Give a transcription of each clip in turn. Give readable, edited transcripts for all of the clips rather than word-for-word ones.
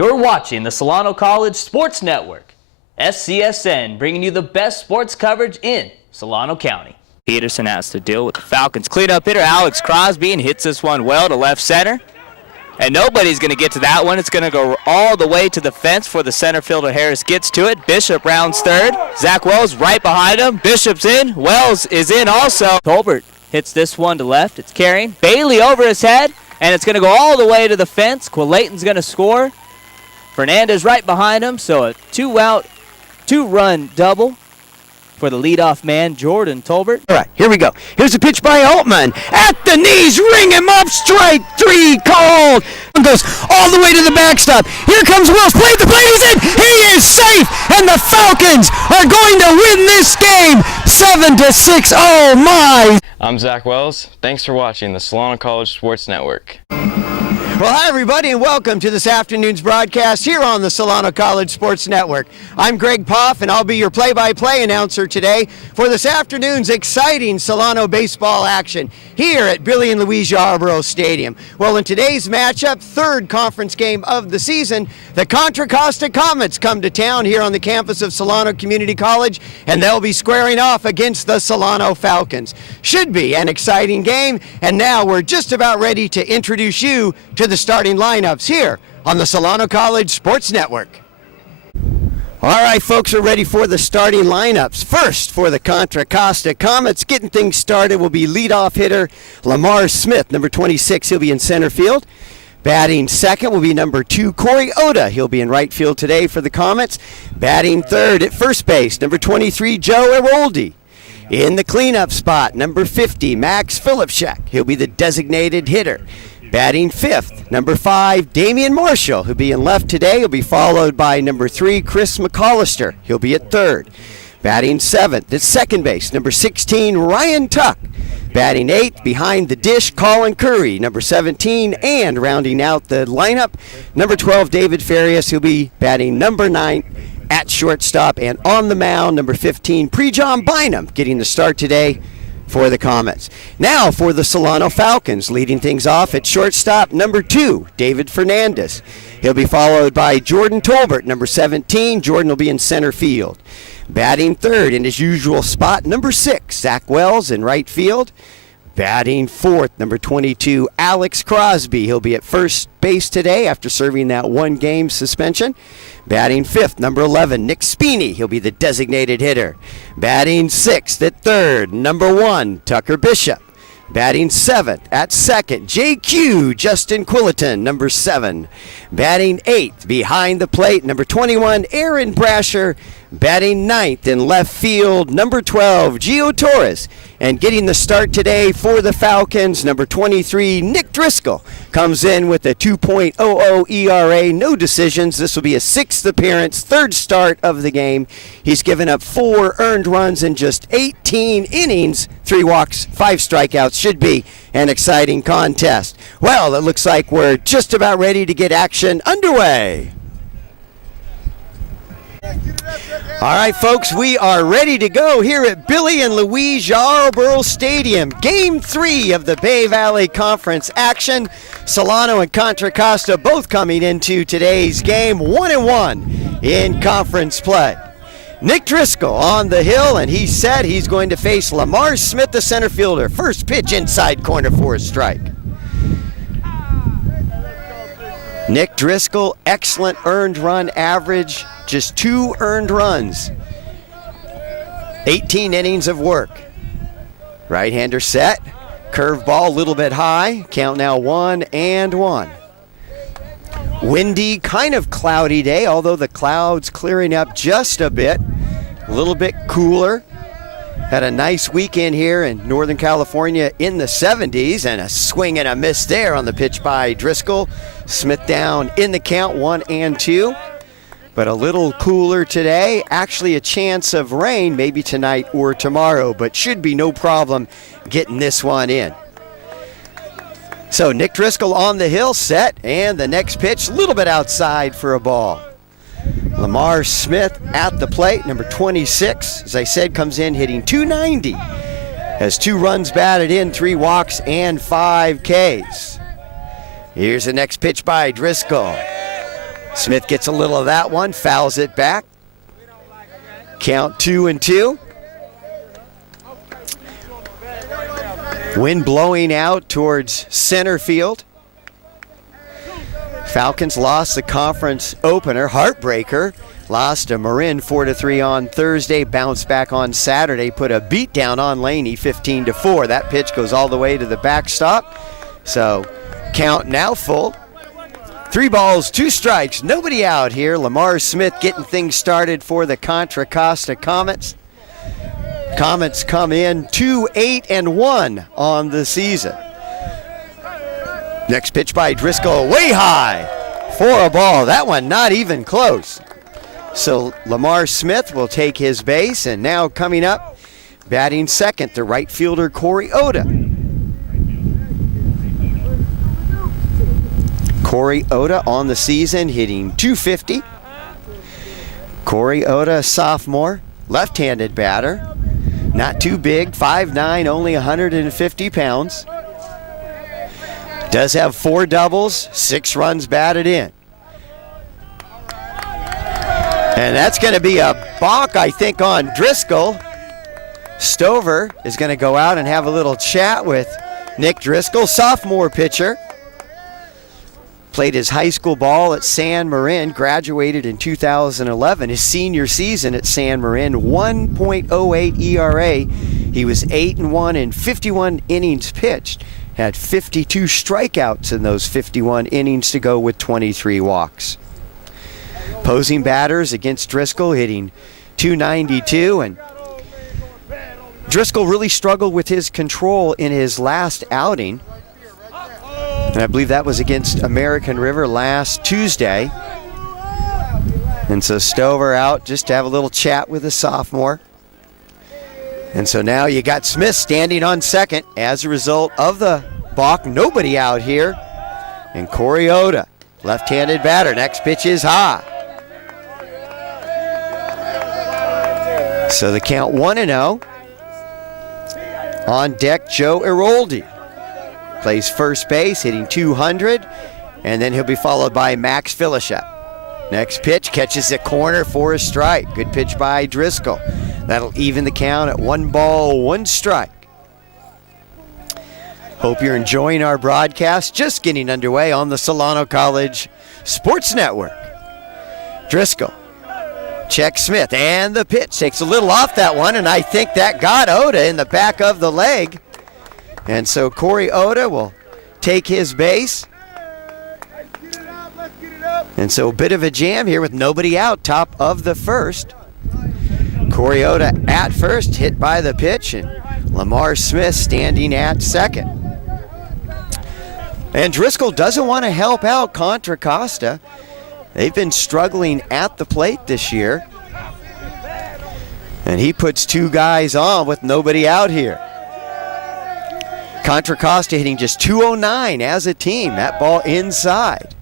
You're watching the Solano College Sports Network, SCSN, bringing you the best sports coverage in Solano County. Peterson has to deal with the Falcons. Cleanup hitter Alex Crosby and hits this one well to left center. And nobody's going to get to that one. It's going to go all the way to the fence for the center fielder. Harris gets to it. Bishop rounds third. Zach Wells right behind him. Bishop's in. Wells is in also. Tolbert hits this one to left. It's carrying. Bailey over his head. And it's going to go all the way to the fence. Quilayton's going to score. Fernandez right behind him. So a two-out, two-run double for the leadoff man, Jordan Tolbert. All right, here we go. Here's a pitch by Altman. At the knees, ring him up, strike three, called. Goes all the way to the backstop. Here comes Wills, played the play, he's in. He is safe, and the Falcons are going to win this game 7-6. Oh, my. I'm Zach Wells. Thanks for watching the Solano College Sports Network. Well, hi, everybody, and welcome to this afternoon's broadcast here on the Solano College Sports Network. I'm Greg Poff, and I'll be your play-by-play announcer today for this afternoon's exciting Solano baseball action here at Billy and Louise Yarborough Stadium. Well, in today's matchup, third conference game of the season, the Contra Costa Comets come to town here on the campus of Solano Community College, and they'll be squaring off against the Solano Falcons. Should be an exciting game, and now we're just about ready to introduce you to the starting lineups here on the Solano College Sports Network. All right, folks, are ready for the starting lineups. First, for the Contra Costa Comets, getting things started will be leadoff hitter Lamar Smith, number 26. He'll be in center field. Batting second will be number 2, Corey Oda. He'll be in right field today for the Comets. Batting third at first base, number 23, Joe Eroldi. In the cleanup spot, number 50, Max Philipschek. He'll be the designated hitter. Batting fifth, number 5, Damian Marshall. He'll be in left today. He'll be followed by number 3, Chris McCollister. He'll be at third. Batting seventh at second base, number 16, Ryan Tuck. Batting eighth, behind the dish, Colin Curry, number 17. And rounding out the lineup, number 12, David Farias. He'll be batting number 9 at shortstop. And on the mound, number 15, Prejon Bynum, getting the start today for the Comets. Now for the Solano Falcons, leading things off at shortstop, number 2, David Fernandez. He'll be followed by Jordan Tolbert, number 17. Jordan will be in center field. Batting third in his usual spot, number 6, Zach Wells in right field. Batting fourth, number 22, Alex Crosby. He'll be at first base today after serving that one-game suspension. Batting fifth, number 11, Nick Spini. He'll be the designated hitter. Batting sixth at third, number 1, Tucker Bishop. Batting seventh at second, JQ, Justin Quilliton, number 7. Batting eighth behind the plate, number 21, Aaron Brasher. Batting ninth in left field, number 12, Gio Torres. And getting the start today for the Falcons, number 23, Nick Driscoll, comes in with a 2.00 ERA, no decisions. This will be his 6th appearance, 3rd start of the game. He's given up 4 earned runs in just 18 innings, 3 walks, 5 strikeouts. Should be an exciting contest. Well, it looks like we're just about ready to get action underway. All right, folks, we are ready to go here at Billy and Louise Yarborough Stadium. Game 3 of the Bay Valley Conference action. Solano and Contra Costa both coming into today's game 1-1 in conference play. Nick Driscoll on the hill, and he said he's going to face Lamar Smith, the center fielder. First pitch inside corner for a strike. Nick Driscoll, excellent earned run average, just 2 earned runs. 18 innings of work. Right-hander set, curveball a little bit high, count now 1-1. Windy, kind of cloudy day, although the clouds clearing up just a bit. A little bit cooler. Had a nice weekend here in Northern California in the 70s, and a swing and a miss there on the pitch by Driscoll. Smith down in the count, 1-2. But a little cooler today. Actually a chance of rain maybe tonight or tomorrow, but should be no problem getting this one in. So Nick Driscoll on the hill, set, and the next pitch a little bit outside for a ball. Lamar Smith at the plate, number 26, as I said, comes in hitting .290. Has 2 runs batted in, 3 walks, and 5 Ks. Here's the next pitch by Driscoll. Smith gets a little of that one, fouls it back. Count 2-2. Wind blowing out towards center field. Falcons lost the conference opener, heartbreaker. Lost to Marin 4-3 on Thursday, bounced back on Saturday, put a beat down on Laney 15-4. That pitch goes all the way to the backstop. So count now full. 3 balls, 2 strikes, nobody out here. Lamar Smith getting things started for the Contra Costa Comets. Comets come in 2-8-1 on the season. Next pitch by Driscoll, way high for a ball. That one not even close. So Lamar Smith will take his base, and now coming up, batting second, the right fielder Corey Oda. Corey Oda on the season hitting .250. Corey Oda, sophomore, left-handed batter. Not too big, 5'9", only 150 pounds. Does have 4 doubles, 6 runs batted in. And that's going to be a balk, I think, on Driscoll. Stover is going to go out and have a little chat with Nick Driscoll, sophomore pitcher. Played his high school ball at San Marin, graduated in 2011. His senior season at San Marin, 1.08 ERA. He was 8-1 in 51 innings pitched. Had 52 strikeouts in those 51 innings to go with 23 walks. Posing batters against Driscoll, hitting .292, and Driscoll really struggled with his control in his last outing. And I believe that was against American River last Tuesday. And so Stover out just to have a little chat with the sophomore. And so now you got Smith standing on second as a result of the balk. Nobody out here. And Corey Oda, left-handed batter. Next pitch is high. So the count 1-0. On deck, Joe Eroldi. Plays first base, hitting .200, and then he'll be followed by Max Filishep. Next pitch, catches the corner for a strike. Good pitch by Driscoll. That'll even the count at 1 ball, 1 strike. Hope you're enjoying our broadcast. Just getting underway on the Solano College Sports Network. Driscoll checks Smith, and the pitch takes a little off that one, and I think that got Oda in the back of the leg. And so Corey Oda will take his base. And so a bit of a jam here with nobody out, top of the first. Corey Oda at first, hit by the pitch, and Lamar Smith standing at second. And Driscoll doesn't want to help out Contra Costa. They've been struggling at the plate this year. And he puts 2 guys on with nobody out here. Contra Costa hitting just .209 as a team. That ball inside.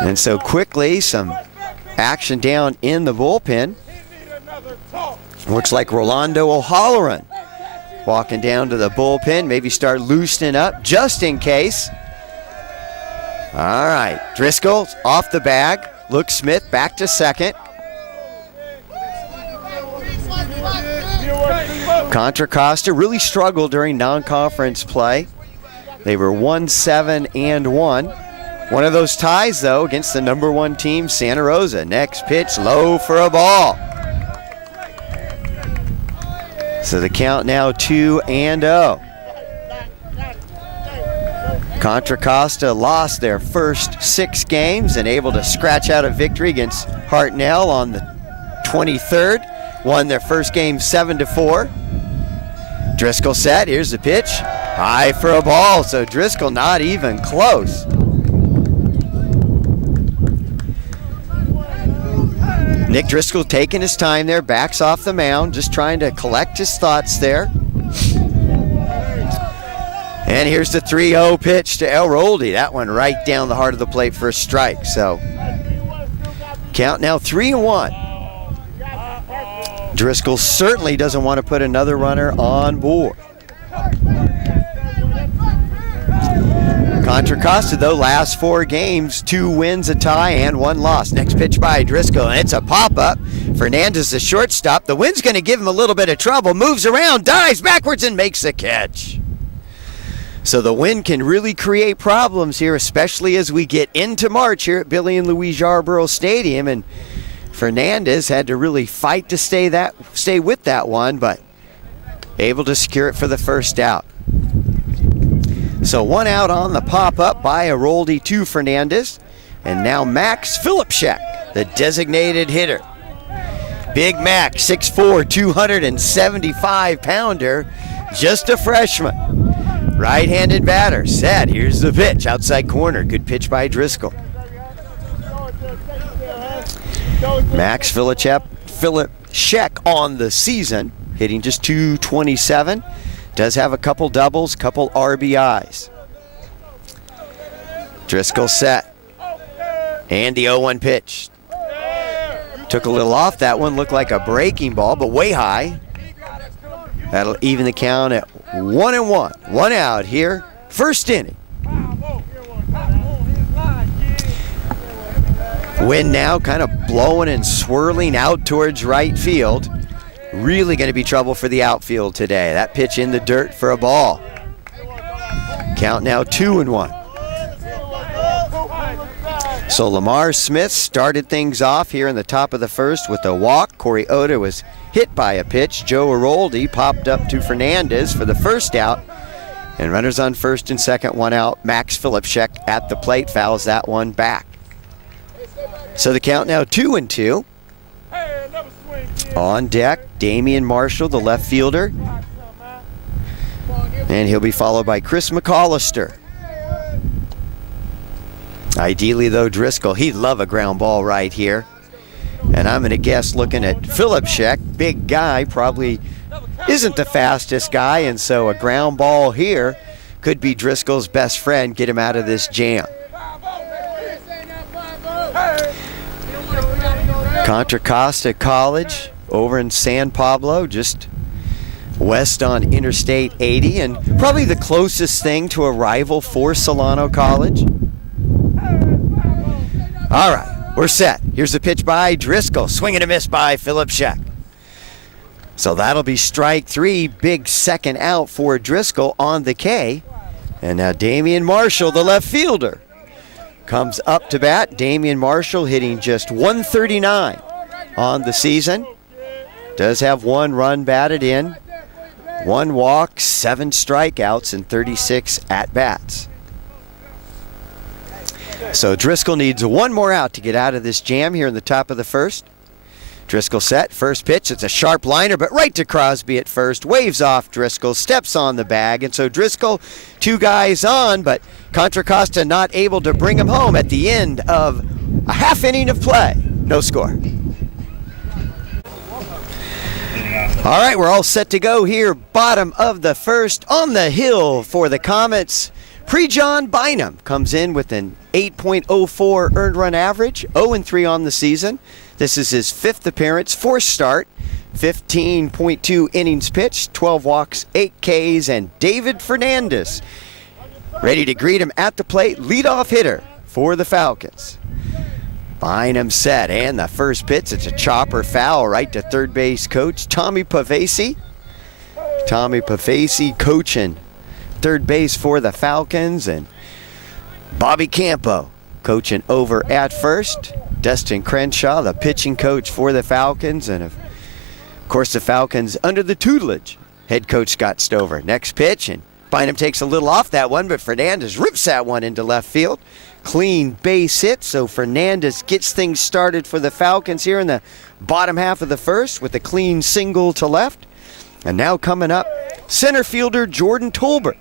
And so quickly, some action down in the bullpen. Looks like Rolando O'Halloran walking down to the bullpen. Maybe start loosening up just in case. All right, Driscoll off the bag. Luke Smith back to second. Contra Costa really struggled during non-conference play. They were 1-7-1. One of those ties, though, against the number 1 team, Santa Rosa. Next pitch, low for a ball. So the count now 2-0. Contra Costa lost their first 6 games and able to scratch out a victory against Hartnell on the 23rd. Won their first game 7-4. Driscoll set, here's the pitch. High for a ball, so Driscoll not even close. Nick Driscoll taking his time there, backs off the mound, just trying to collect his thoughts there. And here's the 3-0 pitch to Eroldi. That one right down the heart of the plate for a strike. So count now 3-1. Driscoll certainly doesn't want to put another runner on board. Contra Costa, though, last 4 games, 2 wins, a tie, and 1 loss. Next pitch by Driscoll, and it's a pop-up. Fernandez, the shortstop. The wind's going to give him a little bit of trouble. Moves around, dives backwards, and makes the catch. So the wind can really create problems here, especially as we get into March here at Billy and Louise Yarborough Stadium. And Fernandez had to really fight to stay with that one, but able to secure it for the first out. So 1 out on the pop-up by Aroldi to Fernandez. And now Max Philipschek, the designated hitter. Big Mac, 6'4", 275-pounder, just a freshman. Right-handed batter, set. Here's the pitch, outside corner. Good pitch by Driscoll. Max Philipschek on the season, hitting just .227. Does have a couple doubles, couple RBIs. Driscoll set. And the 0-1 pitch. Took a little off that one, looked like a breaking ball, but way high. That'll even the count at 1-1. 1 out here, first inning. Wind now kind of blowing and swirling out towards right field. Really going to be trouble for the outfield today. That pitch in the dirt for a ball. Count now 2-1. So Lamar Smith started things off here in the top of the first with a walk. Corey Oda was hit by a pitch. Joe Aroldi popped up to Fernandez for the first out. And runners on first and second, 1 out. Max Philipschek at the plate fouls that one back. So the count now 2-2. On deck, Damian Marshall, the left fielder. And he'll be followed by Chris McAllister. Ideally, though, Driscoll, he'd love a ground ball right here. And I'm going to guess, looking at Philipschek, big guy, probably isn't the fastest guy, and so a ground ball here could be Driscoll's best friend, get him out of this jam. Contra Costa College over in San Pablo, just west on Interstate 80, and probably the closest thing to a rival for Solano College. All right, we're set. Here's the pitch by Driscoll. Swing and a miss by Philipschek. So that'll be strike 3. Big second out for Driscoll on the K. And now Damian Marshall, the left fielder, comes up to bat. Damian Marshall hitting just .139 on the season. Does have 1 run batted in, 1 walk, 7 strikeouts, and 36 at-bats. So Driscoll needs 1 more out to get out of this jam here in the top of the first. Driscoll set, first pitch, it's a sharp liner, but right to Crosby at first, waves off Driscoll, steps on the bag, and so Driscoll, 2 guys on, but Contra Costa not able to bring him home at the end of a half inning of play. No score. All right, we're all set to go here, bottom of the first, on the hill for the Comets. Prejon Bynum comes in with an 8.04 earned run average, 0-3 on the season. This is his 5th appearance, 4th start, 15.2 innings pitched, 12 walks, 8 Ks, and David Fernandez ready to greet him at the plate, leadoff hitter for the Falcons. Bynum set, and the first pitch, it's a chopper foul right to third base coach Tommy Pavesi. Tommy Pavesi coaching third base for the Falcons, and Bobby Campo coaching over at first. Dustin Crenshaw, the pitching coach for the Falcons, and of course the Falcons under the tutelage head coach Scott Stover. Next pitch, and Bynum takes a little off that one, but Fernandez rips that one into left field. Clean base hit, so Fernandez gets things started for the Falcons here in the bottom half of the first with a clean single to left. And now coming up, center fielder Jordan Tolbert.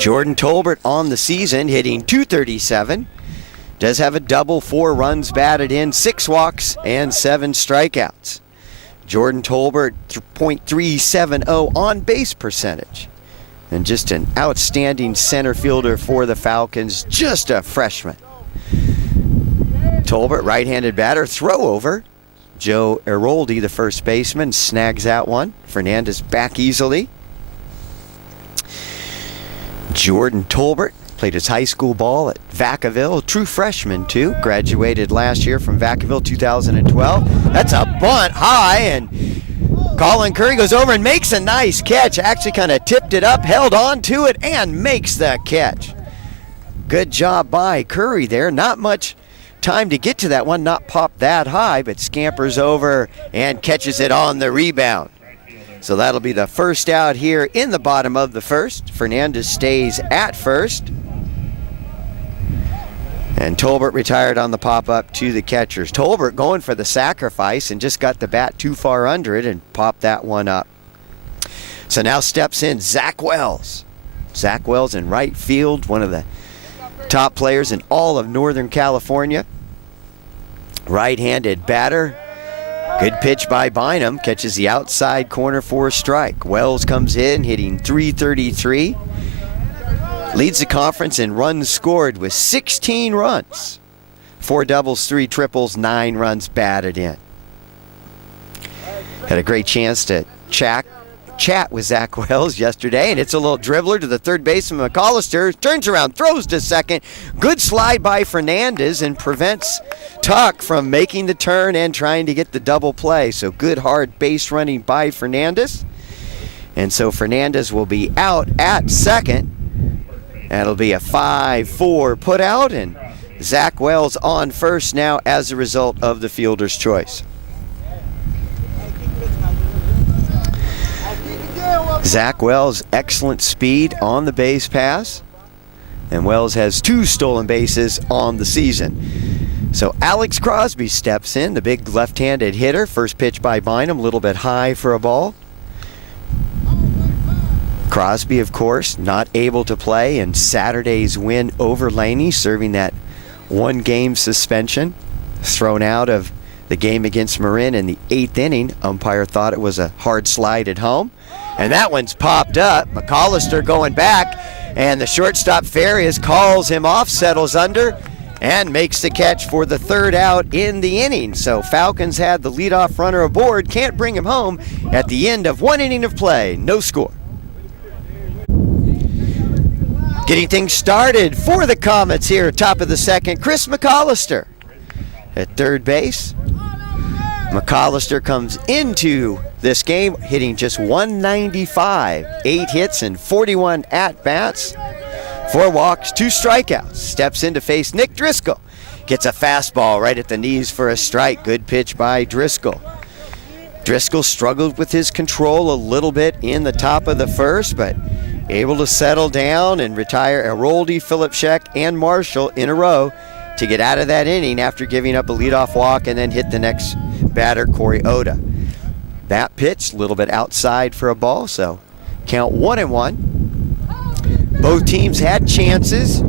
Jordan Tolbert on the season hitting .237. Does have a double, 4 runs batted in, 6 walks, and 7 strikeouts. Jordan Tolbert, .370 on base percentage. And just an outstanding center fielder for the Falcons, just a freshman. Tolbert, right-handed batter, throw over. Joe Aroldi, the first baseman, snags that one. Fernandez back easily. Jordan Tolbert played his high school ball at Vacaville, true freshman too. Graduated last year from Vacaville 2012. That's a bunt high, and Colin Curry goes over and makes a nice catch. Actually kind of tipped it up, held on to it, and makes the catch. Good job by Curry there. Not much time to get to that one, not popped that high, but scampers over and catches it on the rebound. So that'll be the first out here in the bottom of the first. Fernandez stays at first. And Tolbert retired on the pop-up to the catchers. Tolbert going for the sacrifice and just got the bat too far under it and popped that one up. So now steps in Zach Wells. Zach Wells in right field, one of the top players in all of Northern California. Right-handed batter. Good pitch by Bynum. Catches the outside corner for a strike. Wells comes in hitting .333. Leads the conference in runs scored with 16 runs. 4 doubles, 3 triples, 9 runs batted in. Had a great chance to chat with Zach Wells yesterday, and it's a little dribbler to the third baseman McAllister. Turns around, throws to second. Good slide by Fernandez and prevents Tuck from making the turn and trying to get the double play. So good hard base running by Fernandez. And so Fernandez will be out at second. That'll be a 5-4 put out, and Zach Wells on first now as a result of the fielder's choice. Zach Wells, excellent speed on the base pass, and Wells has 2 stolen bases on the season. So Alex Crosby steps in, the big left-handed hitter. First pitch by Bynum, a little bit high for a ball. Crosby, of course, not able to play in Saturday's win over Laney, serving that 1-game suspension. Thrown out of the game against Marin in the 8th inning. Umpire thought it was a hard slide at home. And that one's popped up. McAllister going back, and the shortstop Farias calls him off, settles under, and makes the catch for the 3rd out in the inning. So Falcons had the leadoff runner aboard, can't bring him home at the end of 1 inning of play. No score. Getting things started for the Comets here, top of the second, Chris McAllister at third base. McAllister comes into this game hitting just .195, 8 hits and 41 at-bats, 4 walks, 2 strikeouts. Steps in to face Nick Driscoll. Gets a fastball right at the knees for a strike. Good pitch by Driscoll. Driscoll struggled with his control a little bit in the top of the first, but able to settle down and retire Eroldi, Phillip Scheck, and Marshall in a row to get out of that inning after giving up a leadoff walk and then hit the next batter, Corey Oda. That pitch, a little bit outside for a ball, so count 1-1. Both teams had chances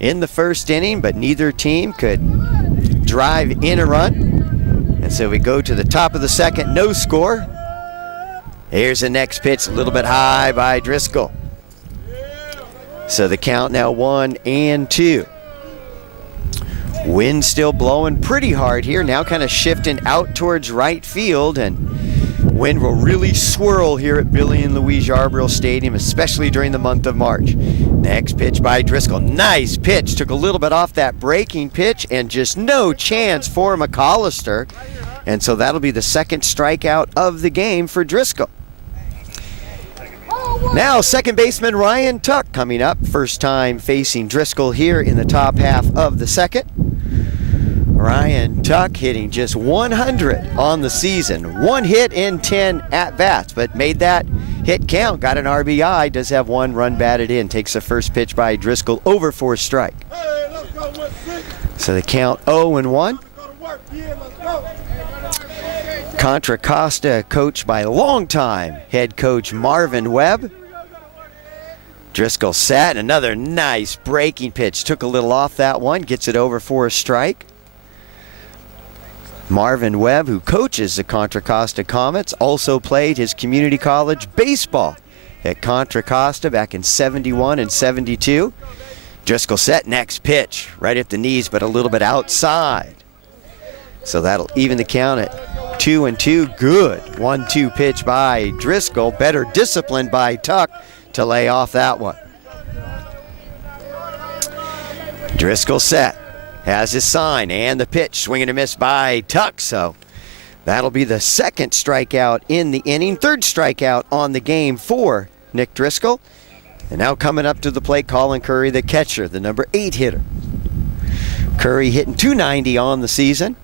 in the first inning, but neither team could drive in a run. And so we go to the top of the second, no score. Here's the next pitch, a little bit high by Driscoll. So the count now 1-2. Wind still blowing pretty hard here, now kind of shifting out towards right field, and wind will really swirl here at Billy and Louise Yarborough Stadium, especially during the month of March. Next pitch by Driscoll. Nice pitch. Took a little bit off that breaking pitch, and just no chance for McAllister. And so that'll be the 2nd strikeout of the game for Driscoll. Now second baseman Ryan Tuck coming up. First time facing Driscoll here in the top half of the second. Ryan Tuck hitting just 100 on the season. 1 hit in 10 at-bats, but made that hit count. Got an RBI, does have 1 run batted in. Takes the first pitch by Driscoll over for a strike. So the count 0-1. Contra Costa, coached by longtime head coach Marvin Webb. Driscoll set, another nice breaking pitch. Took a little off that one, gets it over for a strike. Marvin Webb, who coaches the Contra Costa Comets, also played his community college baseball at Contra Costa back in '71 and '72. Driscoll set, next pitch, right at the knees, but a little bit outside. So that'll even the count at 2-2. Good 1-2 pitch by Driscoll. Better disciplined by Tuck to lay off that one. Driscoll set, has his sign, and the pitch, swing and a miss by Tuck. So that'll be the second strikeout in the inning, third strikeout on the game for Nick Driscoll. And now coming up to the plate, Colin Curry, the catcher, the number 8 hitter. Curry hitting .290 on the season.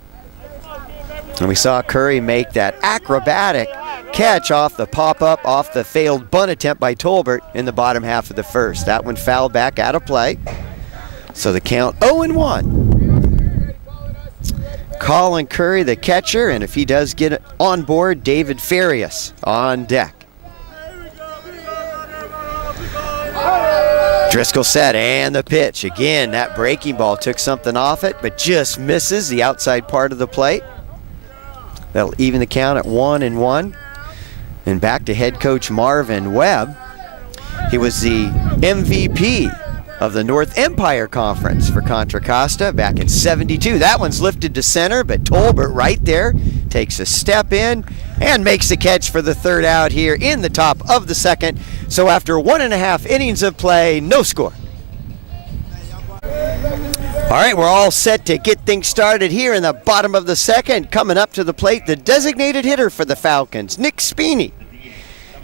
And we saw Curry make that acrobatic catch off the pop-up, off the failed bunt attempt by Tolbert in the bottom half of the first. That one fouled back out of play. So the count 0-1. Colin Curry, the catcher, and if he does get on board, David Farias on deck. Driscoll set, and the pitch. Again, that breaking ball took something off it, but just misses the outside part of the plate. That'll even the count at 1-1. And back to head coach Marvin Webb. He was the MVP of the North Empire Conference for Contra Costa back in '72. That one's lifted to center, but Tolbert right there takes a step in and makes the catch for the third out here in the top of the second. So after 1.5 innings of play, no score. All right, we're all set to get things started here in the bottom of the second. Coming up to the plate, the designated hitter for the Falcons, Nick Spini.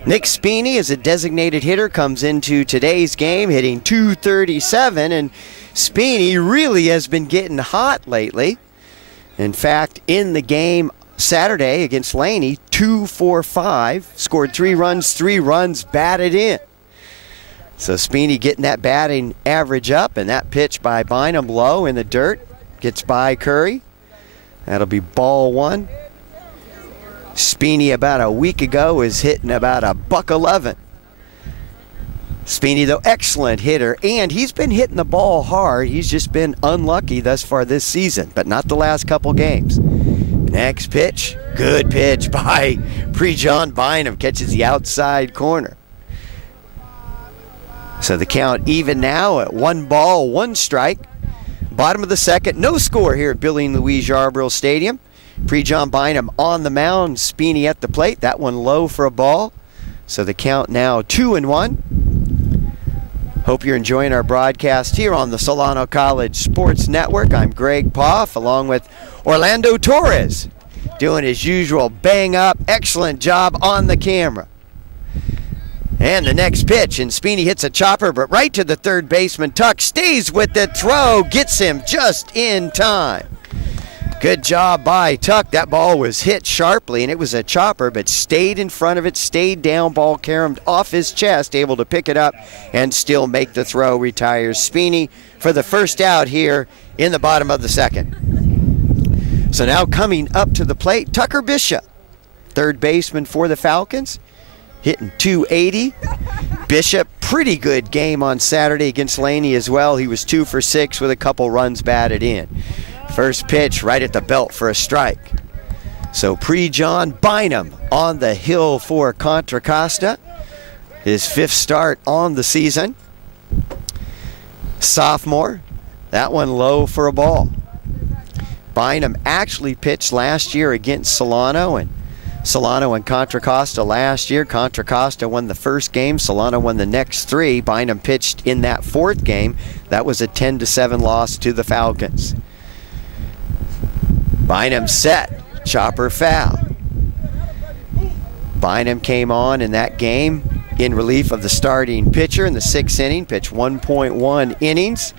Nick Spini is a designated hitter, comes into today's game hitting .237, and Spini really has been getting hot lately. In fact, in the game Saturday against Laney, 2 for 5, scored 3 runs, batted in. So Spini getting that batting average up, and that pitch by Bynum low in the dirt gets by Curry. That'll be ball 1. Spini about a week ago was hitting about $111. Spini, though, excellent hitter, and he's been hitting the ball hard. He's just been unlucky thus far this season, but not the last couple games. Next pitch, good pitch by Prejon Bynum, catches the outside corner. So the count even now at 1 ball, 1 strike. Bottom of the second, no score here at Billy and Louise Yarborough Stadium. Prejon Bynum on the mound, Spini at the plate. That one low for a ball. So the count now 2-1. Hope you're enjoying our broadcast here on the Solano College Sports Network. I'm Greg Poff along with Orlando Torres, doing his usual bang up, excellent job on the camera. And the next pitch, and Spini hits a chopper, but right to the third baseman. Tuck stays with the throw, gets him just in time. Good job by Tuck. That ball was hit sharply, and it was a chopper, but stayed in front of it, stayed down, ball caromed off his chest, able to pick it up and still make the throw. Retires Spini for the first out here in the bottom of the second. So now coming up to the plate, Tucker Bishop, third baseman for the Falcons, hitting .280. Bishop, pretty good game on Saturday against Laney as well. He was 2 for 6 with a couple runs batted in. First pitch right at the belt for a strike. So Prejon Bynum on the hill for Contra Costa. His 5th start on the season. Sophomore, that one low for a ball. Bynum actually pitched last year against Solano and Contra Costa last year. Contra Costa won the first game, Solano won the next 3. Bynum pitched in that 4th game. That was a 10-7 loss to the Falcons. Bynum set, chopper foul. Bynum came on in that game in relief of the starting pitcher in the 6th inning, pitched 1.1 innings,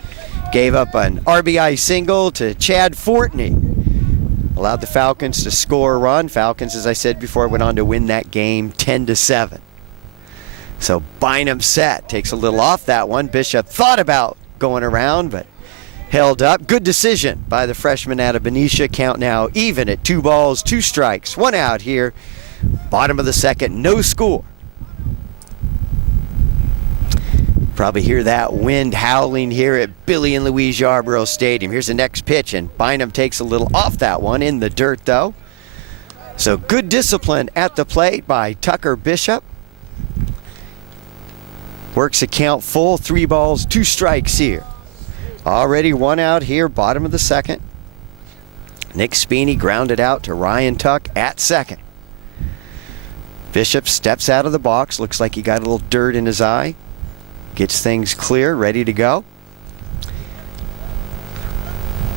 gave up an RBI single to Chad Fortney. Allowed the Falcons to score a run. Falcons, as I said before, went on to win that game 10-7. So Bynum set, takes a little off that one. Bishop thought about going around, but held up. Good decision by the freshman out of Benicia. Count now even at 2 balls, 2 strikes, 1 out here. Bottom of the second, no score. Probably hear that wind howling here at Billy and Louise Yarborough Stadium. Here's the next pitch, and Bynum takes a little off that one in the dirt, though. So good discipline at the plate by Tucker Bishop. Works a count full, 3 balls, 2 strikes here. Already 1 out here, bottom of the second. Nick Spini grounded out to Ryan Tuck at second. Bishop steps out of the box. Looks like he got a little dirt in his eye. Gets things clear, ready to go.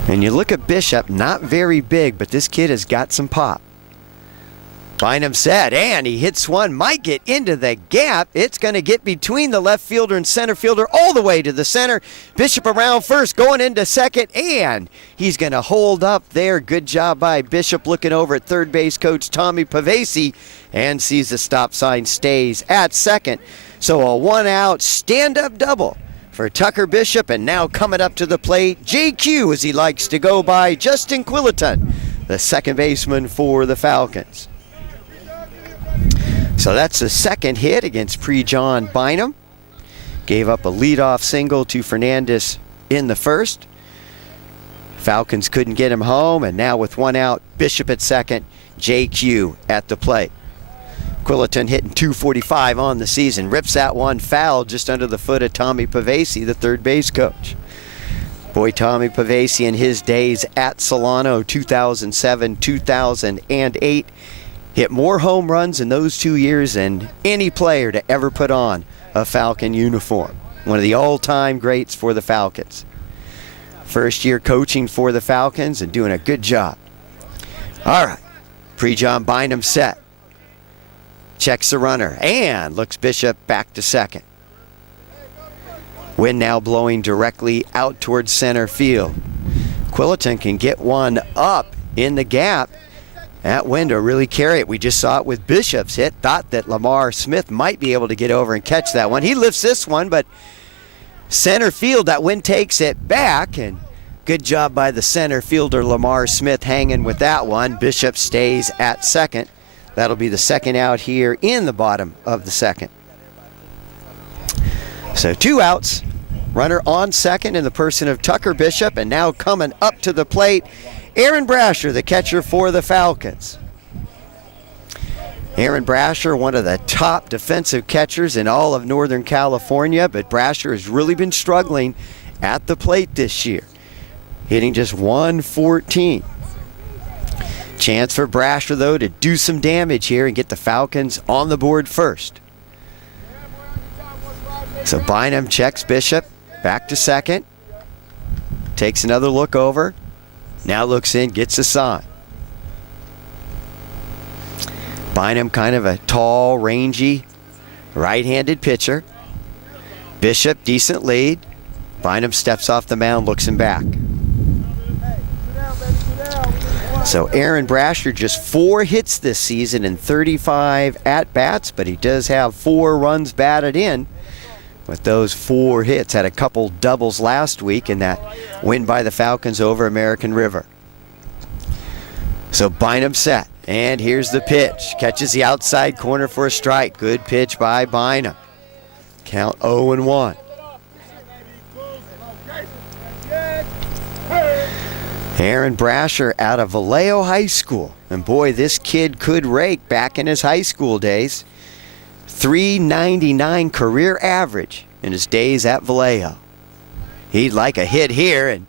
And you look at Bishop, not very big, but this kid has got some pop. Bynum set, and he hits one, might get into the gap. It's going to get between the left fielder and center fielder all the way to the center. Bishop around first, going into second, and he's going to hold up there. Good job by Bishop, looking over at third base coach Tommy Pavesi, and sees the stop sign, stays at second. So a one-out stand-up double for Tucker Bishop, and now coming up to the plate, JQ, as he likes to go by, Justin Quilliton, the second baseman for the Falcons. So that's the second hit against Pre-John Bynum. Gave up a leadoff single to Fernandez in the first. Falcons couldn't get him home, and now with one out, Bishop at second, JQ at the plate. Quilliton hitting .245 on the season. Rips that one foul just under the foot of Tommy Pavesi, the third base coach. Boy, Tommy Pavesi in his days at Solano, 2007, 2008, hit more home runs in those 2 years than any player to ever put on a Falcon uniform. One of the all-time greats for the Falcons. First year coaching for the Falcons and doing a good job. All right, Pre-John Bynum set. Checks the runner and looks Bishop back to second. Wind now blowing directly out towards center field. Quilliton can get one up in the gap. That wind will really carry it. We just saw it with Bishop's hit. Thought that Lamar Smith might be able to get over and catch that one. He lifts this one, but center field, that wind takes it back, and good job by the center fielder Lamar Smith hanging with that one. Bishop stays at second. That'll be the second out here in the bottom of the second. So 2 outs, runner on second in the person of Tucker Bishop, and now coming up to the plate, Aaron Brasher, the catcher for the Falcons. Aaron Brasher, one of the top defensive catchers in all of Northern California, but Brasher has really been struggling at the plate this year, hitting just .114. Chance for Brasher, though, to do some damage here and get the Falcons on the board first. So Bynum checks Bishop, back to second, takes another look over, now looks in, gets a sign. Bynum, kind of a tall, rangy, right-handed pitcher. Bishop, decent lead. Bynum steps off the mound, looks him back. So Aaron Brasher, just 4 hits this season and 35 at-bats, but he does have 4 runs batted in with those 4 hits. Had a couple doubles last week in that win by the Falcons over American River. So Bynum set, and here's the pitch. Catches the outside corner for a strike. Good pitch by Bynum. Count 0-1. Aaron Brasher out of Vallejo High School. And boy, this kid could rake back in his high school days. .399 career average in his days at Vallejo. He'd like a hit here, and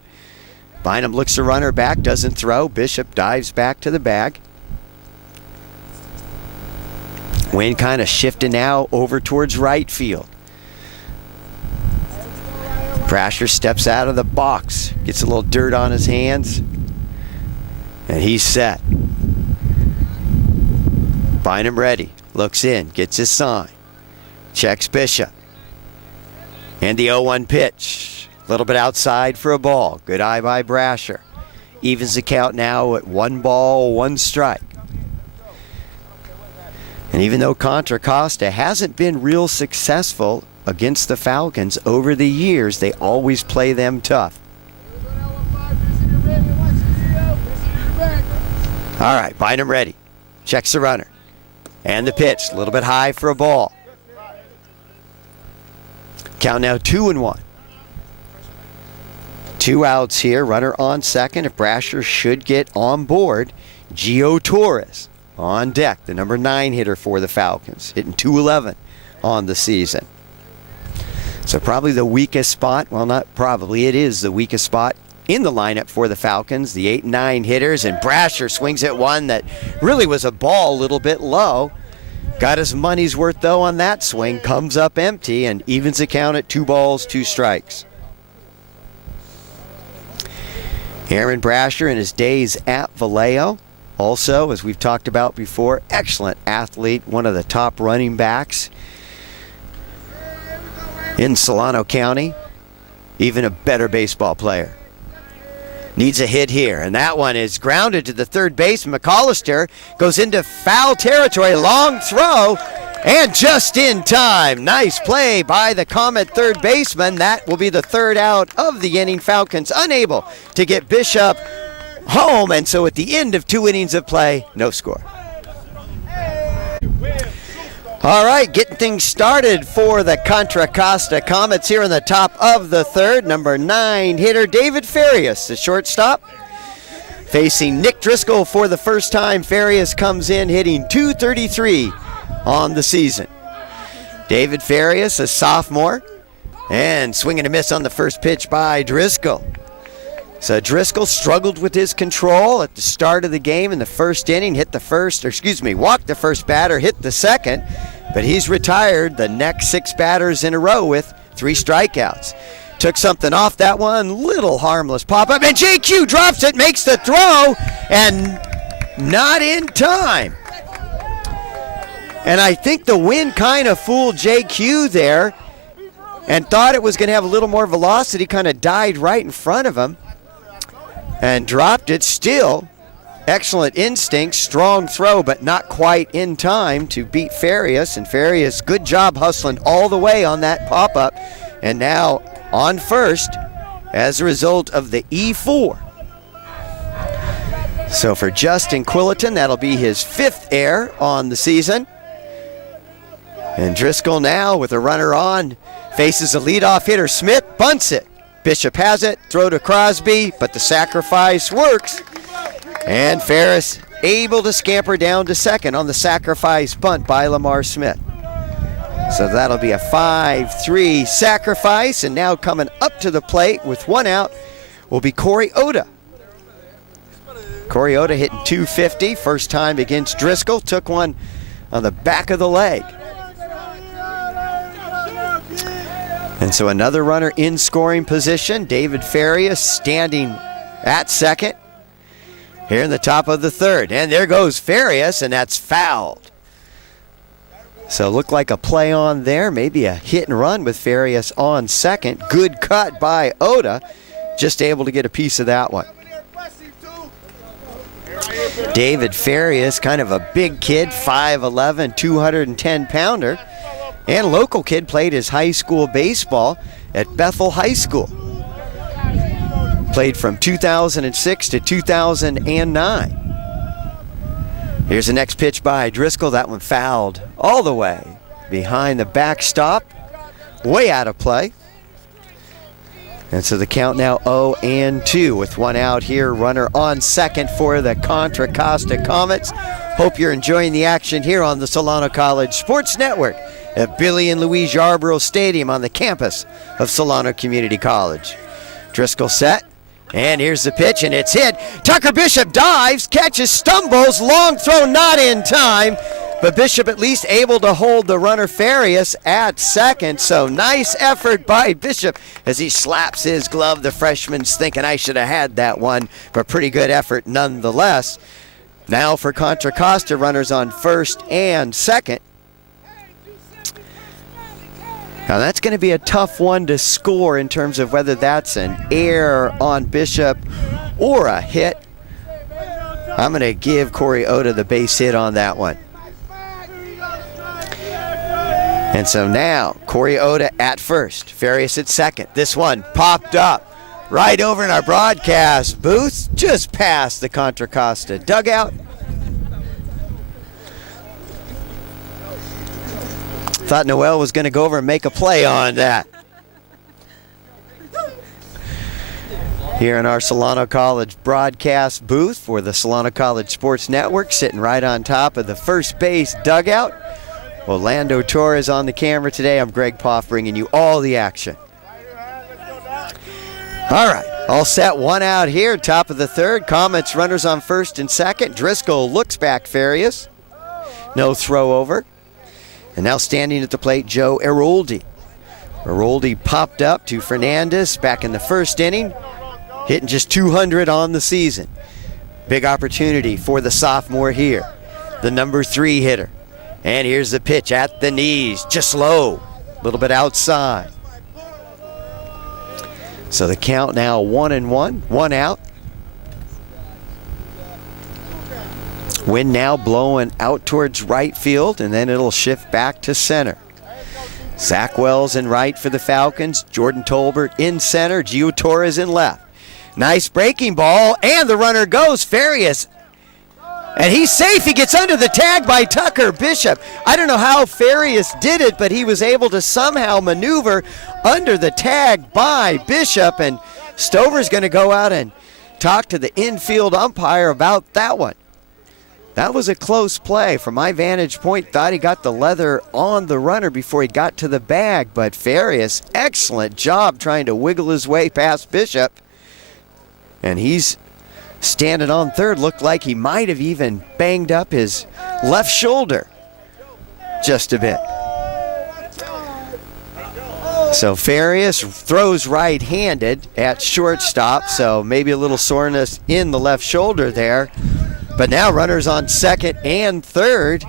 Bynum looks the runner back, doesn't throw. Bishop dives back to the bag. Wind kind of shifting now over towards right field. Brasher steps out of the box, gets a little dirt on his hands, and he's set. Bynum ready, looks in, gets his sign, checks Bishop. And the 0-1 pitch, a little bit outside for a ball. Good eye by Brasher. Evens the count now at 1 ball, 1 strike. And even though Contra Costa hasn't been real successful against the Falcons over the years, they always play them tough. All right, Bynum ready. Checks the runner. And the pitch, a little bit high for a ball. Count now 2-1. 2 outs here, runner on second. If Brasher should get on board, Gio Torres on deck, the number 9 hitter for the Falcons, hitting .211 on the season. So probably the weakest spot, well, not probably, it is the weakest spot in the lineup for the Falcons, the 8 and 9 hitters, and Brasher swings at one that really was a ball a little bit low. Got his money's worth, though, on that swing, comes up empty, and evens the count at 2 balls, 2 strikes. Aaron Brasher in his days at Vallejo. Also, as we've talked about before, excellent athlete, one of the top running backs in Solano County. Even a better baseball player. Needs a hit here, and that one is grounded to the third baseman. McAllister goes into foul territory, long throw, and just in time. Nice play by the Comet third baseman. That will be the third out of the inning. Falcons unable to get Bishop home, and so at the end of 2 innings of play, no score. All right, getting things started for the Contra Costa Comets here in the top of the third. Number 9 hitter David Farias, the shortstop, facing Nick Driscoll for the first time. Farias comes in hitting .233 on the season. David Farias, a sophomore, and swinging a miss on the first pitch by Driscoll. So Driscoll struggled with his control at the start of the game in the first inning, walked the first batter, hit the second, but he's retired the next 6 batters in a row with 3 strikeouts. Took something off that one, little harmless pop-up, and JQ drops it, makes the throw, and not in time. And I think the wind kind of fooled JQ there and thought it was going to have a little more velocity, kind of died right in front of him and dropped it. Still, excellent instinct, strong throw, but not quite in time to beat Farias. And Farias, good job hustling all the way on that pop-up. And now on first as a result of the E4. So for Justin Quilliton, that'll be his 5th error on the season. And Driscoll now with a runner on, faces a leadoff hitter Smith, bunts it. Bishop has it, throw to Crosby, but the sacrifice works. And Ferris able to scamper down to second on the sacrifice bunt by Lamar Smith. So that'll be a 5-3 sacrifice, and now coming up to the plate with 1 out will be Corey Oda. Corey Oda hitting .250, first time against Driscoll, took one on the back of the leg. And so another runner in scoring position, David Farias standing at second here in the top of the third. And there goes Farias, and that's fouled. So looked like a play on there, maybe a hit and run with Farias on second. Good cut by Oda, just able to get a piece of that one. David Farias, kind of a big kid, 5'11", 210-pounder. And local kid, played his high school baseball at Bethel High School. Played from 2006 to 2009. Here's the next pitch by Driscoll. That one fouled all the way behind the backstop. Way out of play. And so the count now 0-2 with 1 out here. Runner on second for the Contra Costa Comets. Hope you're enjoying the action here on the Solano College Sports Network at Billy and Louise Yarborough Stadium on the campus of Solano Community College. Driscoll set, and here's the pitch, and it's hit. Tucker Bishop dives, catches, stumbles, long throw not in time, but Bishop at least able to hold the runner Farias at second. So nice effort by Bishop as he slaps his glove. The freshman's thinking, I should have had that one, but pretty good effort nonetheless. Now for Contra Costa, runners on first and second. Now that's going to be a tough one to score in terms of whether that's an error on Bishop or a hit. I'm going to give Corey Oda the base hit on that one. And so now Corey Oda at first, Farias at second. This one popped up right over in our broadcast booth, just past the Contra Costa dugout. Thought Noel was going to go over and make a play on that. Here in our Solano College broadcast booth for the Solano College Sports Network, sitting right on top of the first base dugout. Orlando Torres on the camera today. I'm Greg Poff bringing you all the action. All right, all set, 1 out here, top of the third. Comets runners on first and second. Driscoll looks back Farias. No throw over. And now standing at the plate, Joe Eroldi. Eroldi popped up to Fernandez back in the first inning. hitting just 200 on the season. Big opportunity for the sophomore here, the number 3 hitter. And here's the pitch at the knees, just low, a little bit outside. So the count now 1-1, 1 out. Wind now blowing out towards right field, and then it'll shift back to center. Zach Wells in right for the Falcons. Jordan Tolbert in center. Gio Torres in left. Nice breaking ball, and the runner goes. Farias, and he's safe. He gets under the tag by Tucker Bishop. I don't know how Farias did it, but he was able to somehow maneuver under the tag by Bishop, and Stover's going to go out and talk to the infield umpire about that one. That was a close play. From my vantage point, thought he got the leather on the runner before he got to the bag, but Farias, excellent job trying to wiggle his way past Bishop. And he's standing on third. Looked like he might have even banged up his left shoulder just a bit. So Farias throws right-handed at shortstop, so maybe a little soreness in the left shoulder there. But now runners on second and third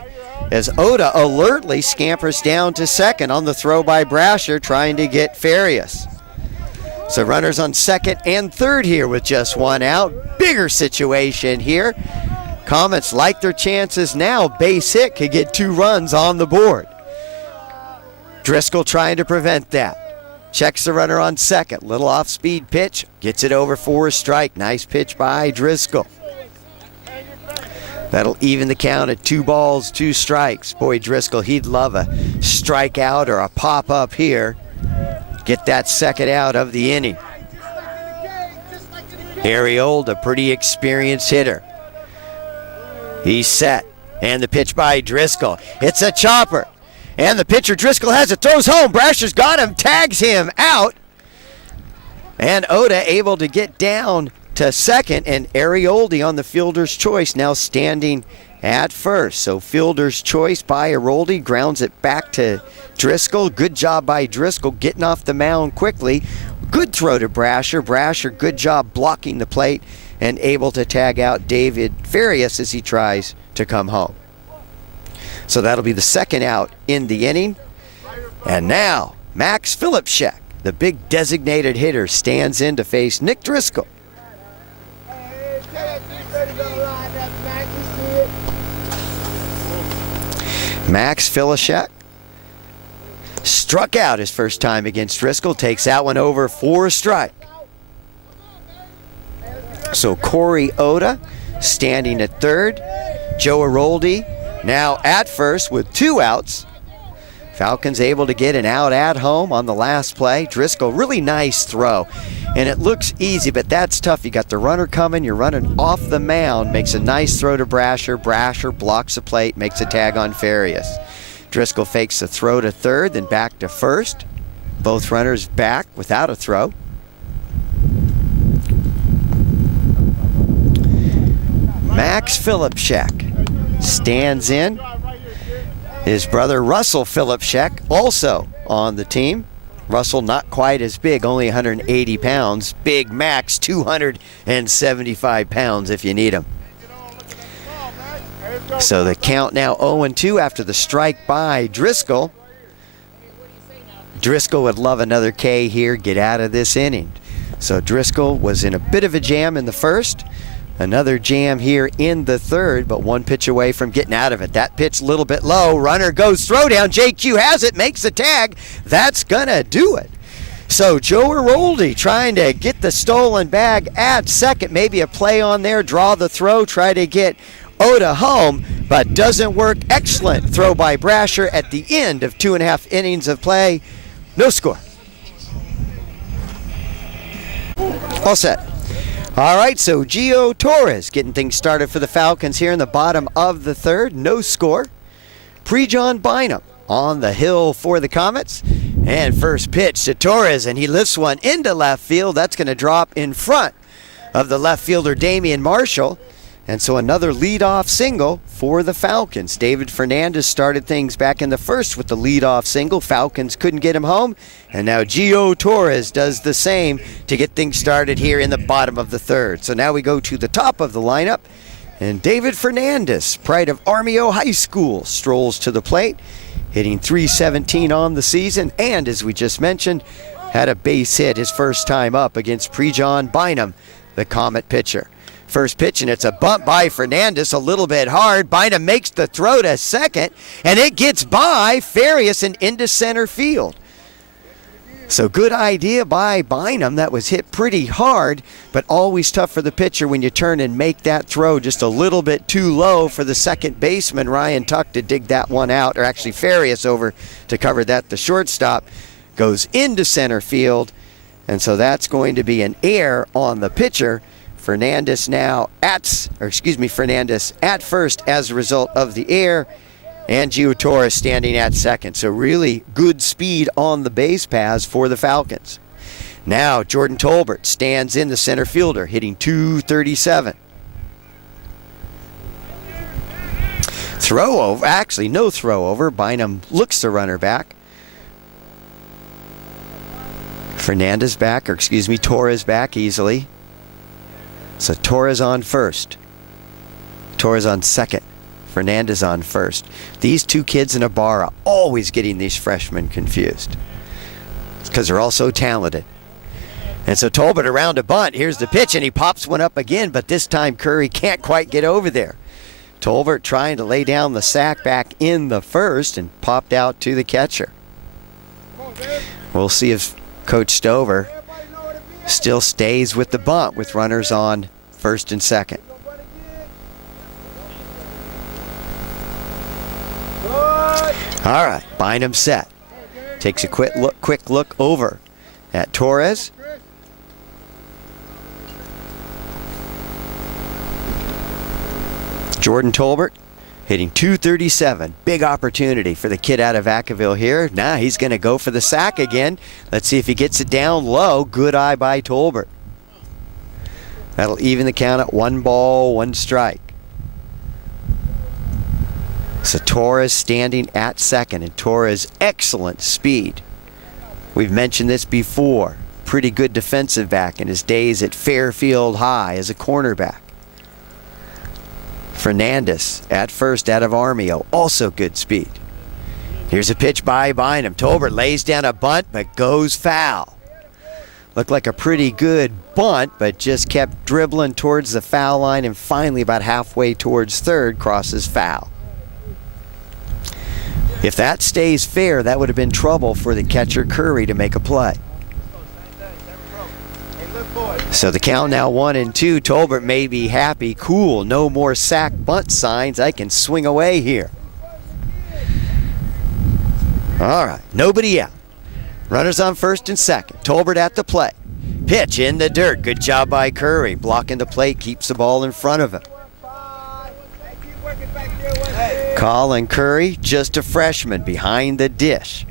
as Oda alertly scampers down to second on the throw by Brasher, trying to get Farias. So runners on second and third here with just 1 out. Bigger situation here. Comets like their chances now. Base hit could get 2 runs on the board. Driscoll trying to prevent that. Checks the runner on second. Little off-speed pitch. Gets it over for a strike. Nice pitch by Driscoll. That'll even the count at 2 balls, 2 strikes. Boy, Driscoll, he'd love a strikeout or a pop-up here. Get that second out of the inning. Ariold, a pretty experienced hitter. He's set. And the pitch by Driscoll. It's a chopper. And the pitcher, Driscoll, has it. Throws home. Brasher's got him. Tags him out. And Oda able to get down to second, and Arioldi on the fielder's choice, now standing at first. So fielder's choice by Arioldi, grounds it back to Driscoll. Good job by Driscoll getting off the mound quickly. Good throw to Brasher. Brasher, good job blocking the plate and able to tag out David Farias as he tries to come home. So that'll be the second out in the inning. And now Max Philipschek, the big designated hitter, stands in to face Nick Driscoll. Max Philipschek struck out his first time against Driscoll, takes that one over for a strike. So Corey Oda standing at third. Joe Aroldi now at first with 2 outs. Falcons able to get an out at home on the last play. Driscoll, really nice throw. And it looks easy, but that's tough. You got the runner coming, you're running off the mound, makes a nice throw to Brasher. Brasher blocks the plate, makes a tag on Farias. Driscoll fakes the throw to third, then back to first. Both runners back without a throw. Max Philipschek stands in. His brother Russell Philipschek also on the team. Russell not quite as big, only 180 pounds. Big Max, 275 pounds if you need him. So the count now 0-2 after the strike by Driscoll. Driscoll would love another K here, get out of this inning. So Driscoll was in a bit of a jam in the first. Another jam here in the third, but 1 pitch away from getting out of it. That pitch a little bit low. Runner goes throw down. JQ has it, makes the tag. That's gonna do it. So Joe Aroldi trying to get the stolen bag at second. Maybe a play on there, draw the throw, try to get Oda home, but doesn't work. Excellent throw by Brasher at the end of 2.5 innings of play. No score. All set. All right, so Gio Torres getting things started for the Falcons here in the bottom of the third. No score. Pre-John Bynum on the hill for the Comets. And first pitch to Torres, and he lifts one into left field. That's going to drop in front of the left fielder, Damian Marshall. And so another leadoff single for the Falcons. David Fernandez started things back in the first with the leadoff single. Falcons couldn't get him home, and now Gio Torres does the same to get things started here in the bottom of the third. So now we go to the top of the lineup, and David Fernandez, pride of Armio High School, strolls to the plate, hitting .317 on the season, and as we just mentioned, had a base hit his first time up against Prejon Bynum, the Comet pitcher. First pitch, and it's a bunt by Fernandez, a little bit hard. Bynum makes the throw to second, and it gets by Farias and into center field. So good idea by Bynum. That was hit pretty hard, but always tough for the pitcher when you turn and make that throw just a little bit too low for the second baseman, Ryan Tuck, to dig that one out, or actually Farias over to cover that. The shortstop goes into center field, and so that's going to be an error on the pitcher. Fernandez at first as a result of the error, and Gio Torres standing at second. So really good speed on the base paths for the Falcons. Now Jordan Tolbert stands in, the center fielder, hitting .237. Throw over, actually no throw over. Bynum looks the runner back. Torres back easily. So Torres on first. Torres on second. Fernandez on first. These two kids in a bar are always getting these freshmen confused. It's because they're all so talented. And so Tolbert around a bunt. Here's the pitch, and he pops one up again, but this time Curry can't quite get over there. Tolbert trying to lay down the sack back in the first and popped out to the catcher. We'll see if Coach Stover still stays with the bunt with runners on first and second. All right, Bynum set. Takes a quick look over at Torres. Jordan Tolbert hitting .237. Big opportunity for the kid out of Vacaville here. Now he's going to go for the sack again. Let's see if he gets it down low. Good eye by Tolbert. That'll even the count at 1 ball, 1 strike. So Torres standing at second, and Torres excellent speed. We've mentioned this before. Pretty good defensive back in his days at Fairfield High as a cornerback. Fernandez at first out of Armio, also good speed. Here's a pitch by Bynum. Tolbert lays down a bunt, but goes foul. Looked like a pretty good bunt, but just kept dribbling towards the foul line, and finally about halfway towards third, crosses foul. If that stays fair, that would have been trouble for the catcher Curry to make a play. So the count now 1-2. Tolbert may be happy. Cool, no more sack bunt signs. I can swing away here. All right, nobody out. Runners on first and second. Tolbert at the plate. Pitch in the dirt. Good job by Curry. Blocking the plate, keeps the ball in front of him. Colin Curry, just a freshman, behind the dish.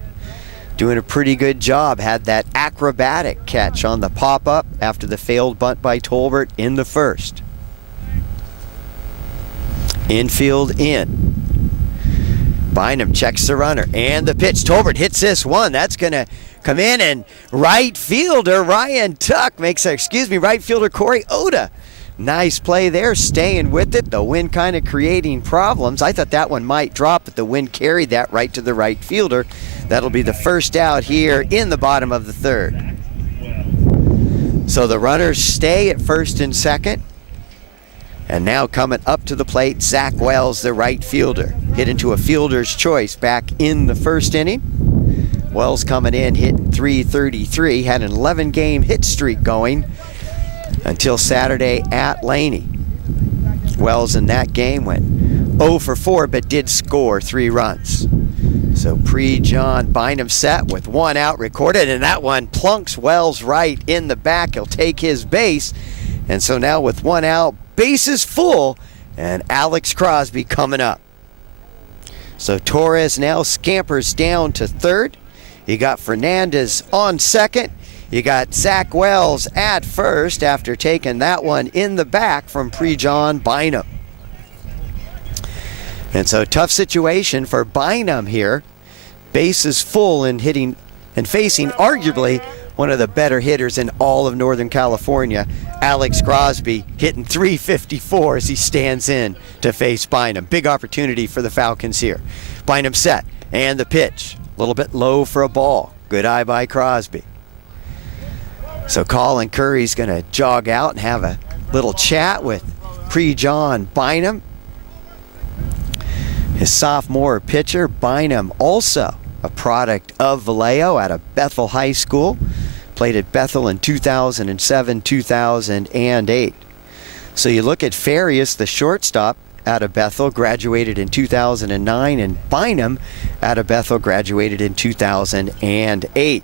Doing a pretty good job. Had that acrobatic catch on the pop-up after the failed bunt by Tolbert in the first. Infield in. Bynum checks the runner, and the pitch. Tolbert hits this one. That's going to come in, and right fielder Ryan Tuck makes right fielder Corey Oda. Nice play there, staying with it. The wind kind of creating problems. I thought that one might drop, but the wind carried that right to the right fielder. That'll be the first out here in the bottom of the third. So the runners stay at first and second. And now coming up to the plate, Zach Wells, the right fielder. Hit into a fielder's choice back in the first inning. Wells coming in, hitting .333, had an 11-game hit streak going until Saturday at Laney. Wells in that game went 0 for 4, but did score 3 runs. So John Bynum set with 1 out recorded, and that one plunks Wells right in the back. He'll take his base. And so now with 1 out, bases full, and Alex Crosby coming up. So Torres now scampers down to third. You got Fernandez on second. You got Zach Wells at first after taking that one in the back from Prejon Bynum. And so tough situation for Bynum here. Base is full and hitting and facing arguably one of the better hitters in all of Northern California, Alex Crosby, hitting .354 as he stands in to face Bynum. Big opportunity for the Falcons here. Bynum set, and the pitch. A little bit low for a ball. Good eye by Crosby. So Colin Curry's going to jog out and have a little chat with Pre-John Bynum. His sophomore pitcher, Bynum, also a product of Vallejo out of Bethel High School. Played at Bethel in 2007, 2008. So you look at Farias, the shortstop out of Bethel, graduated in 2009, and Bynum out of Bethel graduated in 2008.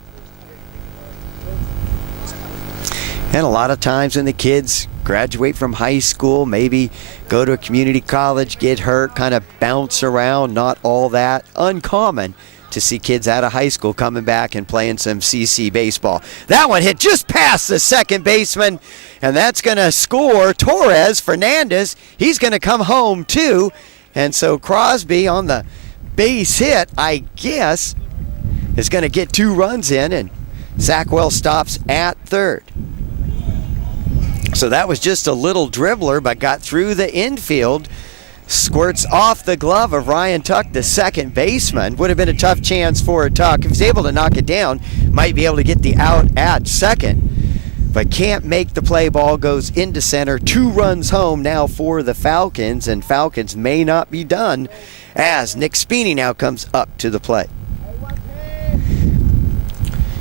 And a lot of times when the kids graduate from high school, maybe go to a community college, get hurt, kind of bounce around, not all that uncommon to see kids out of high school coming back and playing some CC baseball. That one hit just past the second baseman, and that's going to score Torres Fernandez. He's going to come home too, and so Crosby on the base hit, I guess, is going to get 2 runs in, and Zach Wells stops at third. So that was just a little dribbler, but got through the infield. Squirts off the glove of Ryan Tuck, the second baseman. Would have been a tough chance for Tuck. If he's able to knock it down, might be able to get the out at second, but can't make the play. Ball goes into center. 2 runs home now for the Falcons, and Falcons may not be done as Nick Spini now comes up to the plate.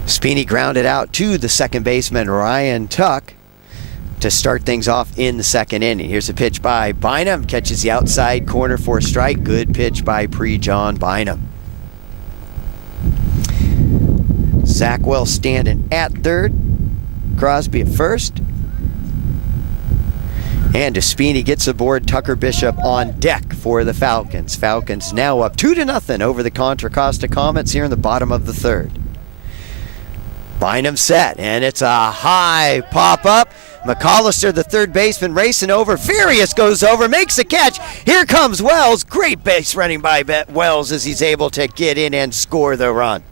Spini grounded out to the second baseman, Ryan Tuck, to start things off in the second inning. Here's a pitch by Bynum. Catches the outside corner for a strike. Good pitch by Pre-John Bynum. Zach Wells standing at third. Crosby at first. And Despini gets aboard. Tucker Bishop on deck for the Falcons. Falcons now up 2-0 over the Contra Costa Comets here in the bottom of the third. Bynum set, and it's a high pop-up. McAllister, the third baseman, racing over. Farias goes over, makes the catch. Here comes Wells. Great base running by Wells as he's able to get in and score the run.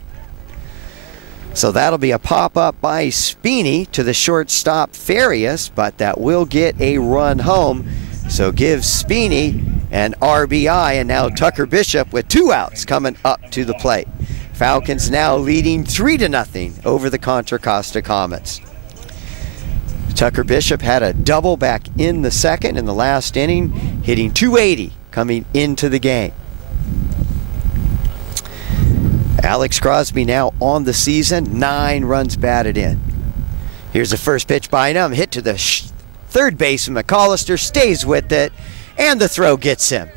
So that'll be a pop-up by Spini to the shortstop Farias, but that will get a run home. So give Spini an RBI, and now Tucker Bishop with 2 outs coming up to the plate. Falcons now leading 3-0 over the Contra Costa Comets. Tucker Bishop had a double back in the second in the last inning, hitting .280 coming into the game. Alex Crosby now on the season, 9 runs batted in. Here's the first pitch by him, hit to the third baseman. McAllister stays with it, and the throw gets him.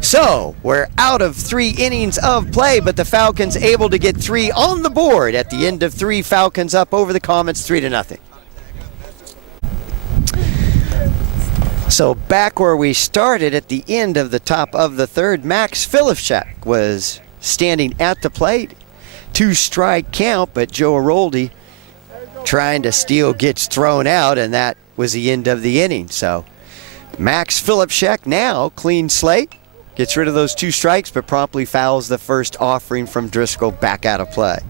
So we're out of 3 innings of play, but the Falcons able to get 3 on the board at the end of 3. Falcons up over the Comets 3-0. So back where we started at the end of the top of the third, Max Filipchek was standing at the plate. 2-strike count, but Joe Aroldi trying to steal gets thrown out, and that was the end of the inning. So Max Filipchek now clean slate. Gets rid of those 2 strikes, but promptly fouls the first offering from Driscoll back out of play.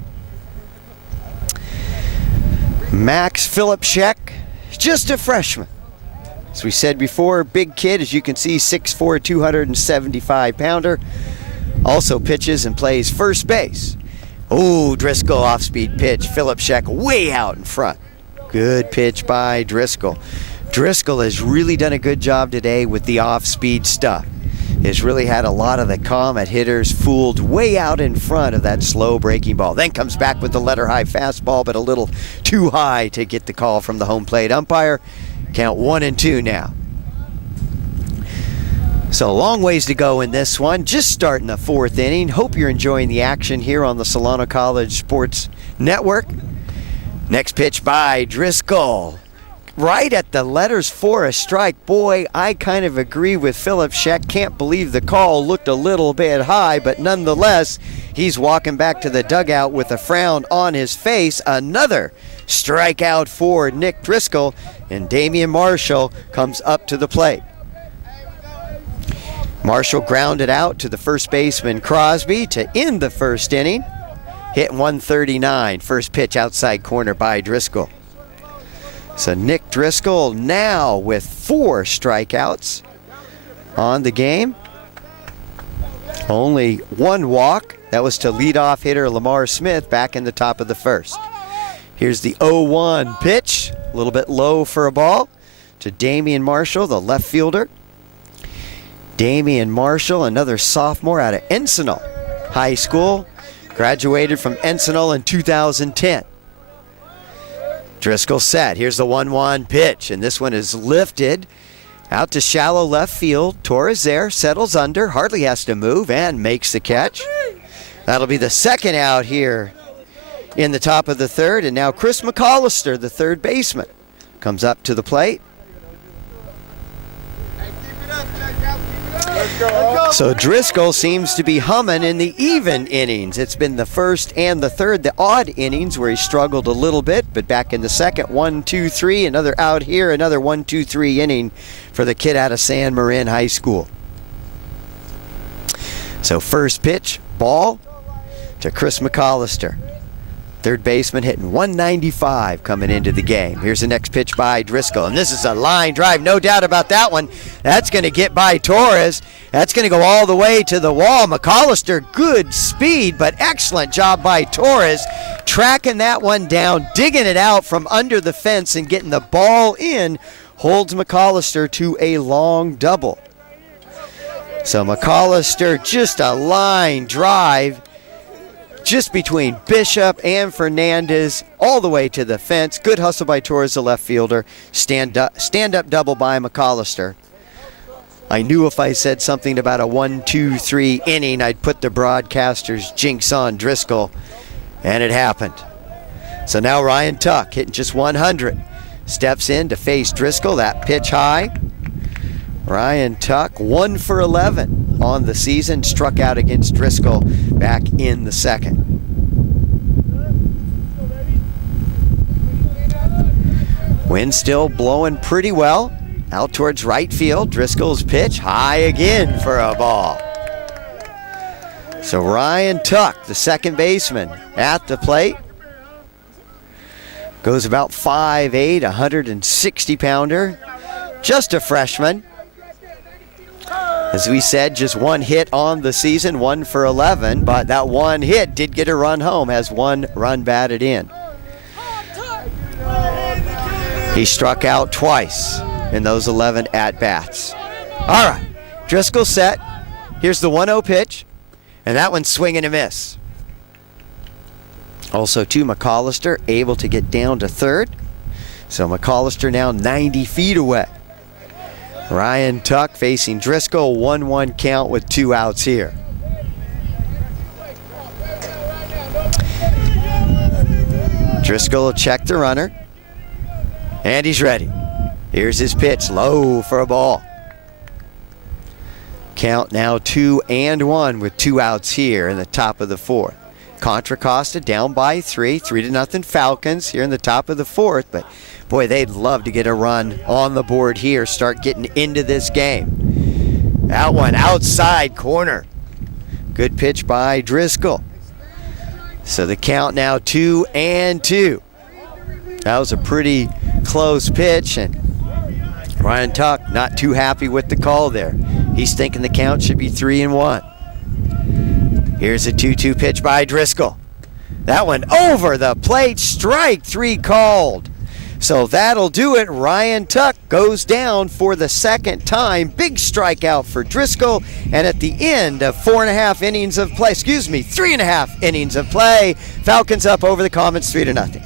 Max Filipchek, just a freshman. As we said before, big kid, as you can see, 6'4", 275-pounder. Also pitches and plays first base. Oh, Driscoll off-speed pitch. Filipchek way out in front. Good pitch by Driscoll. Driscoll has really done a good job today with the off-speed stuff. Has really had a lot of the Comet hitters fooled way out in front of that slow breaking ball. Then comes back with the letter high fastball, but a little too high to get the call from the home plate umpire. Count 1-2 now. So a long ways to go in this one. Just starting the 4th inning. Hope you're enjoying the action here on the Solano College Sports Network. Next pitch by Driscoll. Right at the letters for a strike. Boy, I kind of agree with Filipchek. Can't believe the call looked a little bit high, but nonetheless, he's walking back to the dugout with a frown on his face. Another strikeout for Nick Driscoll, and Damian Marshall comes up to the plate. Marshall grounded out to the first baseman Crosby to end the first inning. Hit 139, first pitch outside corner by Driscoll. So Nick Driscoll now with 4 strikeouts on the game. Only 1 walk. That was to leadoff hitter Lamar Smith back in the top of the first. Here's the 0-1 pitch, a little bit low for a ball, to Damian Marshall, the left fielder. Damian Marshall, another sophomore out of Encinal High School, graduated from Encinal in 2010. Driscoll set. Here's the 1-1 pitch, and this one is lifted out to shallow left field. Torres there, settles under, hardly has to move, and makes the catch. That'll be the second out here in the top of the third, and now Chris McAllister, the third baseman, comes up to the plate. So Driscoll seems to be humming in the even innings. It's been the first and the third, the odd innings where he struggled a little bit, but back in the second, 1, 2, 3, another out here, another 1, 2, 3 inning for the kid out of San Marin High School. So first pitch, ball to Chris McAllister. Third baseman hitting 195 coming into the game. Here's the next pitch by Driscoll, and this is a line drive, no doubt about that one. That's going to get by Torres. That's going to go all the way to the wall. McAllister, good speed, but excellent job by Torres, tracking that one down, digging it out from under the fence and getting the ball in, holds McAllister to a long double. So McAllister, just a line drive, just between Bishop and Fernandez, all the way to the fence. Good hustle by Torres, the left fielder. Stand up double by McAllister. I knew if I said something about a 1, 2, 3 inning, I'd put the broadcaster's jinx on Driscoll, and it happened. So now Ryan Tuck hitting just 100. Steps in to face Driscoll, that pitch high. Ryan Tuck, 1 for 11 on the season, struck out against Driscoll back in the second. Wind still blowing pretty well out towards right field. Driscoll's pitch high again for a ball. So Ryan Tuck, the second baseman, at the plate. Goes about 5'8", 160-pounder, just a freshman. As we said, just 1 hit on the season, 1 for 11, but that 1 hit did get a run home, has 1 run batted in. He struck out twice in those 11 at-bats. All right, Driscoll set. Here's the 1-0 pitch, and that one's swing and a miss. Also to McAllister, able to get down to third. So McAllister now 90 feet away. Ryan Tuck facing Driscoll, 1-1 count with 2 outs here. Driscoll will check the runner, and he's ready. Here's his pitch, low for a ball. Count now 2-1 with 2 outs here in the top of the fourth. Contra Costa down by 3, 3-0 Falcons here in the top of the fourth, but boy, they'd love to get a run on the board here, start getting into this game. That one outside corner. Good pitch by Driscoll. So the count now 2-2. That was a pretty close pitch, and Ryan Tuck not too happy with the call there. He's thinking the count should be 3-1. Here's a 2-2 pitch by Driscoll. That one over the plate, strike 3 called. So that'll do it. Ryan Tuck goes down for the second time. Big strikeout for Driscoll. And at the end of 3.5 innings of play, Falcons up over the Comets 3-0.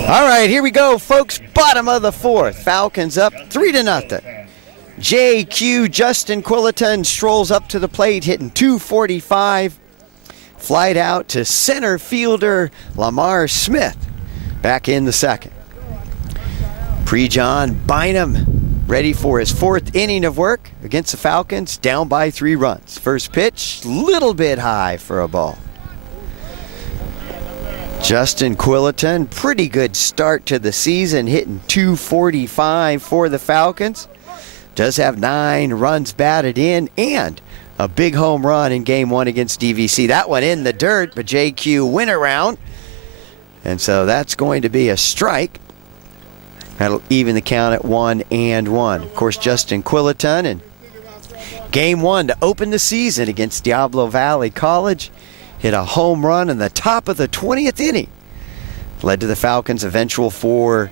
All right, here we go, folks. Bottom of the fourth. Falcons up 3-0. JQ Justin Quilliton strolls up to the plate, hitting .245. Flight out to center fielder Lamar Smith back in the second. Prejon Bynum ready for his 4th inning of work against the Falcons, down by 3 runs. First pitch, little bit high for a ball. Justin Quilliton, pretty good start to the season, hitting .245 for the Falcons. Does have 9 runs batted in and a big home run in game 1 against DVC. That one in the dirt, but JQ went around. And so that's going to be a strike. That'll even the count at 1-1. Of course, Justin Quilliton in game 1 to open the season against Diablo Valley College hit a home run in the top of the 20th inning. Led to the Falcons' eventual 4-2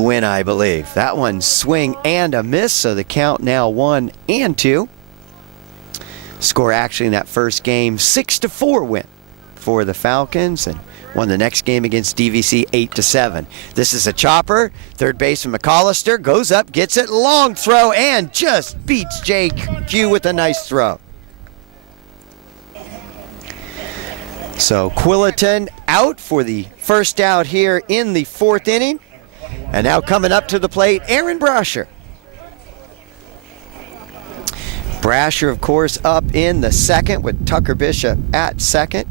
win, I believe. That one swing and a miss, so the count now 1-2. Score actually in that first game, 6-4 win for the Falcons, and won the next game against DVC 8-7. This is a chopper. Third baseman McAllister goes up, gets it, long throw, and just beats JQ with a nice throw. So Quilliton out for the first out here in the 4th inning. And now coming up to the plate, Aaron Brasher. Brasher, of course, up in the 2nd with Tucker Bishop at 2nd.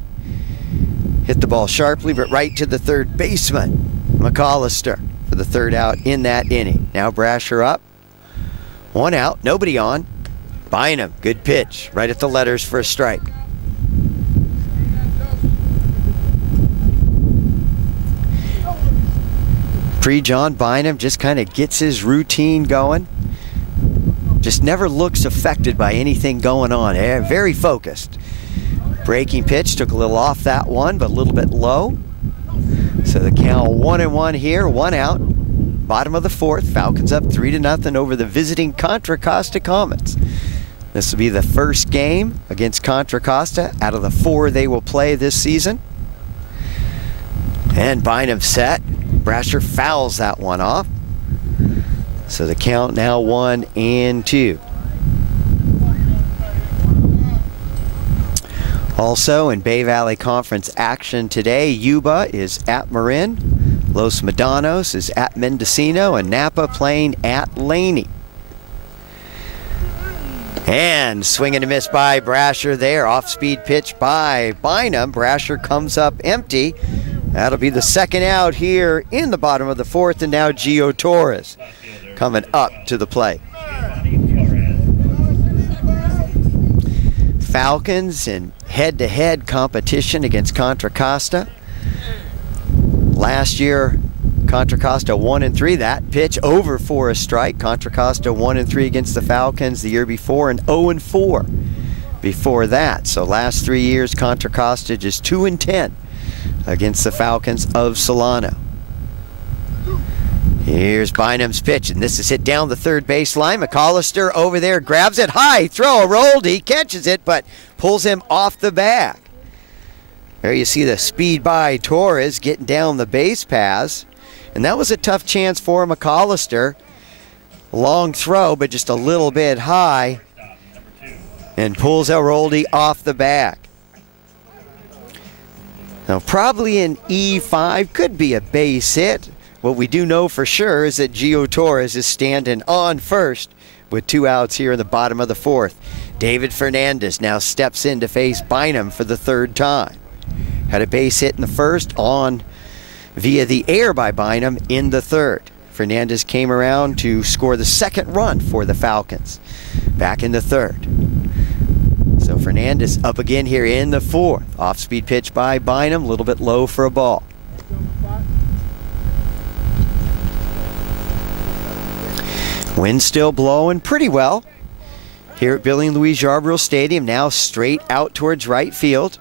Hit the ball sharply, but right to the third baseman, McAllister, for the 3rd out in that inning. Now Brasher up. 1 out, nobody on. Bynum, good pitch, right at the letters for a strike. John Bynum just kind of gets his routine going. Just never looks affected by anything going on. Very focused. Breaking pitch took a little off that one, but a little bit low. So the count 1-1 here, 1 out. Bottom of the 4th, Falcons up 3-0 over the visiting Contra Costa Comets. This will be the first game against Contra Costa out of the 4 they will play this season. And Bynum set. Brasher fouls that one off. So the count now 1-2. Also in Bay Valley Conference action today, Yuba is at Marin, Los Medanos is at Mendocino, and Napa playing at Laney. And swing and a miss by Brasher there. Off-speed pitch by Bynum. Brasher comes up empty. That'll be the 2nd out here in the bottom of the 4th, and now Gio Torres coming up to the plate. Falcons in head-to-head competition against Contra Costa. Last year, Contra Costa 1-3. That pitch over for a strike. Contra Costa 1-3 against the Falcons the year before, and 0-4 before that. So last 3 years, Contra Costa just 2-10 against the Falcons of Solano. Here's Bynum's pitch, and this is hit down the third baseline. McAllister over there grabs it high, throw rolled, he catches it, but pulls him off the bag. There you see the speed by Torres getting down the base paths, and that was a tough chance for McAllister. Long throw, but just a little bit high, and pulls Elroldi off the bag. Now probably an E5, could be a base hit. What we do know for sure is that Gio Torres is standing on first with 2 outs here in the bottom of the 4th. David Fernandez now steps in to face Bynum for the 3rd time. Had a base hit in the 1st, on via the air by Bynum in the 3rd. Fernandez came around to score the 2nd run for the Falcons back in the 3rd. So Fernandez up again here in the 4th. Off-speed pitch by Bynum, a little bit low for a ball. Wind still blowing pretty well here at Billy and Louise Yarborough Stadium. Now straight out towards right field.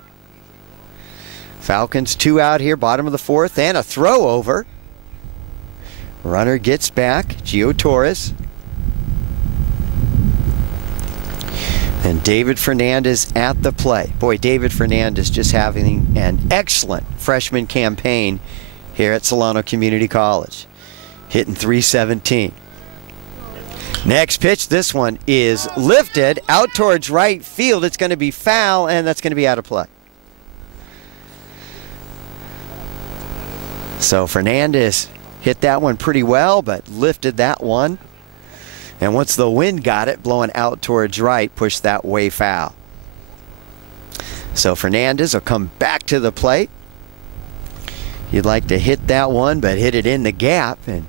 Falcons 2 out here, bottom of the 4th, and a throw over. Runner gets back, Gio Torres. And David Fernandez at the plate. Boy, David Fernandez just having an excellent freshman campaign here at Solano Community College. Hitting .317. Next pitch, this one is lifted out towards right field. It's going to be foul, and that's going to be out of play. So Fernandez hit that one pretty well, but lifted that one. And once the wind got it, blowing out towards right, pushed that way foul. So Fernandez will come back to the plate. You'd like to hit that one, but hit it in the gap and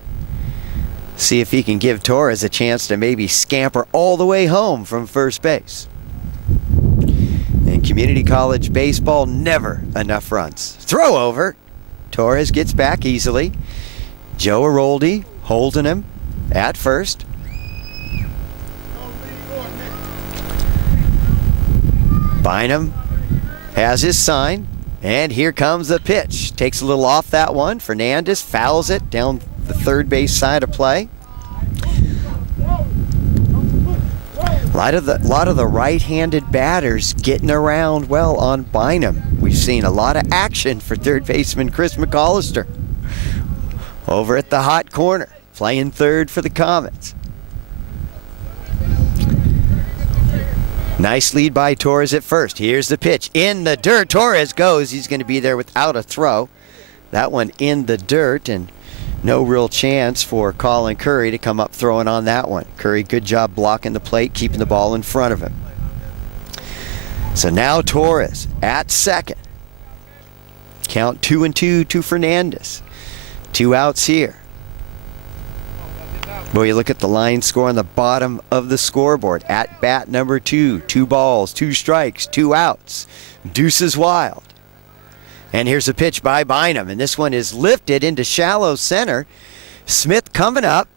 see if he can give Torres a chance to maybe scamper all the way home from first base. In community college baseball, never enough runs. Throw over. Torres gets back easily. Joe Aroldi holding him at first. Bynum has his sign, and here comes the pitch. Takes a little off that one. Fernandez fouls it down the third base side of play. A lot of the right-handed batters getting around well on Bynum. We've seen a lot of action for third baseman Chris McAllister over at the hot corner, playing third for the Comets. Nice lead by Torres at first. Here's the pitch in the dirt. Torres goes. He's going to be there without a throw. That one in the dirt, and no real chance for Colin Curry to come up throwing on that one. Curry, good job blocking the plate, keeping the ball in front of him. So now Torres at second. Count 2-2 to Fernandez. 2 outs here. Boy, you look at the line score on the bottom of the scoreboard. At bat number 2, 2 balls, 2 strikes, 2 outs. Deuces wild. And here's a pitch by Bynum, and this one is lifted into shallow center. Smith coming up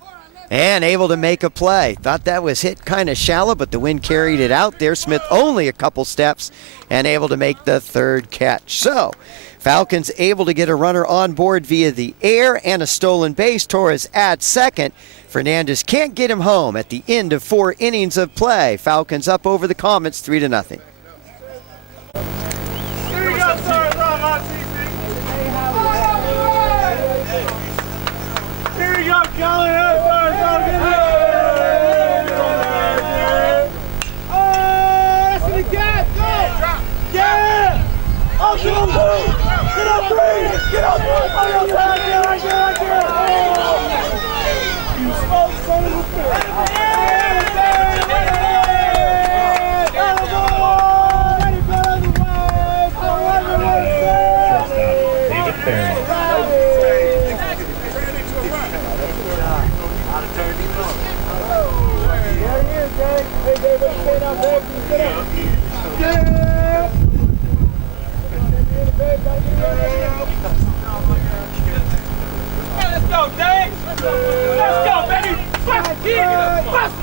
and able to make a play. Thought that was hit kind of shallow, but the wind carried it out there. Smith only a couple steps and able to make the third catch. So Falcons able to get a runner on board via the air and a stolen base. Torres at second. Fernandez can't get him home at the end of 4 innings of play. Falcons up over the Comets 3-0. Here we go, Kelly. That's what he got. Go. Yeah. Oh, get on blue. Get on 3. Get on 3. Oh, right there. You spoke son of a bitch. Let's go, Dave! Let's go, baby! Bust it, kid! Bust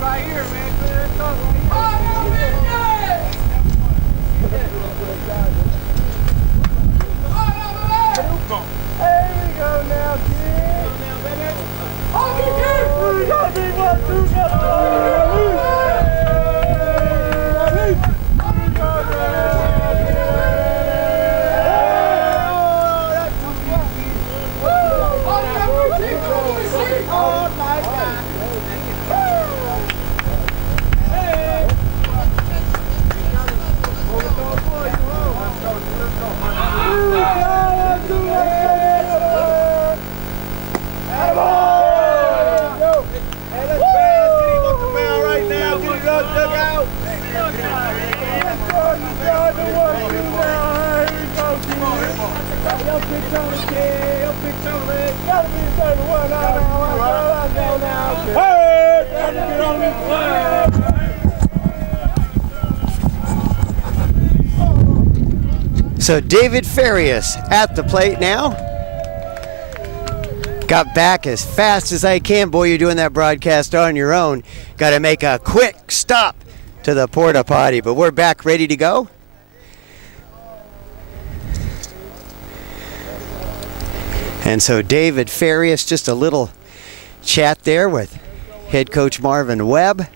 right here, man. There you go now, kid. Oh, you got me 1, 2, 3. So David Farias at the plate now. Got back as fast as I can. Boy, you're doing that broadcast on your own. Got to make a quick stop to the porta potty, but we're back ready to go. And so David Farias, just a little chat there with head coach Marvin Webb.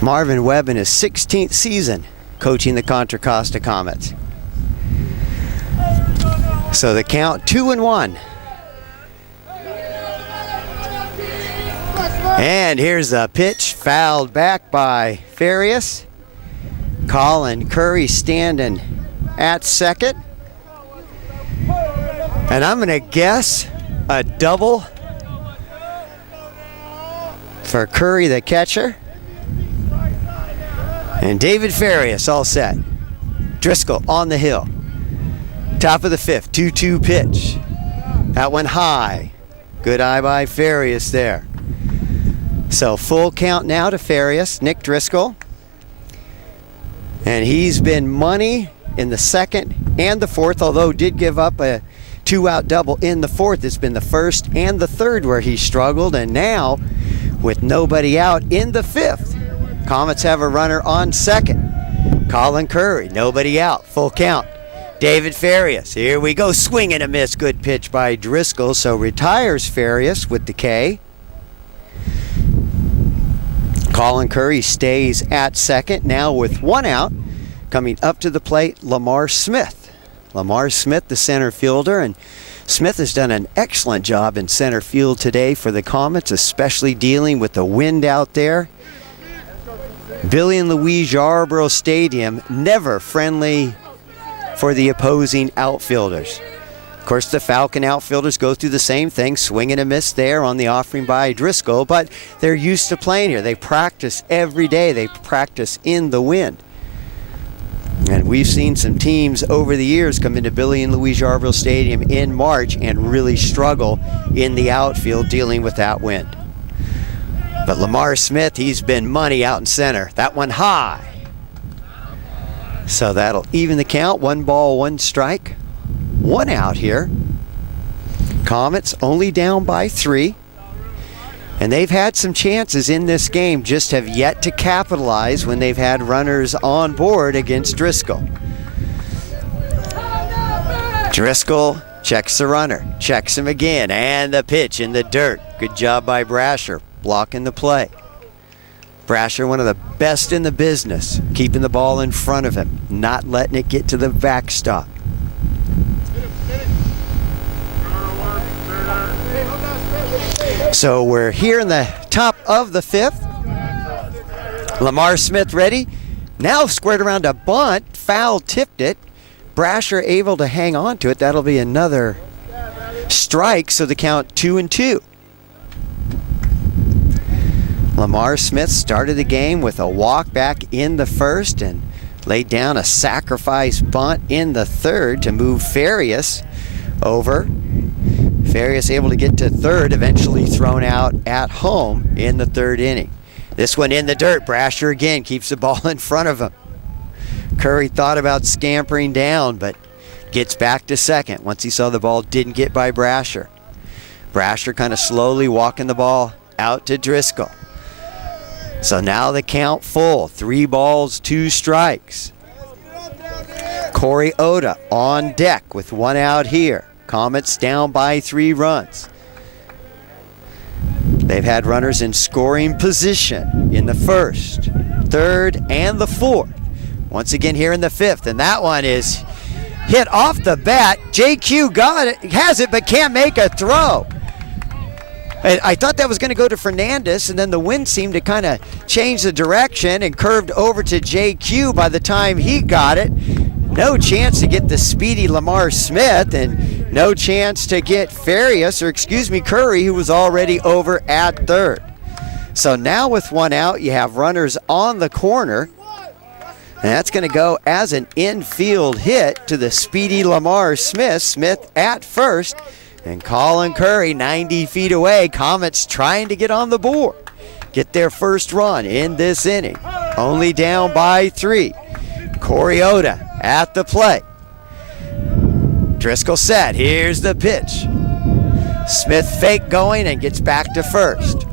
Marvin Webb in his 16th season coaching the Contra Costa Comets. So the count 2-1. And here's a pitch fouled back by Farias. Colin Curry standing at second. And I'm going to guess a double for Curry, the catcher. And David Farias all set. Driscoll on the hill. Top of the fifth, 2-2 pitch. That went high. Good eye by Farias there. So full count now to Farias, Nick Driscoll. And he's been money in the second and the fourth, although did give up a 2-out double in the fourth. It's been the first and the third where he struggled, and now with nobody out in the fifth, Comets have a runner on second. Colin Curry, nobody out, full count. David Farias, here we go, swing and a miss. Good pitch by Driscoll, so retires Farias with the K. Colin Curry stays at second, now with 1 out. Coming up to the plate, Lamar Smith. Lamar Smith, the center fielder, and Smith has done an excellent job in center field today for the Comets, especially dealing with the wind out there. Billy and Louise Yarborough Stadium, never friendly for the opposing outfielders. Of course, the Falcon outfielders go through the same thing, swing and a miss there on the offering by Driscoll, but they're used to playing here. They practice every day. They practice in the wind. And we've seen some teams over the years come into Billy and Louise Yarborough Stadium in March and really struggle in the outfield dealing with that wind. But Lamar Smith, he's been money out in center. That one high. So that'll even the count. 1 ball, 1 strike. 1 out here. Comets only down by 3. And they've had some chances in this game, just have yet to capitalize when they've had runners on board against Driscoll. Driscoll checks the runner, checks him again, and the pitch in the dirt. Good job by Brasher, blocking the play. Brasher, one of the best in the business, keeping the ball in front of him, not letting it get to the backstop. So we're here in the top of the fifth. Lamar Smith ready. Now squared around a bunt. Foul tipped it. Brasher able to hang on to it. That'll be another strike, so the count 2-2. Lamar Smith started the game with a walk back in the first and laid down a sacrifice bunt in the third to move Farias over. Farias able to get to third, eventually thrown out at home in the third inning. This one in the dirt. Brasher again keeps the ball in front of him. Curry thought about scampering down, but gets back to second once he saw the ball didn't get by Brasher. Brasher kind of slowly walking the ball out to Driscoll. So now the count full. 3 balls, 2 strikes. Corey Oda on deck with 1 out here. Comets down by 3 runs. They've had runners in scoring position in the first, third, and the fourth. Once again here in the fifth, and that one is hit off the bat. JQ got it, has it, but can't make a throw. I thought that was going to go to Fernandez, and then the wind seemed to kind of change the direction and curved over to JQ by the time he got it. No chance to get the speedy Lamar Smith, and no chance to get Curry, who was already over at third. So now with 1 out, you have runners on the corner, and that's going to go as an infield hit to the speedy Lamar Smith. Smith at first, and Colin Curry 90 feet away. Comets trying to get on the board, get their first run in this inning. Only down by 3. Corey Oda at the plate. Driscoll set. Here's the pitch. Smith fake going and gets back to first.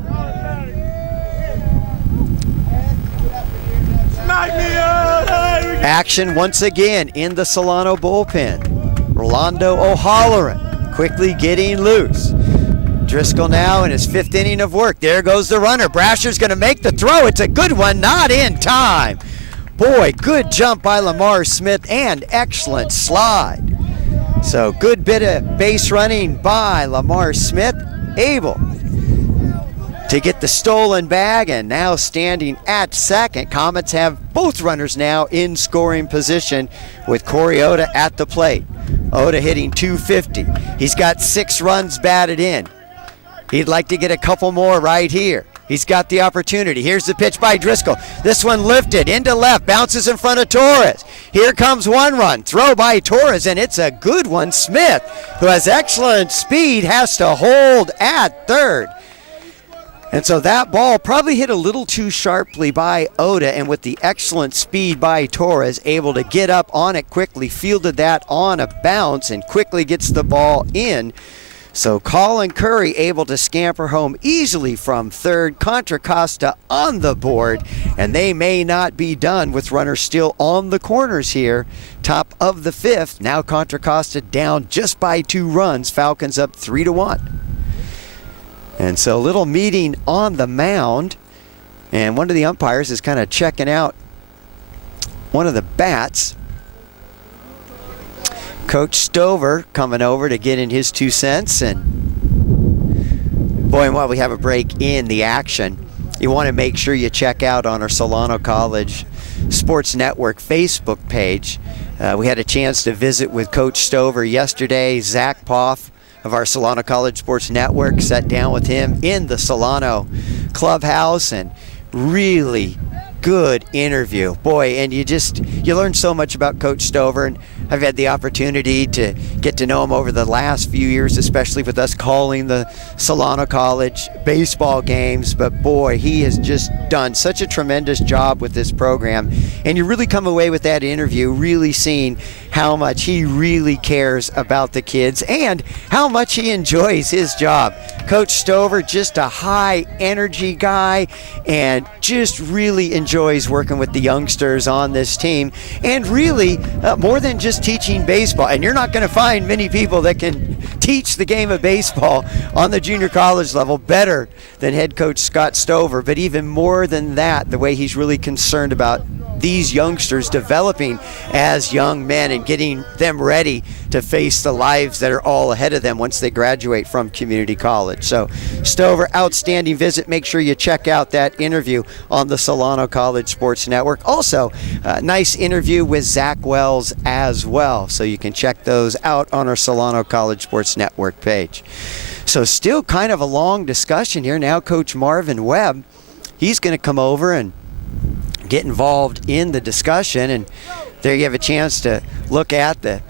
Action once again in the Solano bullpen. Rolando O'Halloran quickly getting loose. Driscoll now in his 5th inning of work. There goes the runner. Brasher's going to make the throw. It's a good one, not in time. Boy, good jump by Lamar Smith and excellent slide. So good bit of base running by Lamar Smith, able to get the stolen bag, and now standing at second. Comets have both runners now in scoring position with Corey Oda at the plate. Oda hitting .250. He's got 6 runs batted in. He'd like to get a couple more right here. He's got the opportunity. Here's the pitch by Driscoll. This one lifted into left, bounces in front of Torres. Here comes 1 run. Throw by Torres, and it's a good one. Smith, who has excellent speed, has to hold at third. And so that ball probably hit a little too sharply by Oda, and with the excellent speed by Torres, able to get up on it quickly, fielded that on a bounce, and quickly gets the ball in. So Colin Curry able to scamper home easily from third. Contra Costa on the board, and they may not be done with runners still on the corners here. Top of the 5th. Now Contra Costa down just by 2 runs. Falcons up 3-1. And so a little meeting on the mound, and one of the umpires is kind of checking out one of the bats. Coach Stover coming over to get in his 2 cents. And boy, and while we have a break in the action, you want to make sure you check out on our Solano College Sports Network Facebook page. We had a chance to visit with Coach Stover yesterday. Zach Poff of our Solano College Sports Network sat down with him in the Solano clubhouse, and really good interview. Boy, and you learn so much about Coach Stover, and I've had the opportunity to get to know him over the last few years, especially with us calling the Solano College baseball games. But boy, he has just done such a tremendous job with this program. And you really come away with that interview really seeing how much he really cares about the kids and how much he enjoys his job. Coach Stover, just a high energy guy, and just really enjoys working with the youngsters on this team, and really more than just teaching baseball. And you're not going to find many people that can teach the game of baseball on the junior college level better than head coach Scott Stover. But even more than that, the way he's really concerned about these youngsters developing as young men and getting them ready to face the lives that are all ahead of them once they graduate from community college. So Stover, outstanding visit. Make sure you check out that interview on the Solano College Sports Network. Also, a nice interview with Zach Wells as well. So you can check those out on our Solano College Sports Network page. So still kind of a long discussion here. Now Coach Marvin Webb, he's going to come over and get involved in the discussion, and there you have a chance to look at the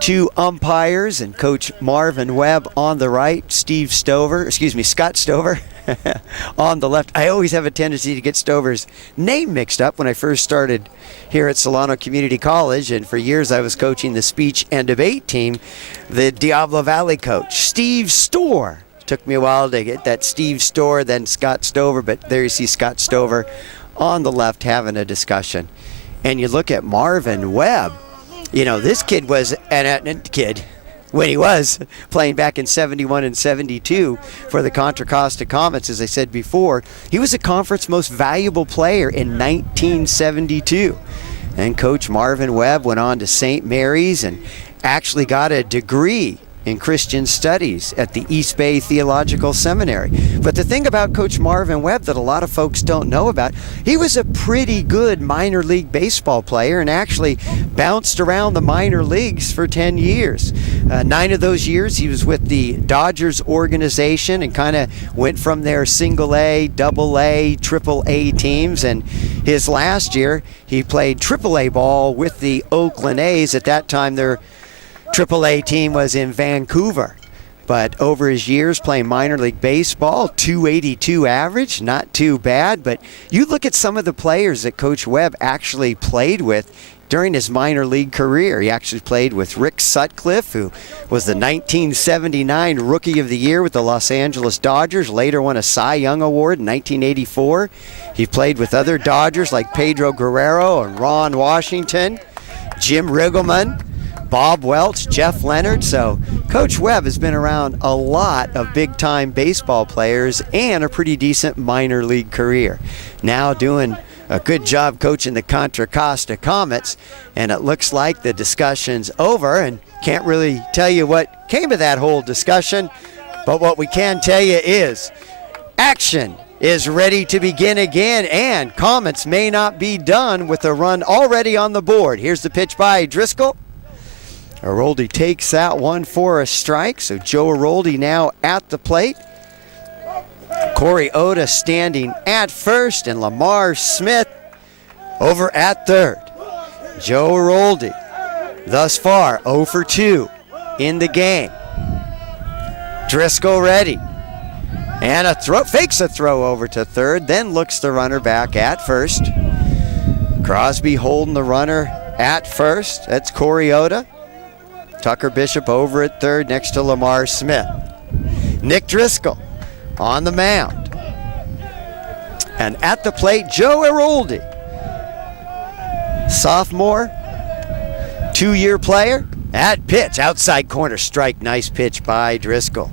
2 umpires and Coach Marvin Webb on the right, Scott Stover on the left. I always have a tendency to get Stover's name mixed up when I first started here at Solano Community College, and for years I was coaching the speech and debate team, the Diablo Valley coach, Steve Storr. Took me a while to get that Steve Storr, then Scott Stover, but there you see Scott Stover on the left having a discussion. And you look at Marvin Webb, this kid was an kid when he was playing back in 71 and 72 for the Contra Costa Comets. As I said before, he was a conference most valuable player in 1972. And Coach Marvin Webb went on to St. Mary's and actually got a degree in Christian Studies at the East Bay Theological Seminary. But the thing about Coach Marvin Webb that a lot of folks don't know about, he was a pretty good minor league baseball player and actually bounced around the minor leagues for 10 years. 9 of those years he was with the Dodgers organization and kind of went from their single A, double A, triple A teams. And his last year he played triple A ball with the Oakland A's. At that time their AAA team was in Vancouver. But over his years playing minor league baseball, 282 average, not too bad. But you look at some of the players that Coach Webb actually played with during his minor league career. He actually played with Rick Sutcliffe, who was the 1979 Rookie of the Year with the Los Angeles Dodgers, later won a Cy Young Award in 1984. He played with other Dodgers like Pedro Guerrero and Ron Washington, Jim Riggleman, Bob Welch, Jeff Leonard. So Coach Webb has been around a lot of big-time baseball players and a pretty decent minor league career. Now doing a good job coaching the Contra Costa Comets, and it looks like the discussion's over, and can't really tell you what came of that whole discussion, but what we can tell you is action is ready to begin again, and Comets may not be done with a run already on the board. Here's the pitch by Driscoll. Aroldi takes that one for a strike, so Joe Aroldi now at the plate. Corey Oda standing at first, and Lamar Smith over at third. Joe Aroldi, thus far, 0 for 2 in the game. Driscoll ready. And fakes a throw over to third, then looks the runner back at first. Crosby holding the runner at first. That's Corey Oda. Tucker Bishop over at third next to Lamar Smith. Nick Driscoll on the mound. And at the plate, Joe Aroldi. Sophomore, 2-year player. At pitch, outside corner strike. Nice pitch by Driscoll.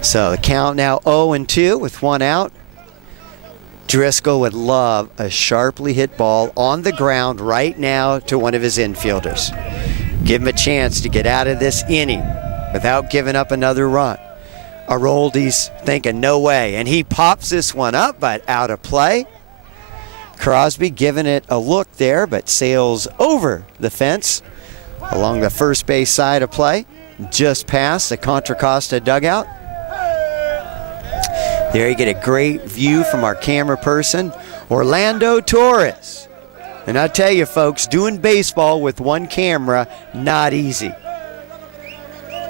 So the count now 0-2 with 1 out. Driscoll would love a sharply hit ball on the ground right now to one of his infielders. Give him a chance to get out of this inning without giving up another run. Aroldi's thinking no way, and he pops this one up, but out of play. Crosby giving it a look there, but sails over the fence along the first base side of play, just past the Contra Costa dugout. There you get a great view from our camera person, Orlando Torres. And I tell you folks, doing baseball with one camera, not easy.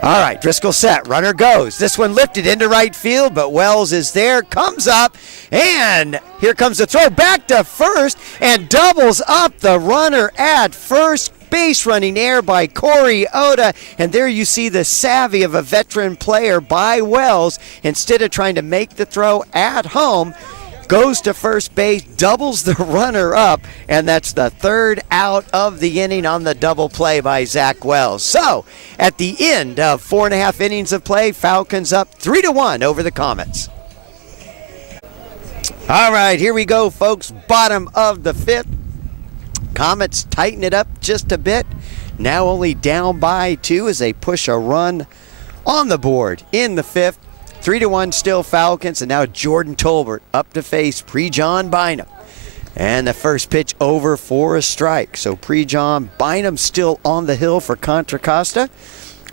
All right, Driscoll set, runner goes. This one lifted into right field, but Wells is there, comes up, and here comes the throw back to first, and doubles up the runner at first. Base running error by Corey Oda, and there you see the savvy of a veteran player by Wells. Instead of trying to make the throw at home, goes to first base, doubles the runner up, and that's the third out of the inning on the double play by Zach Wells. So, at the end of 4.5 innings of play, Falcons up 3-1 over the Comets. All right, here we go, folks. Bottom of the 5th. Comets tighten it up just a bit. Now only down by 2 as they push a run on the board in the 5th. 3-1 still Falcons, and now Jordan Tolbert up to face Pre-John Bynum. And the first pitch over for a strike. So Pre-John Bynum still on the hill for Contra Costa.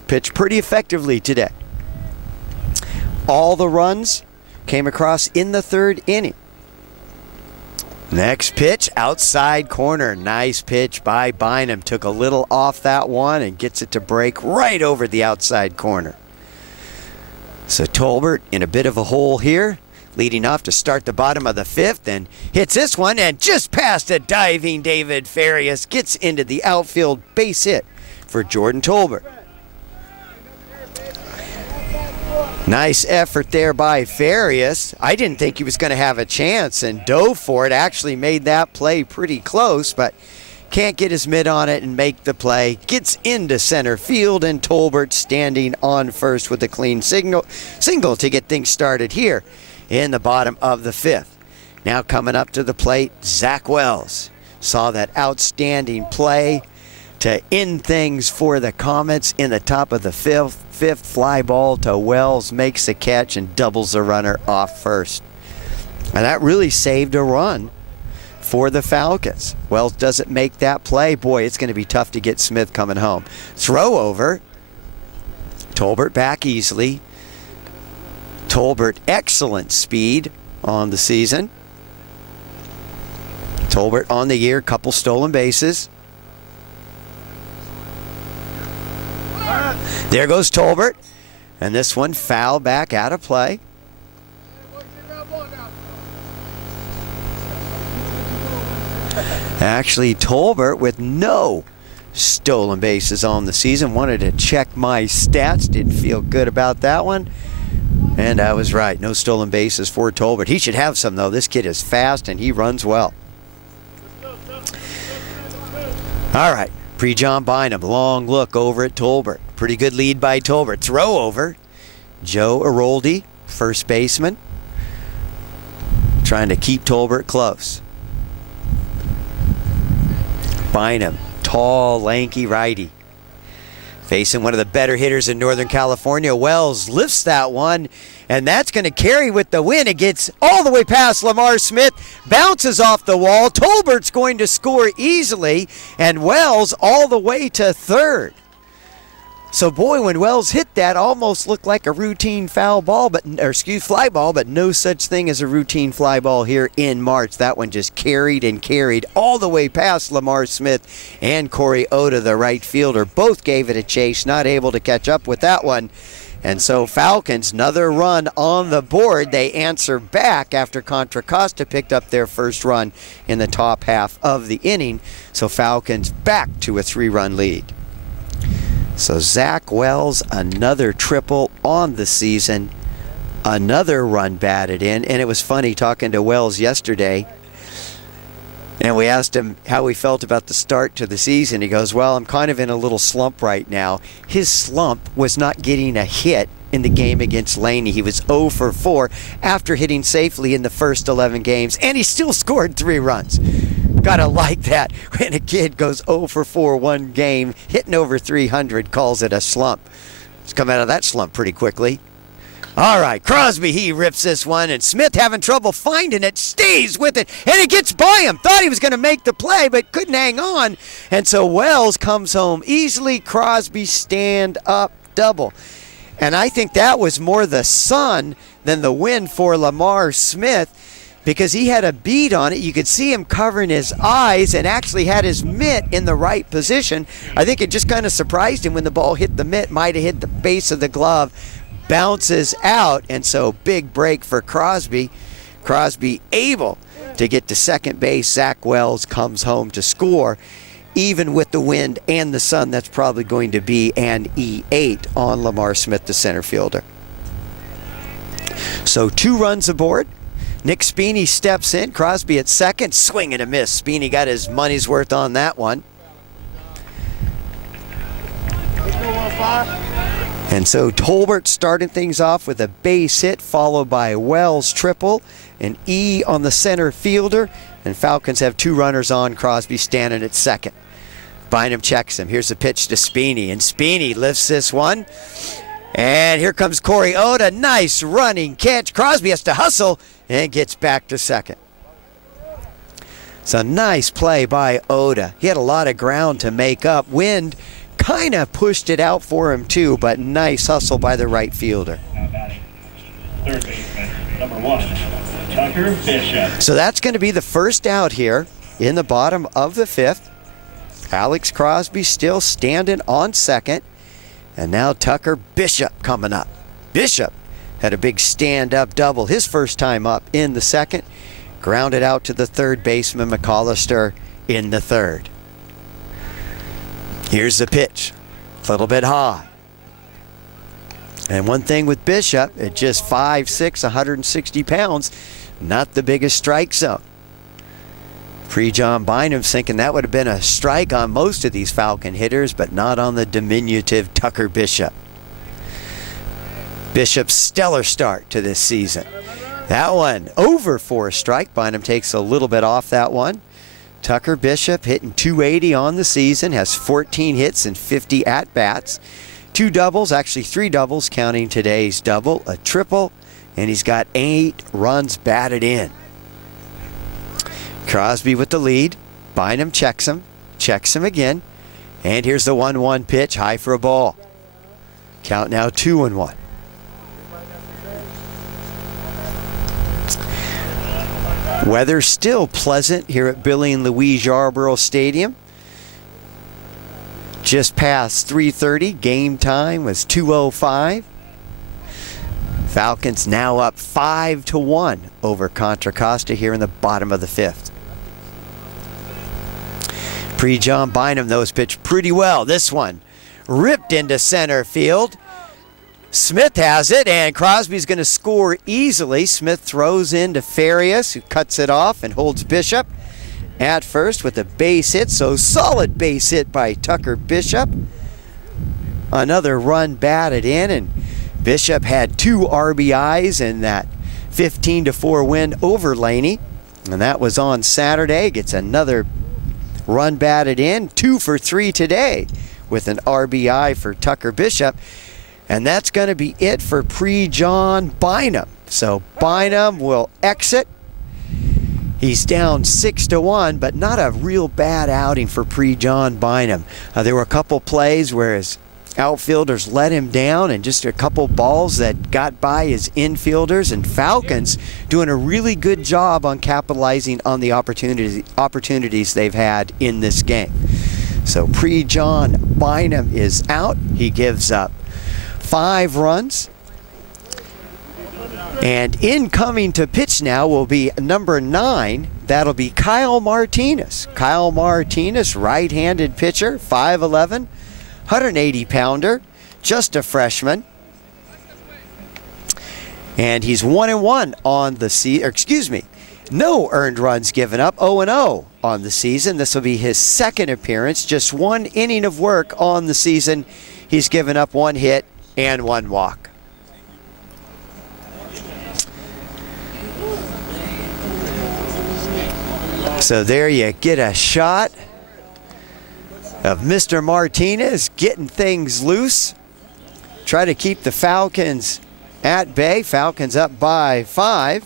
Pitched pretty effectively today. All the runs came across in the 3rd inning. Next pitch, outside corner. Nice pitch by Bynum. Took a little off that one and gets it to break right over the outside corner. So Tolbert in a bit of a hole here, leading off to start the bottom of the 5th, and hits this one and just past a diving David Farias. Gets into the outfield, base hit for Jordan Tolbert. Nice effort there by Farias. I didn't think he was going to have a chance and dove for it. Actually made that play pretty close, but can't get his mitt on it and make the play. Gets into center field, and Tolbert standing on first with a clean single to get things started here in the bottom of the 5th. Now coming up to the plate, Zach Wells. Saw that outstanding play to end things for the Comets in the top of the 5th. Fly ball to Wells, makes a catch and doubles the runner off first. And that really saved a run for the Falcons. Wells doesn't make that play. Boy, it's going to be tough to get Smith coming home. Throw over. Tolbert back easily. Tolbert, excellent speed on the season. Tolbert on the year, couple stolen bases. There goes Tolbert, and this one foul back out of play. Actually, Tolbert with no stolen bases on the season. Wanted to check my stats, didn't feel good about that one. And I was right, no stolen bases for Tolbert. He should have some though. This kid is fast and he runs well. All right. Pre-John Bynum, long look over at Tolbert. Pretty good lead by Tolbert. Throw over. Joe Aroldi, first baseman, trying to keep Tolbert close. Bynum, tall, lanky righty. Facing one of the better hitters in Northern California, Wells lifts that one, and that's going to carry with the win. It gets all the way past Lamar Smith, bounces off the wall. Tolbert's going to score easily, and Wells all the way to third. So, boy, when Wells hit that, almost looked like a routine fly ball, but no such thing as a routine fly ball here in March. That one just carried and carried all the way past Lamar Smith and Corey Oda, the right fielder. Both gave it a chase, not able to catch up with that one. And so Falcons, another run on the board. They answer back after Contra Costa picked up their first run in the top half of the inning. So Falcons back to a 3-run lead. So Zach Wells, another triple on the season, another run batted in. And it was funny talking to Wells yesterday, and we asked him how he felt about the start to the season. He goes, well, I'm kind of in a little slump right now. His slump was not getting a hit in the game against Laney. He was 0 for 4 after hitting safely in the first 11 games, and he still scored 3 runs. Gotta like that when a kid goes 0 for 4 one game, hitting over 300, calls it a slump. He's come out of that slump pretty quickly. All right, Crosby, he rips this one, and Smith having trouble finding it, stays with it, and it gets by him. Thought he was going to make the play, but couldn't hang on. And so Wells comes home easily. Crosby stand up double. And I think that was more the sun than the win for Lamar Smith, because he had a bead on it. You could see him covering his eyes and actually had his mitt in the right position. I think it just kind of surprised him when the ball hit the mitt, might have hit the base of the glove, bounces out, and so big break for Crosby. Crosby able to get to second base. Zach Wells comes home to score. Even with the wind and the sun, that's probably going to be an E8 on Lamar Smith, the center fielder. So 2 runs aboard. Nick Speeney steps in. Crosby at second. Swing and a miss. Speeney got his money's worth on that one. And so Tolbert starting things off with a base hit, followed by Wells triple, an E on the center fielder, and Falcons have 2 runners on. Crosby standing at second. Bynum checks him. Here's the pitch to Speeney, and Speeney lifts this one. And here comes Corey Oda. Nice running catch. Crosby has to hustle and gets back to second. It's a nice play by Oda. He had a lot of ground to make up. Wind kind of pushed it out for him too, but nice hustle by the right fielder. Now batting, third baseman, number 1, Tucker Bishop. So that's going to be the first out here in the bottom of the 5th. Alex Crosby still standing on second. And now Tucker Bishop coming up. Bishop had a big stand-up double his first time up in the second. Grounded out to the third baseman, McAllister, in the third. Here's the pitch. A little bit high. And one thing with Bishop, at just 5'6", 160 pounds, not the biggest strike zone. John Bynum's thinking that would have been a strike on most of these Falcon hitters, but not on the diminutive Tucker Bishop. Bishop's stellar start to this season. That one over for a strike. Bynum takes a little bit off that one. Tucker Bishop hitting .280 on the season, has 14 hits and 50 at-bats. 2 doubles, actually 3 doubles, counting today's double, a triple, and he's got 8 runs batted in. Crosby with the lead. Bynum checks him again. And here's the 1-1 pitch, high for a ball. Count now 2-1. Weather still pleasant here at Billy and Louise Yarborough Stadium. Just past 3:30. Game time was 2:05. Falcons now up 5-1 over Contra Costa here in the bottom of the 5th. John Bynum, those pitched pretty well. This one ripped into center field. Smith has it, and Crosby's going to score easily. Smith throws in to Farias, who cuts it off and holds Bishop at first with a base hit. So solid base hit by Tucker Bishop. Another run batted in, and Bishop had 2 RBIs in that 15-4 win over Laney, and that was on Saturday. Gets another run batted in, 2 for 3 today with an RBI for Tucker Bishop. And that's going to be it for Pre-John Bynum. So Bynum will exit. He's down 6-1, but not a real bad outing for Pre-John Bynum. There were a couple plays where his outfielders let him down, and just a couple balls that got by his infielders, and Falcons doing a really good job on capitalizing on the opportunities they've had in this game. So Pre-John Bynum is out. He gives up 5 runs. And incoming to pitch now will be number 9. That'll be Kyle Martinez. Kyle Martinez, right-handed pitcher, 5'11", 180-pounder, just a freshman. And he's 1-1 on the season. No earned runs given up, 0-0 on the season. This will be his second appearance, just 1 inning of work on the season. He's given up 1 hit and 1 walk. So there you get a shot of Mr. Martinez getting things loose. Try to keep the Falcons at bay. Falcons up by 5.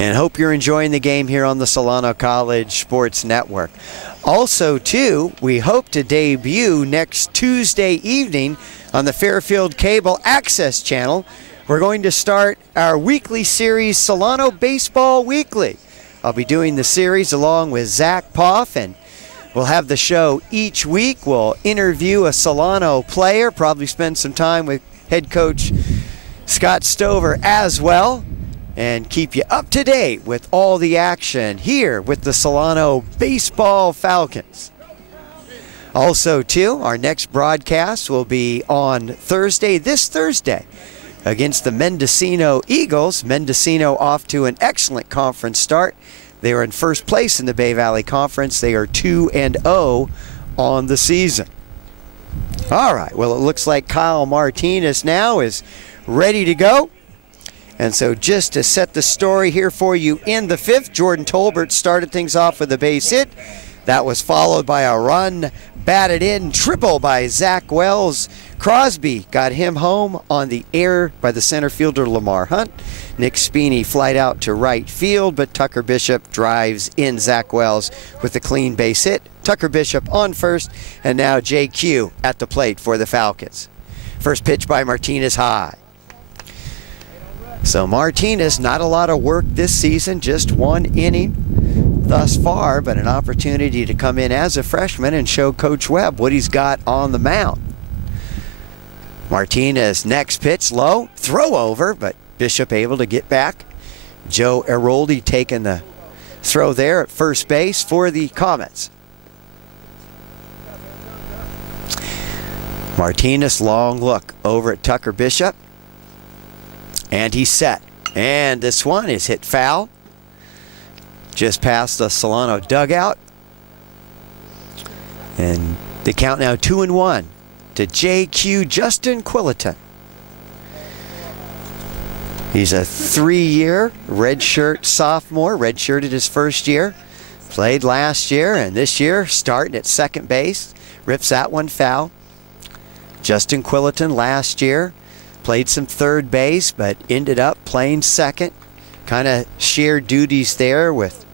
And hope you're enjoying the game here on the Solano College Sports Network. Also, too, we hope to debut next Tuesday evening on the Fairfield Cable Access Channel. We're going to start our weekly series, Solano Baseball Weekly. I'll be doing the series along with Zach Poff, and we'll have the show each week. We'll interview a Solano player, probably spend some time with head coach Scott Stover as well, and keep you up to date with all the action here with the Solano Baseball Falcons. Also, too, our next broadcast will be on this Thursday, against the Mendocino Eagles. Mendocino off to an excellent conference start. They are in first place in the Bay Valley Conference. They are 2-0 on the season. All right, well, it looks like Kyle Martinez now is ready to go. And so just to set the story here for you, in the 5th, Jordan Tolbert started things off with a base hit. That was followed by a run batted in, triple by Zach Wells. Crosby got him home on the air by the center fielder Lamar Hunt. Nick Spini flied out to right field, but Tucker Bishop drives in Zach Wells with a clean base hit. Tucker Bishop on first, and now JQ at the plate for the Falcons. First pitch by Martinez, high. So Martinez, not a lot of work this season, just 1 inning thus far, but an opportunity to come in as a freshman and show Coach Webb what he's got on the mound. Martinez, next pitch, low, throw over, but Bishop able to get back. Joe Eroldi taking the throw there at first base for the Comets. Martinez, long look over at Tucker Bishop. And he's set. And this one is hit foul, just past the Solano dugout. And the count now 2-1 to JQ Justin Quilliton. He's a 3-year redshirt sophomore, redshirted his first year. Played last year, and this year starting at second base. Rips that one foul. Justin Quilliton last year played some third base, but ended up playing second. Kind of shared duties there with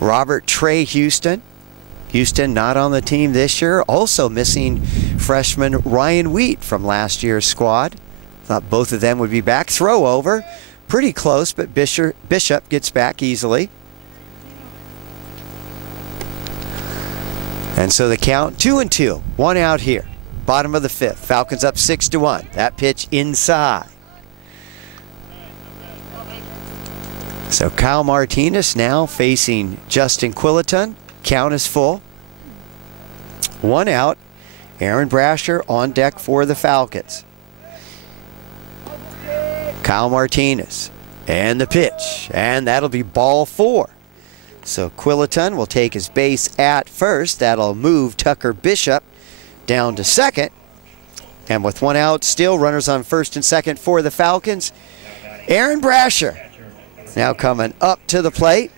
Robert Trey Houston. Houston not on the team this year. Also missing freshman Ryan Wheat from last year's squad. Thought both of them would be back. Throw over. Pretty close, but Bishop gets back easily. And so the count 2-2. 1 out here. Bottom of the 5th. Falcons up 6-1. That pitch inside. So Kyle Martinez now facing Justin Quilliton. Count is full. 1 out. Aaron Brasher on deck for the Falcons. Kyle Martinez. And the pitch. And that'll be ball 4. So Quilliton will take his base at first. That'll move Tucker Bishop down to second. And with 1 out still, runners on first and second for the Falcons. Aaron Brasher now coming up to the plate.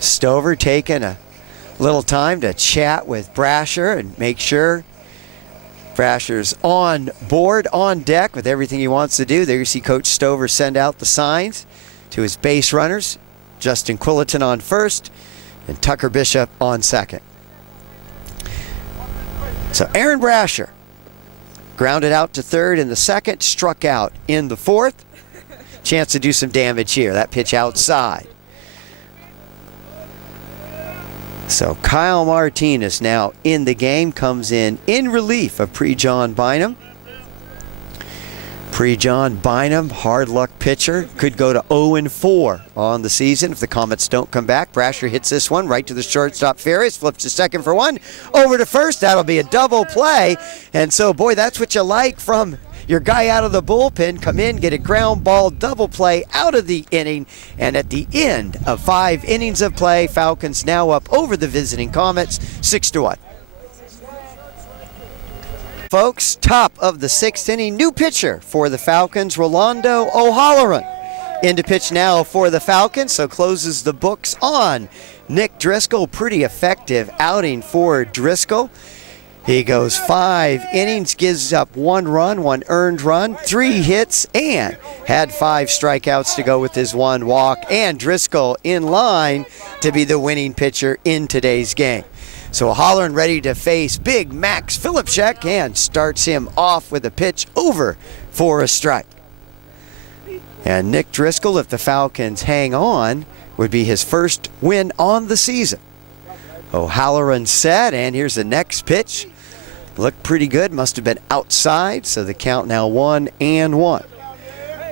Stover taking a little time to chat with Brasher and make sure Brasher's on board, on deck with everything he wants to do. There you see Coach Stover send out the signs to his base runners. Justin Quilliton on first and Tucker Bishop on second. So Aaron Brasher grounded out to third in the second, struck out in the fourth. Chance to do some damage here. That pitch outside. So Kyle Martinez now in the game, comes in relief of Pre-John Bynum. Pre-John Bynum, hard luck pitcher, could go to 0-4 on the season if the Comets don't come back. Brasher hits this one right to the shortstop Ferris, flips to second for one, over to first. That'll be a double play. And so, boy, that's what you like from your guy out of the bullpen. Come in, get a ground ball, double play out of the inning. And at the end of 5 innings of play, Falcons now up over the visiting Comets, 6-1. Folks, top of the 6th inning, new pitcher for the Falcons, Rolando O'Halloran. Into pitch now for the Falcons, so closes the books on Nick Driscoll. Pretty effective outing for Driscoll. He goes 5 innings, gives up 1 run, 1 earned run, 3 hits, and had 5 strikeouts to go with his 1 walk. And Driscoll in line to be the winning pitcher in today's game. So O'Halloran ready to face big Max Filipchek and starts him off with a pitch over for a strike. And Nick Driscoll, if the Falcons hang on, would be his first win on the season. O'Halloran set, and here's the next pitch. Looked pretty good, must have been outside, so the count now 1-1.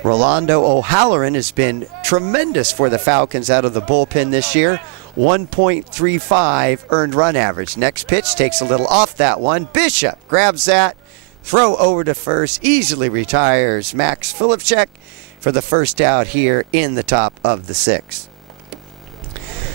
Rolando O'Halloran has been tremendous for the Falcons out of the bullpen this year. 1.35 earned run average. Next pitch takes a little off that one. Bishop grabs that, throw over to first, easily retires Max Filipchek for the first out here in the top of the 6th.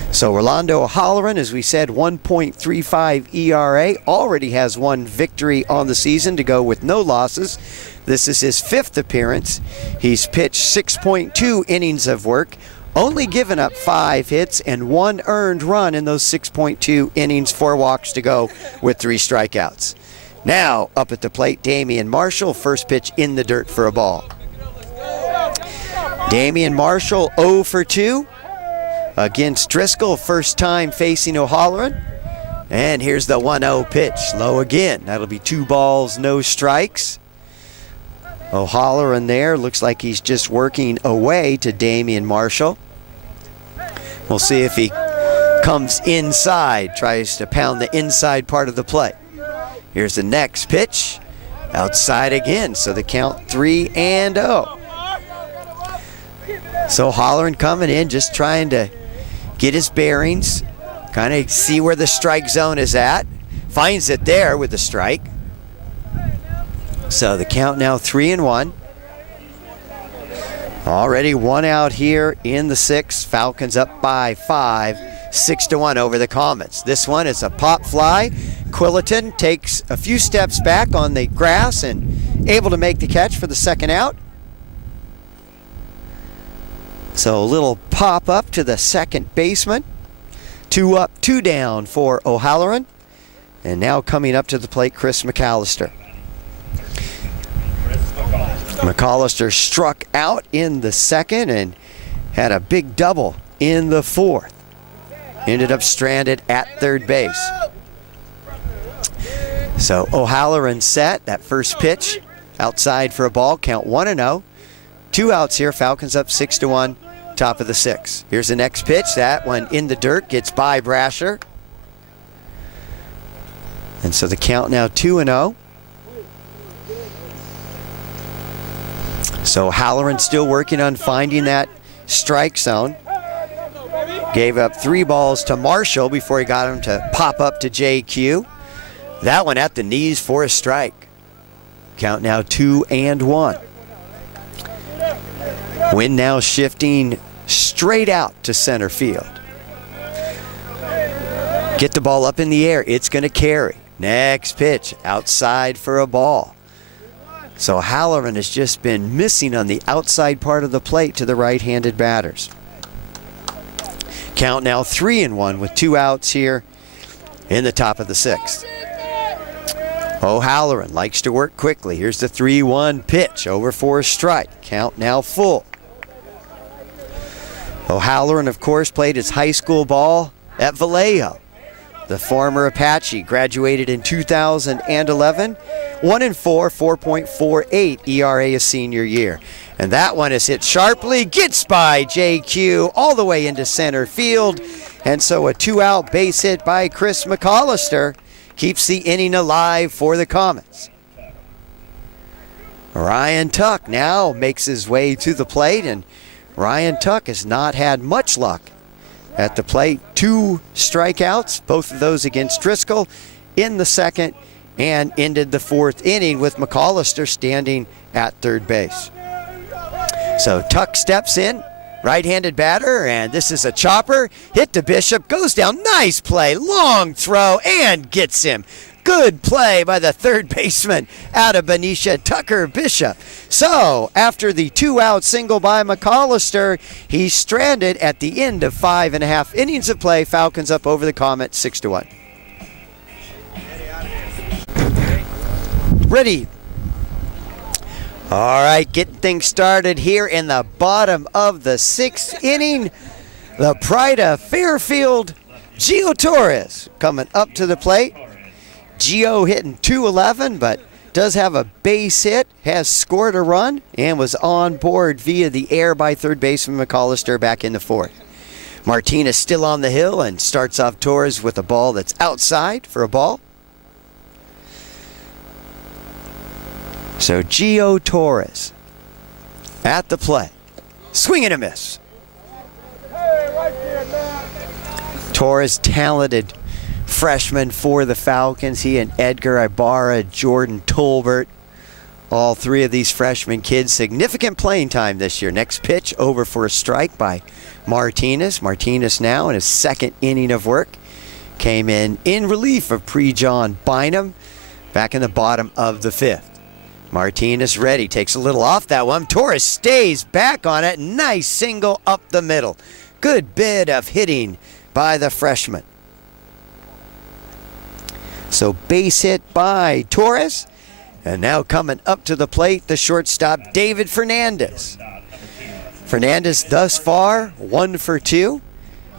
So Rolando O'Halloran, as we said, 1.35 ERA, already has 1 victory on the season to go with no losses. This is his 5th appearance. He's pitched 6.2 innings of work, only given up 5 hits and 1 earned run in those 6.2 innings, 4 walks to go with 3 strikeouts. Now up at the plate, Damian Marshall, first pitch in the dirt for a ball. Damian Marshall 0 for 2 against Driscoll, first time facing O'Halloran. And here's the 1-0 pitch, low again. That'll be 2 balls, no strikes. O'Halloran there, looks like he's just working away to Damian Marshall. We'll see if he comes inside, tries to pound the inside part of the play. Here's the next pitch, outside again, so the count 3-0. So O'Halloran coming in, just trying to get his bearings, kind of see where the strike zone is at. Finds it there with the strike. So the count now 3-1. Already 1 out here in the 6th. Falcons up by 5, 6-1 over the Comets. This one is a pop fly. Quilliton takes a few steps back on the grass and able to make the catch for the second out. So a little pop up to the second baseman. 2 up, 2 down for O'Halloran. And now coming up to the plate, Chris McAllister. McAllister struck out in the second and had a big double in the 4th. Ended up stranded at third base. So O'Halloran set that first pitch outside for a ball, count 1-0. 2 outs here, Falcons up 6-1, top of the 6th. Here's the next pitch, that one in the dirt, gets by Brasher. And so the count now 2-0. So O'Halloran still working on finding that strike zone. Gave up 3 balls to Marshall before he got him to pop up to JQ. That one at the knees for a strike. Count now 2-1. Wind now shifting straight out to center field. Get the ball up in the air. It's going to carry. Next pitch outside for a ball. So O'Halloran has just been missing on the outside part of the plate to the right-handed batters. Count now 3-1 with 2 outs here in the top of the 6th. O'Halloran likes to work quickly. Here's the 3-1 pitch over for a strike. Count now full. O'Halloran, of course, played his high school ball at Vallejo. The former Apache graduated in 2011. 1-4, 4.48 ERA his senior year. And that one is hit sharply, gets by JQ all the way into center field. And so a 2-out base hit by Chris McAllister keeps the inning alive for the Comets. Ryan Tuck now makes his way to the plate, and Ryan Tuck has not had much luck at the plate. 2 strikeouts, both of those against Driscoll in the 2nd, and ended the 4th inning with McAllister standing at third base. So Tuck steps in, right-handed batter, and this is a chopper. Hit to Bishop, goes down, nice play, long throw, and gets him. Good play by the third baseman out of Benicia, Tucker Bishop. So after the 2-out single by McAllister, he's stranded at the end of 5.5 innings of play. Falcons up over the Comets 6-1. Ready. All right, getting things started here in the bottom of the 6th inning. The pride of Fairfield, Gio Torres, coming up to the plate. Gio hitting .211, but does have a base hit, has scored a run, and was on board via the air by third baseman McAllister back in the 4th. Martinez still on the hill and starts off Torres with a ball that's outside for a ball. So Gio Torres at the plate. Swing and a miss. Torres, talented freshman for the Falcons. He and Edgar Ibarra, Jordan Tolbert, all 3 of these freshman kids, significant playing time this year. Next pitch over for a strike by Martinez. Martinez now in his 2nd inning of work. Came in relief of Pre-John Bynum back in the bottom of the 5th. Martinez ready, takes a little off that one. Torres stays back on it. Nice single up the middle. Good bit of hitting by the freshman. So base hit by Torres. And now coming up to the plate, the shortstop, David Fernandez. Fernandez thus far, 1 for 2.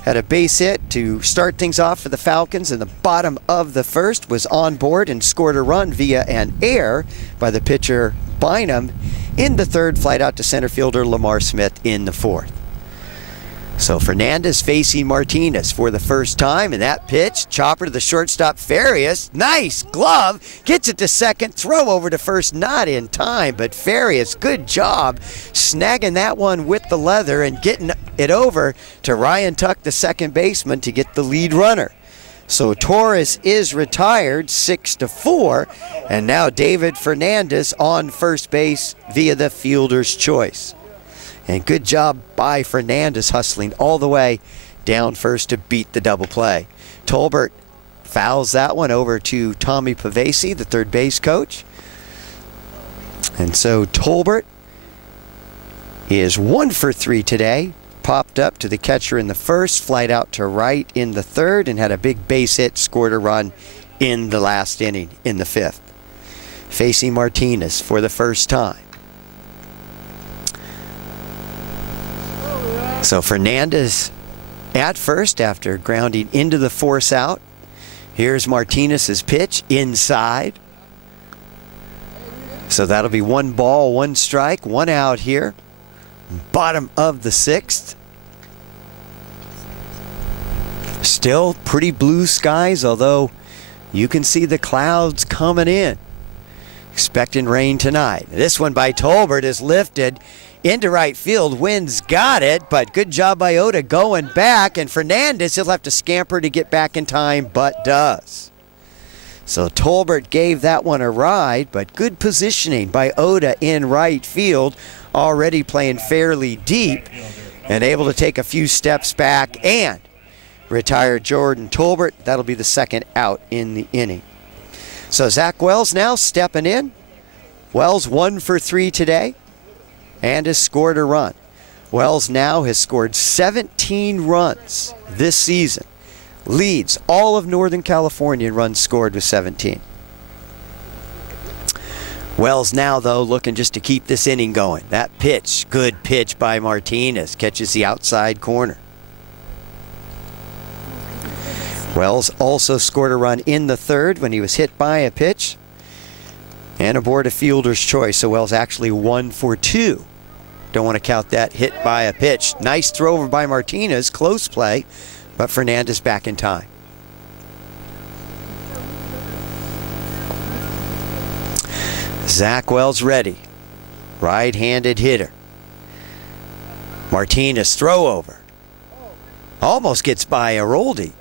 Had a base hit to start things off for the Falcons in the bottom of the 1st, was on board and scored a run via an error by the pitcher Bynum in the 3rd, flight out to center fielder Lamar Smith in the 4th. So Fernandez facing Martinez for the first time, and that pitch, chopper to the shortstop Farias, nice glove, gets it to second, throw over to first, not in time, but Farias, good job snagging that one with the leather and getting it over to Ryan Tuck, the second baseman, to get the lead runner. So Torres is retired 6-4, and now David Fernandez on first base via the fielder's choice. And good job by Fernandez hustling all the way down first to beat the double play. Tolbert fouls that one over to Tommy Pavesi, the third base coach. And so Tolbert is 1 for 3 today. Popped up to the catcher in the 1st, flight out to right in the 3rd, and had a big base hit, scored a run in the last inning in the 5th. Facing Martinez for the first time. So Fernandez at first after grounding into the force out. Here's Martinez's pitch inside. So that'll be 1 ball, 1 strike, 1 out here. Bottom of the 6th. Still pretty blue skies, although you can see the clouds coming in. Expecting rain tonight. This one by Tolbert is lifted into right field. Wind's got it, but good job by Oda going back, and Fernandez, he'll have to scamper to get back in time, but does. So Tolbert gave that one a ride, but good positioning by Oda in right field, already playing fairly deep and able to take a few steps back and retire Jordan Tolbert. That'll be the 2nd out in the inning. So Zach Wells now stepping in. Wells 1 for 3 today and has scored a run. Wells now has scored 17 runs this season. leads all of Northern California in runs scored with 17. Wells now, though, looking just to keep this inning going. That pitch, good pitch by Martinez, catches the outside corner. Wells also scored a run in the third when he was hit by a pitch and aboard a fielder's choice, so Wells actually 1 for 2. Don't want to count that hit by a pitch. Nice throw over by Martinez, close play, but Fernandez back in time. Zach Wells ready. Right-handed hitter. Martinez throw over. Almost gets by Aroldi.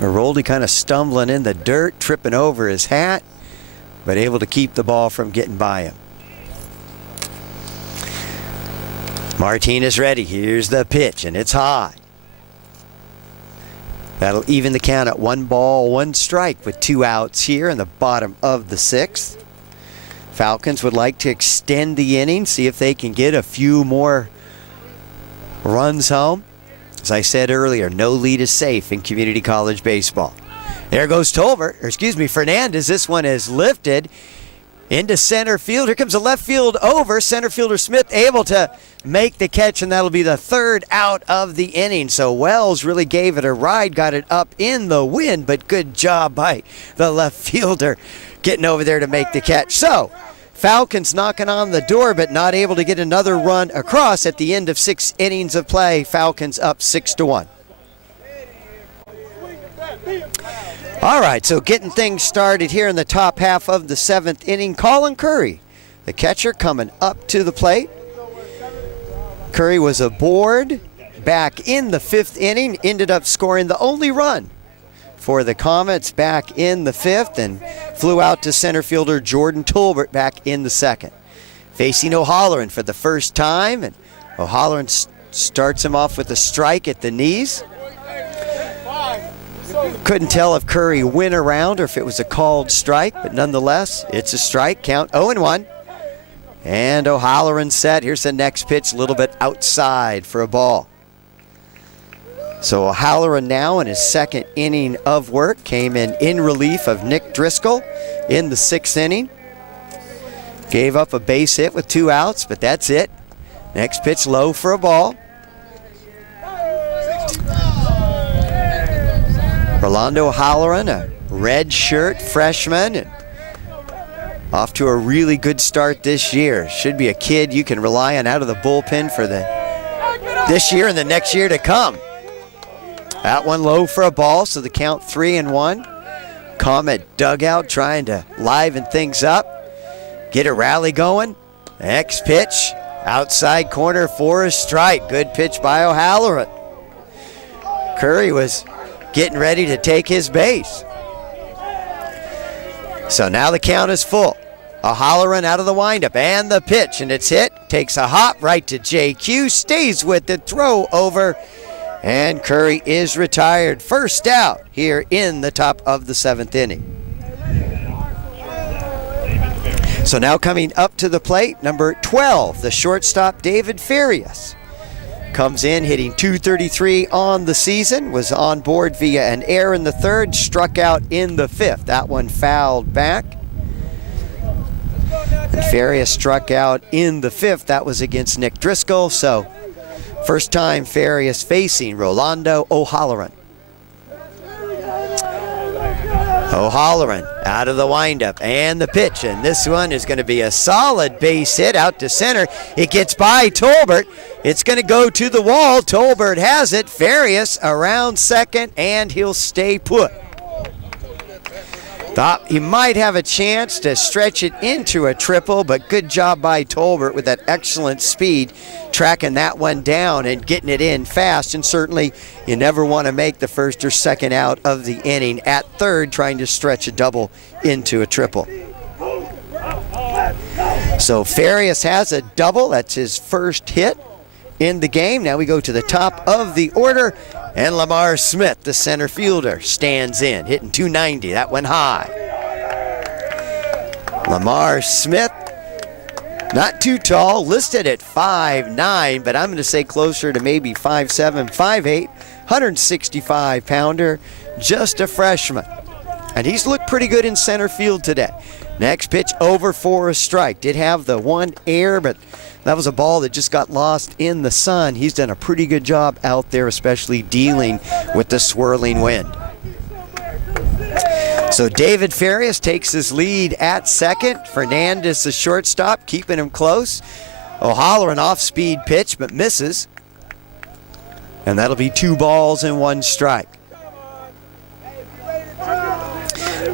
Aroldi kind of stumbling in the dirt, tripping over his hat, but able to keep the ball from getting by him. Martinez ready. Here's the pitch, and it's high. That'll even the count at 1 ball, 1 strike with 2 outs here in the bottom of the 6th. Falcons would like to extend the inning, see if they can get a few more runs home. As I said earlier, no lead is safe in community college baseball. There goes Fernandez. This one is lifted into center field. Here comes a left field over. Center fielder Smith able to make the catch, and that'll be the 3rd out of the inning. So Wells really gave it a ride, got it up in the wind, but good job by the left fielder getting over there to make the catch. So Falcons knocking on the door, but not able to get another run across at the end of 6 innings of play. Falcons up 6-1. All right, so getting things started here in the top half of the 7th inning. Colin Curry, the catcher, coming up to the plate. Curry was aboard back in the 5th inning, ended up scoring the only run for the Comets back in the 5th, and flew out to center fielder Jordan Tolbert back in the 2nd. Facing O'Halloran for the first time, and O'Halloran starts him off with a strike at the knees. Couldn't tell if Curry went around or if it was a called strike, but nonetheless, it's a strike. Count 0-1. And O'Halloran set. Here's the next pitch, a little bit outside for a ball. So O'Halloran now in his 2nd inning of work came in relief of Nick Driscoll in the 6th inning. Gave up a base hit with 2 outs, but that's it. Next pitch low for a ball. Rolando O'Halloran, a red shirt freshman, and off to a really good start this year. Should be a kid you can rely on out of the bullpen for this year and the next year to come. That one low for a ball, so the count 3-1. Comet dugout trying to liven things up, get a rally going. Next pitch, outside corner for a strike. Good pitch by O'Halloran. Curry was getting ready to take his base. So now the count is full. O'Halloran out of the windup and the pitch, and it's hit. Takes a hop right to JQ, stays with the throw over, and Curry is retired. First out here in the top of the 7th inning. So now coming up to the plate, number 12, the shortstop David Farias. Comes in hitting .233 on the season, was on board via an error in the 3rd, struck out in the 5th. That one fouled back. And Farias struck out in the 5th. That was against Nick Driscoll. So first time Farias facing Rolando O'Halloran. O'Halloran out of the windup and the pitch, and this one is going to be a solid base hit out to center. It gets by Tolbert. It's going to go to the wall. Tolbert has it. Farias around 2nd, and he'll stay put. Thought he might have a chance to stretch it into a triple, but good job by Tolbert with that excellent speed, tracking that one down and getting it in fast. And certainly you never want to make the 1st or 2nd out of the inning at 3rd, trying to stretch a double into a triple. So Farias has a double. That's his 1st hit in the game. Now we go to the top of the order, and Lamar Smith, the center fielder, stands in, hitting .290. That went high. Lamar Smith Not too tall, listed at 5'9", but I'm going to say closer to maybe 5'7", 5'8", 165-pounder, just a freshman. And he's looked pretty good in center field today. Next pitch over for a strike. Did have the one error, but that was a ball that just got lost in the sun. He's done a pretty good job out there, especially dealing with the swirling wind. So David Farias takes his lead at second. Fernandez, the shortstop, keeping him close. O'Halloran off-speed pitch, but misses. And that'll be 2 balls and 1 strike.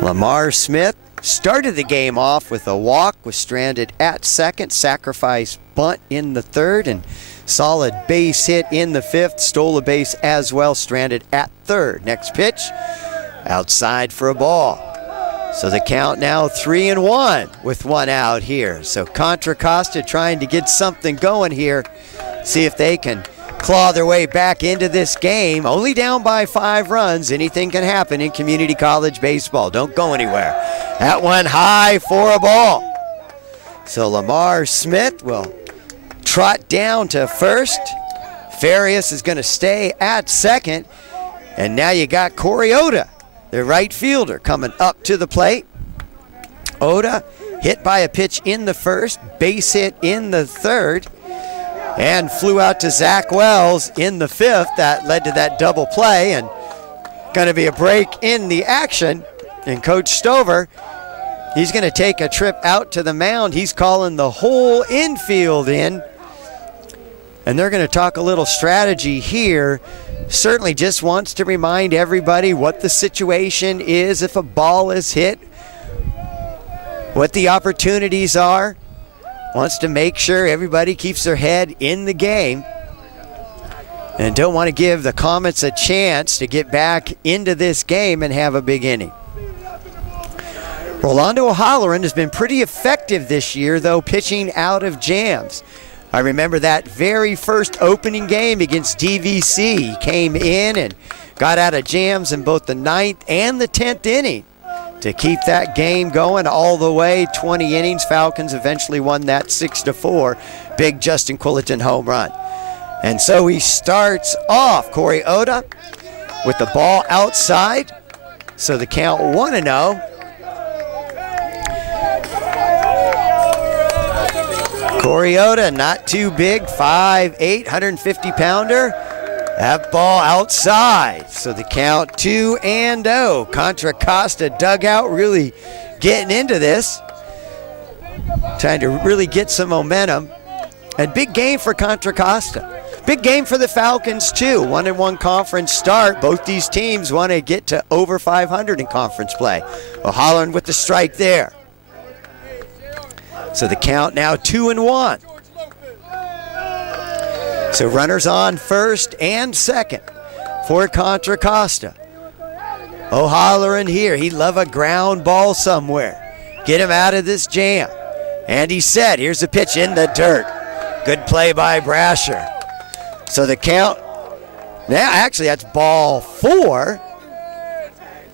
Lamar Smith started the game off with a walk, was stranded at second, sacrifice bunt in the third, and solid base hit in the fifth, stole a base as well, stranded at third. Next pitch, outside for a ball. So the count now 3-1 with 1 out here. So Contra Costa trying to get something going here, see if they can claw their way back into this game. Only down by 5 runs. Anything can happen in community college baseball. Don't go anywhere. That one high for a ball. So Lamar Smith will trot down to first. Farias is going to stay at second. And now you got Corey Oda, the right fielder, coming up to the plate. Oda hit by a pitch in the first, base hit in the third, and flew out to Zach Wells in the fifth. That led to that double play, and going to be a break in the action. And Coach Stover, he's going to take a trip out to the mound. He's calling the whole infield in, and they're going to talk a little strategy here. Certainly just wants to remind everybody what the situation is if a ball is hit, what the opportunities are. Wants to make sure everybody keeps their head in the game, and don't want to give the Comets a chance to get back into this game and have a big inning. Rolando O'Halloran has been pretty effective this year, though, pitching out of jams. I remember that very first opening game against DVC. He came in and got out of jams in both the 9th and the 10th inning to keep that game going all the way. 20 innings. Falcons eventually won that 6-4. Big Justin Quilliton home run. And so he starts off, Corey Oda, with the ball outside. So the count 1-0. Corey Oda, not too big, 5'8", 150-pounder. That ball outside. So the count 2-0. Contra Costa dugout really getting into this. Trying to really get some momentum. And big game for Contra Costa. Big game for the Falcons too. 1-1 conference start. Both these teams want to get to over 500 in conference play. O'Halloran with the strike there. So the count now 2-1. So runners on first and second for Contra Costa. O'Halloran here. He'd love a ground ball somewhere. Get him out of this jam. And he's set. Here's the pitch in the dirt. Good play by Brasher. So the count, now actually that's ball 4.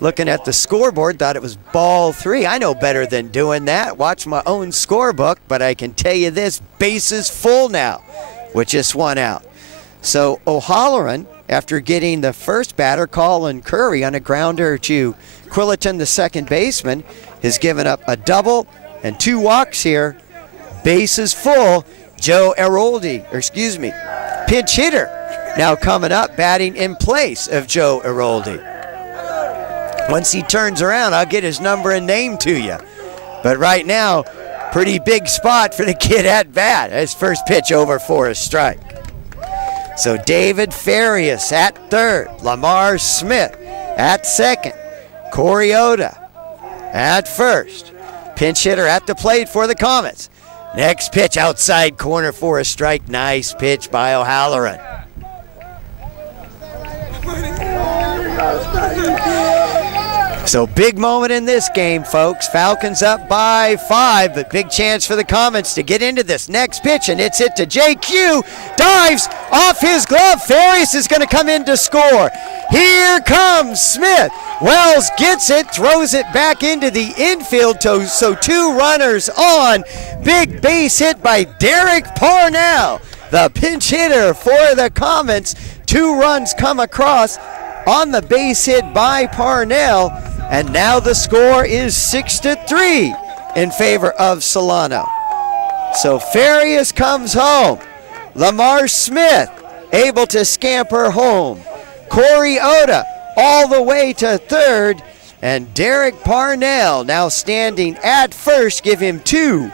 Looking at the scoreboard, thought it was ball 3. I know better than doing that. Watch my own scorebook, but I can tell you this, bases full now with just 1 out. So O'Halloran, after getting the first batter, Colin Curry, on a grounder to Quilliton, the second baseman, has given up a double and 2 walks here. Bases full. Joe Eroldi, pinch hitter, now coming up, batting in place of Joe Eroldi. Once he turns around, I'll get his number and name to you. But right now, pretty big spot for the kid at bat. His first pitch over for a strike. So David Farias at third, Lamar Smith at second, Corey Oda at first. Pinch hitter at the plate for the Comets. Next pitch outside corner for a strike. Nice pitch by O'Halloran. So big moment in this game, folks. Falcons up by 5, but big chance for the Comets to get into this next pitch, and it's hit to JQ. Dives off his glove. Farias is going to come in to score. Here comes Smith. Wells gets it, throws it back into the infield, so 2 runners on. Big base hit by Derek Parnell, the pinch hitter for the Comets. 2 runs come across on the base hit by Parnell, and now the score is 6-3 in favor of Solano. So Farias comes home. Lamar Smith able to scamper home. Corey Oda all the way to third, and Derek Parnell now standing at first, give him 2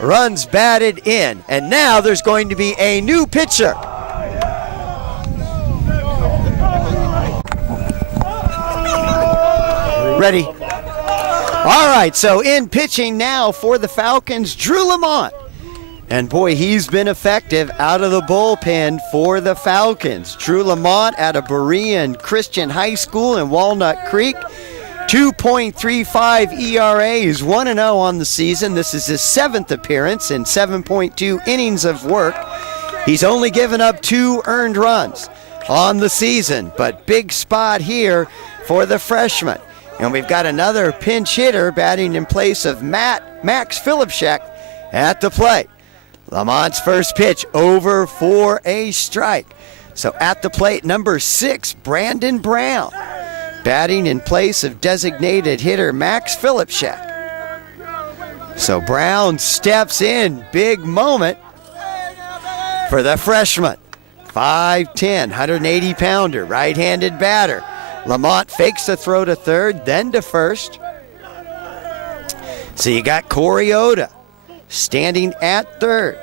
runs batted in. And now there's going to be a new pitcher. Ready? All right, so in pitching now for the Falcons, Drew Lamont. And boy, he's been effective out of the bullpen for the Falcons. Drew Lamont out of Berean Christian High School in Walnut Creek. 2.35 ERA, is 1-0 on the season. This is his 7th appearance in 7.2 innings of work. He's only given up 2 earned runs on the season, but big spot here for the freshman. And we've got another pinch hitter batting in place of Max Philipschek at the plate. Lamont's first pitch over for a strike. So at the plate, number 6, Brandon Brown, batting in place of designated hitter Max Philipschek. So Brown steps in, big moment for the freshman. 5'10", 180-pounder, right-handed batter. Lamont fakes the throw to third, then to first. So you got Corey Oda standing at third.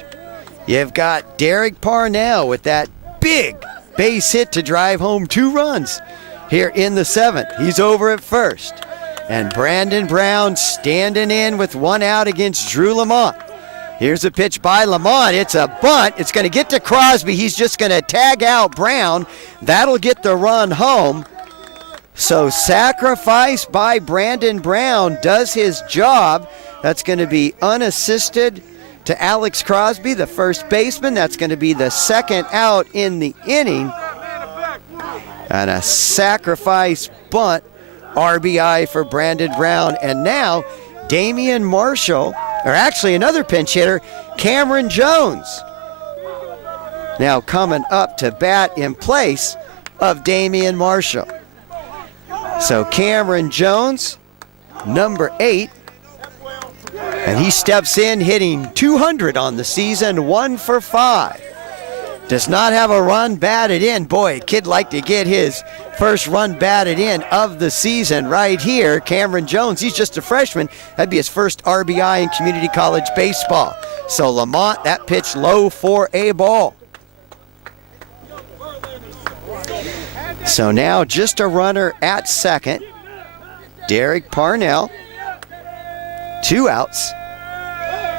You've got Derek Parnell with that big base hit to drive home 2 runs here in the 7th. He's over at first. And Brandon Brown standing in with 1 out against Drew Lamont. Here's a pitch by Lamont. It's a bunt. It's going to get to Crosby. He's just going to tag out Brown. That'll get the run home. So sacrifice by Brandon Brown does his job. That's going to be unassisted to Alex Crosby, the first baseman. That's going to be the 2nd out in the inning. And a sacrifice bunt RBI for Brandon Brown. And now Damian Marshall, or actually another pinch hitter, Cameron Jones, now coming up to bat in place of Damian Marshall. So Cameron Jones, number 8, and he steps in hitting 200 on the season, 1 for 5. Does not have a run batted in. Boy, kid like to get his first run batted in of the season right here. Cameron Jones, he's just a freshman. That'd be his first RBI in community college baseball. So Lamont, that pitch low for a ball. So now just a runner at second. Derek Parnell, 2 outs.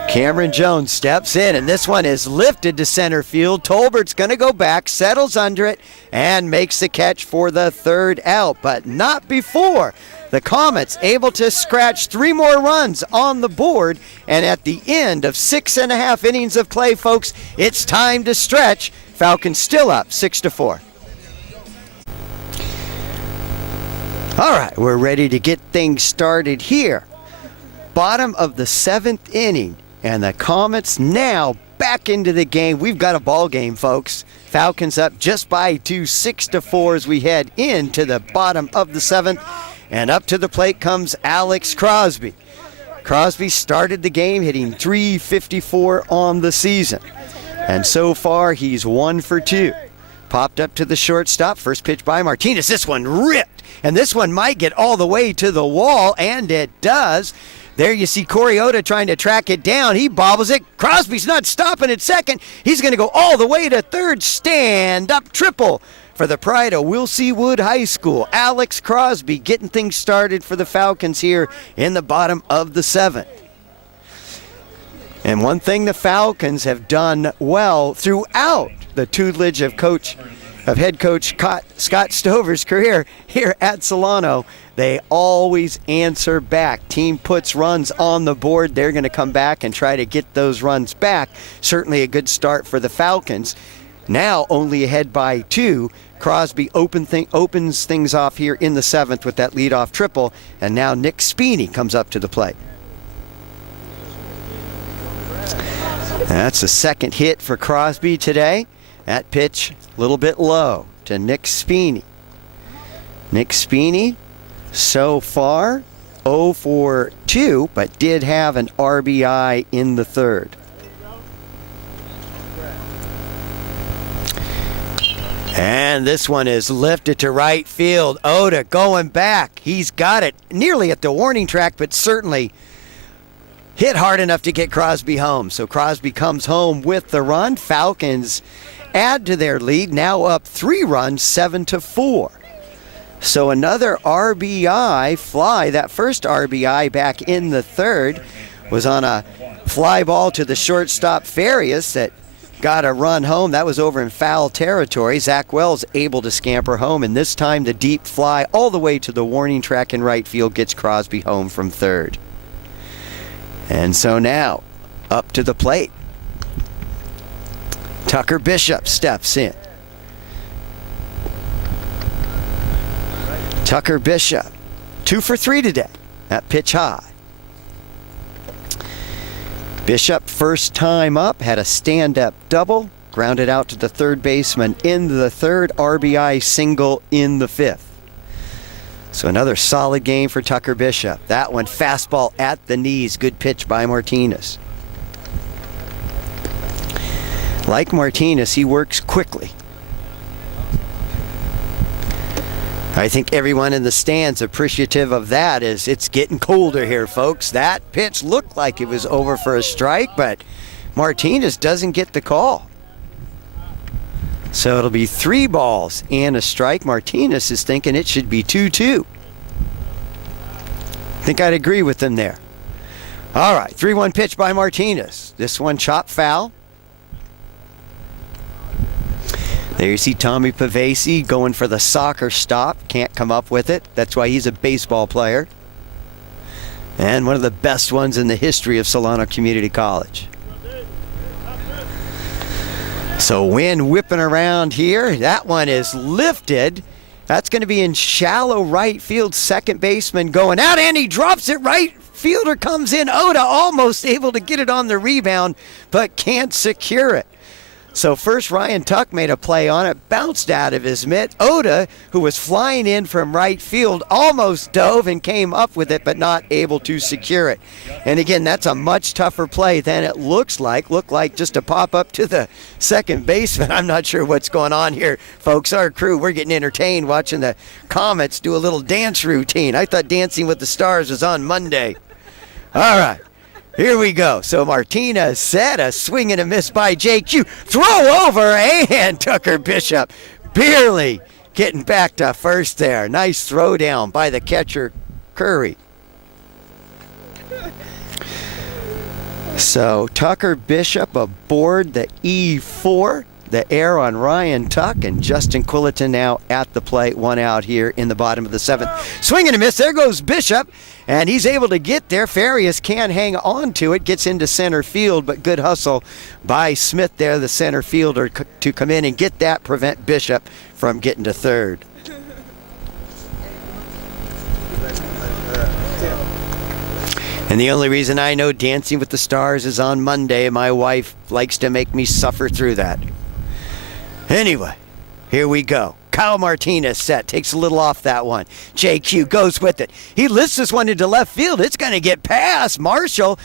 Cameron Jones steps in, and this one is lifted to center field. Tolbert's going to go back, settles under it, and makes the catch for the 3rd out, but not before the Comets able to scratch 3 more runs on the board. And at the end of 6.5 innings of play, folks, it's time to stretch. Falcons still up 6-4. All right, we're ready to get things started here. Bottom of the 7th inning, and the Comets now back into the game. We've got a ball game, folks. Falcons up just by 2, 6-4 as we head into the bottom of the 7th. And up to the plate comes Alex Crosby. Crosby started the game hitting .354 on the season. And so far, he's 1 for 2. Popped up to the shortstop. First pitch by Martinez. This one ripped. And this one might get all the way to the wall, and it does. There you see Corey Oda trying to track it down. He bobbles it. Crosby's not stopping at second. He's going to go all the way to third. Stand-up triple for the pride of Wilsey Wood High School. Alex Crosby getting things started for the Falcons here in the bottom of the 7th. And one thing the Falcons have done well throughout the tutelage of Coach of head coach Scott Stover's career here at Solano. They always answer back. Team puts runs on the board. They're going to come back and try to get those runs back. Certainly a good start for the Falcons. Now only ahead by 2. Crosby opens things off here in the 7th with that leadoff triple, and now Nick Speeney comes up to the plate. That's the second hit for Crosby today. That pitch a little bit low to Nick Speeney. Nick Speeney so far 0 for 2, but did have an RBI in the 3rd. And this one is lifted to right field. Oda going back. He's got it nearly at the warning track, but certainly hit hard enough to get Crosby home. So Crosby comes home with the run. Falcons add to their lead, now up 3 runs, 7-4. So another RBI fly. That first RBI back in the 3rd was on a fly ball to the shortstop Farias that got a run home. That was over in foul territory. Zach Wells able to scamper home, and this time the deep fly all the way to the warning track in right field gets Crosby home from 3rd. And so now up to the plate. Tucker Bishop steps in. Tucker Bishop, 2 for 3 today. That pitch high. Bishop, first time up, had a stand-up double, grounded out to the third baseman in the 3rd, RBI single in the 5th. So another solid game for Tucker Bishop. That one fastball at the knees, good pitch by Martinez. Like Martinez, he works quickly. I think everyone in the stands appreciative of that as it's getting colder here, folks. That pitch looked like it was over for a strike, but Martinez doesn't get the call. So it'll be 3 balls and a strike. Martinez is thinking it should be 2-2. I think I'd agree with him there. All right, 3-1 pitch by Martinez. This one chopped foul. There you see Tommy Pavesi going for the soccer stop. Can't come up with it. That's why he's a baseball player. And one of the best ones in the history of Solano Community College. So wind whipping around here. That one is lifted. That's going to be in shallow right field. Second baseman going out, and he drops it. Right fielder comes in. Oda almost able to get it on the rebound, but can't secure it. So first Ryan Tuck made a play on it, bounced out of his mitt. Oda, who was flying in from right field, almost dove and came up with it, but not able to secure it. And again, that's a much tougher play than it looks like. Looked like just a pop up to the second baseman. I'm not sure what's going on here, folks. Our crew, we're getting entertained watching the Comets do a little dance routine. I thought Dancing with the Stars was on Monday. All right. Here we go. So Martinez set a swing and a miss by JQ. Throw over, and Tucker Bishop barely getting back to first there. Nice throw down by the catcher, Curry. So Tucker Bishop aboard the E4. The air on Ryan Tuck, and Justin Quilliton now at the plate. 1 out here in the bottom of the 7th. Swing and a miss. There goes Bishop, and he's able to get there. Farias can't hang on to it. Gets into center field, but good hustle by Smith there, the center fielder, to come in and get that, prevent Bishop from getting to 3rd. And the only reason I know Dancing with the Stars is on Monday, my wife likes to make me suffer through that. Anyway, here we go. Kyle Martinez set, takes a little off that one. JQ goes with it. He lifts this one into left field. It's going to get past Marshall.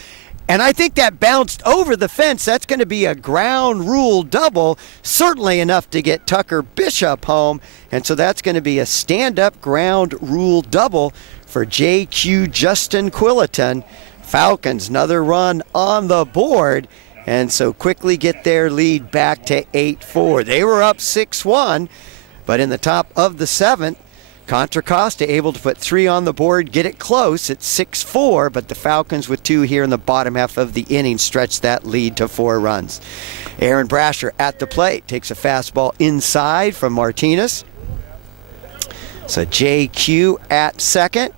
And I think that bounced over the fence. That's going to be a ground rule double, certainly enough to get Tucker Bishop home. And so that's going to be a stand-up ground rule double for JQ Justin Quilliton. Falcons, another run on the board. And so quickly get their lead back to 8-4. They were up 6-1, but in the top of the 7th, Contra Costa able to put 3 on the board, get it close at 6-4, but the Falcons with 2 here in the bottom half of the inning stretch that lead to 4 runs. Aaron Brasher at the plate takes a fastball inside from Martinez. So JQ at second.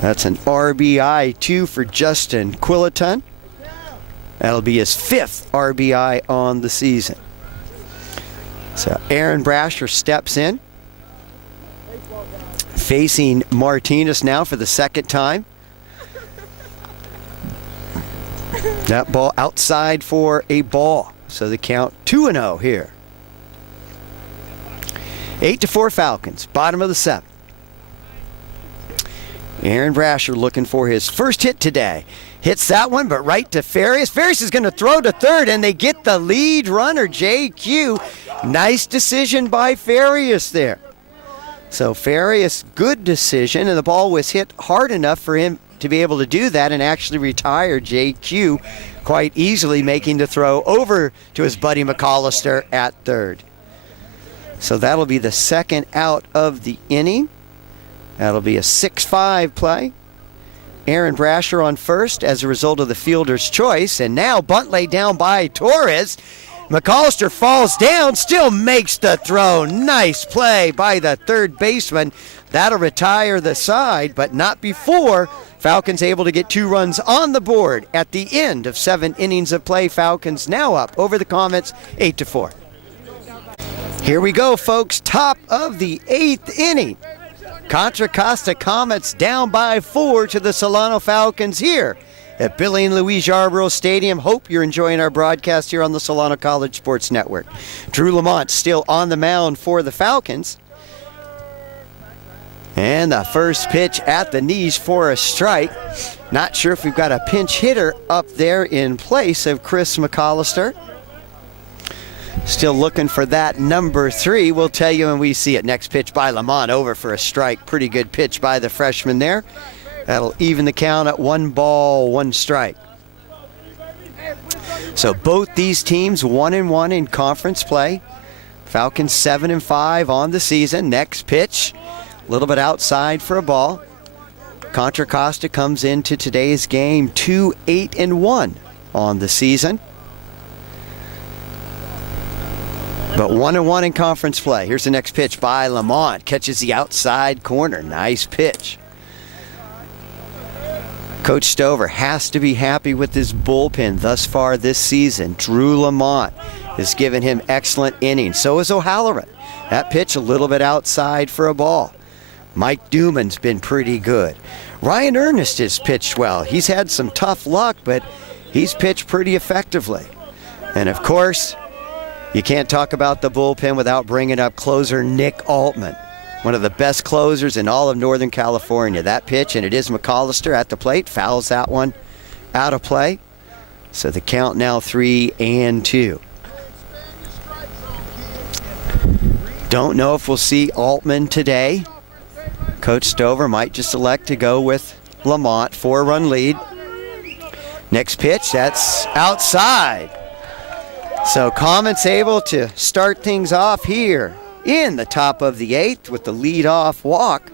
That's an RBI 2 for Justin Quilliton. That'll be his 5th RBI on the season. So Aaron Brasher steps in, facing Martinez now for the second time. That ball outside for a ball. So the count 2-0 here. 8-4 Falcons, bottom of the 7th. Aaron Brasher looking for his first hit today. Hits that one, but right to Farias. Farias is going to throw to third, and they get the lead runner, JQ. Nice decision by Farias there. So Farias, good decision, and the ball was hit hard enough for him to be able to do that and actually retire JQ quite easily, making the throw over to his buddy McAllister at third. So that'll be the second out of the inning. That'll be a 6-5 play. Aaron Brasher on first as a result of the fielder's choice. And now bunt laid down by Torres. McAllister falls down, still makes the throw. Nice play by the third baseman. That'll retire the side, but not before. Falcons able to get 2 runs on the board at the end of 7 innings of play. Falcons now up over the Comets 8-4. Here we go, folks. Top of the 8th inning. Contra Costa Comets down by 4 to the Solano Falcons here at Billy and Louise Yarborough Stadium. Hope you're enjoying our broadcast here on the Solano College Sports Network. Drew Lamont still on the mound for the Falcons. And the first pitch at the knees for a strike. Not sure if we've got a pinch hitter up there in place of Chris McAllister. Still looking for that number 3. We'll tell you when we see it. Next pitch by Lamont, over for a strike. Pretty good pitch by the freshman there. That'll even the count at 1 ball, 1 strike. So both these teams 1-1 in conference play. Falcons 7-5 on the season. Next pitch, a little bit outside for a ball. Contra Costa comes into today's game 2-8-1 on the season. But 1-1 in conference play. Here's the next pitch by Lamont. Catches the outside corner. Nice pitch. Coach Stover has to be happy with his bullpen thus far this season. Drew Lamont has given him excellent innings. So is O'Halloran. That pitch a little bit outside for a ball. Mike Duman's been pretty good. Ryan Ernest has pitched well. He's had some tough luck, but he's pitched pretty effectively. And of course, you can't talk about the bullpen without bringing up closer Nick Altman, one of the best closers in all of Northern California. That pitch, and it is McAllister at the plate, fouls that one out of play. So the count now 3-2. Don't know if we'll see Altman today. Coach Stover might just elect to go with Lamont, 4-run lead. Next pitch, that's outside. So Comets able to start things off here in the top of the 8th with the leadoff walk.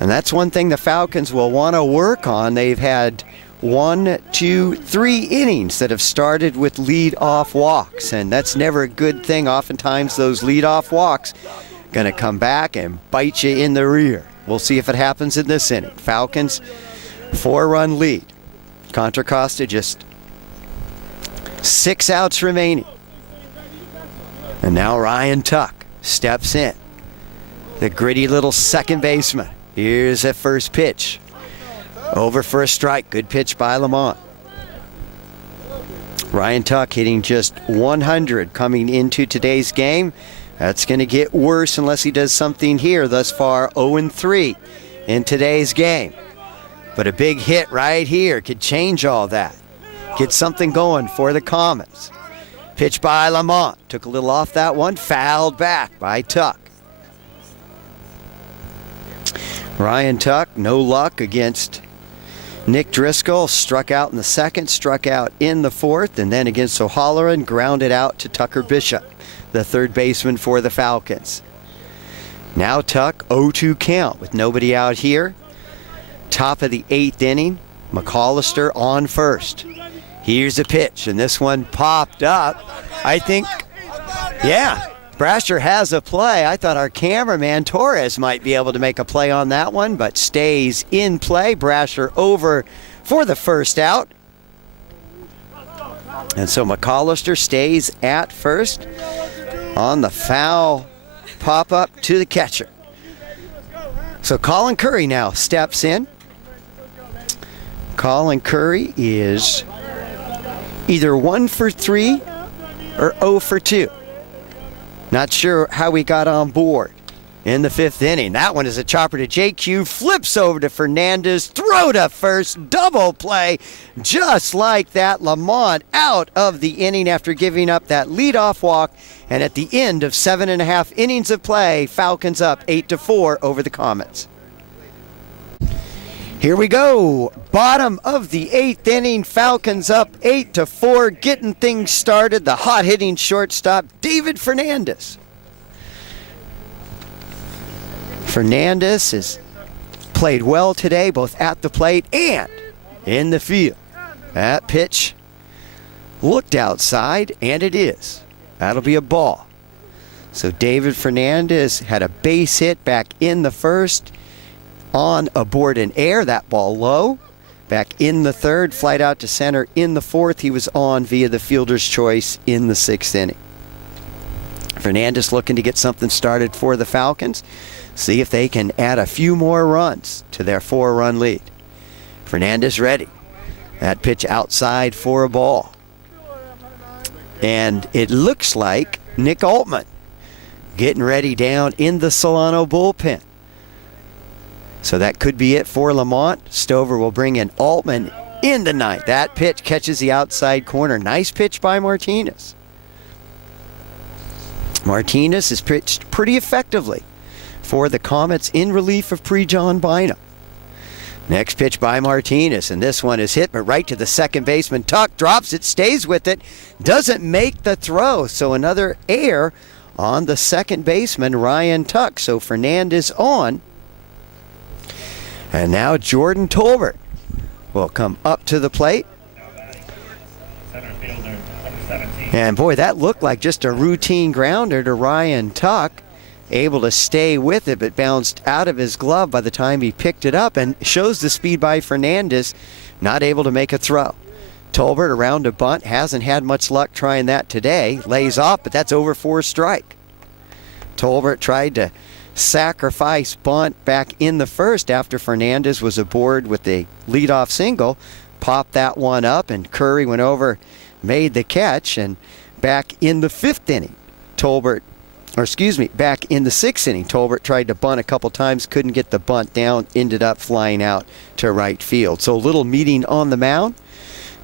And that's one thing the Falcons will want to work on. They've had 1, 2, 3 innings that have started with leadoff walks, and that's never a good thing. Oftentimes those leadoff walks going to come back and bite you in the rear. We'll see if it happens in this inning. Falcons 4-run lead. Contra Costa just 6 outs remaining. And now Ryan Tuck steps in. The gritty little second baseman. Here's a first pitch. Over for a strike. Good pitch by Lamont. Ryan Tuck hitting just 100 coming into today's game. That's going to get worse unless he does something here. Thus far, 0-3 in today's game. But a big hit right here could change all that. Get something going for the Comets. Pitch by Lamont. Took a little off that one. Fouled back by Tuck. Ryan Tuck, no luck against Nick Driscoll. Struck out in the second, struck out in the fourth, and then against O'Halloran, grounded out to Tucker Bishop. the third baseman for the Falcons. Now Tuck, 0-2 count with nobody out here. Top of the 8th inning, McAllister on first. Here's a pitch, and this one popped up. I think, yeah, Brasher has a play. I thought our cameraman Torres might be able to make a play on that one, but stays in play. Brasher over for the first out. And so McAllister stays at first on the foul pop-up to the catcher. So Colin Curry now steps in. Colin Curry is either 1 for 3 or 0 for 2. Not sure how he got on board in the 5th inning. That one is a chopper to JQ, flips over to Fernandez, throw to first, double play. Just like that, Lamont out of the inning after giving up that leadoff walk. And at the end of 7.5 innings of play, Falcons up 8-4 over the Comets. Here we go. Bottom of the 8th inning, Falcons up 8-4, getting things started. The hot-hitting shortstop, David Fernandez. Fernandez has played well today, both at the plate and in the field. That pitch looked outside, and it is. That'll be a ball. So David Fernandez had a base hit back in the first. On aboard an air, that ball low. Back in the third, flight out to center. In the fourth, he was on via the fielder's choice in the 6th inning. Fernandez looking to get something started for the Falcons. See if they can add a few more runs to their 4-run lead. Fernandez ready. That pitch outside for a ball. And it looks like Nick Altman getting ready down in the Solano bullpen. So that could be it for Lamont. Stover will bring in Altman in the ninth. That pitch catches the outside corner. Nice pitch by Martinez. Martinez has pitched pretty effectively for the Comets in relief of Pre-John Bynum. Next pitch by Martinez, and this one is hit, but right to the second baseman. Tuck drops it, stays with it, doesn't make the throw. So another error on the second baseman, Ryan Tuck. So Fernandez on. And now Jordan Tolbert will come up to the plate. And boy, that looked like just a routine grounder to Ryan Tuck. Able to stay with it, but bounced out of his glove by the time he picked it up, and shows the speed by Fernandez. Not able to make a throw. Tolbert around a bunt, hasn't had much luck trying that today. Lays off, but that's over for a strike. Tolbert tried to sacrifice bunt back in the first after Fernandez was aboard with the leadoff single. Popped that one up, and Curry went over, made the catch. And back in the 5th inning, back in the 6th inning, Tolbert tried to bunt a couple times, couldn't get the bunt down, ended up flying out to right field. So a little meeting on the mound.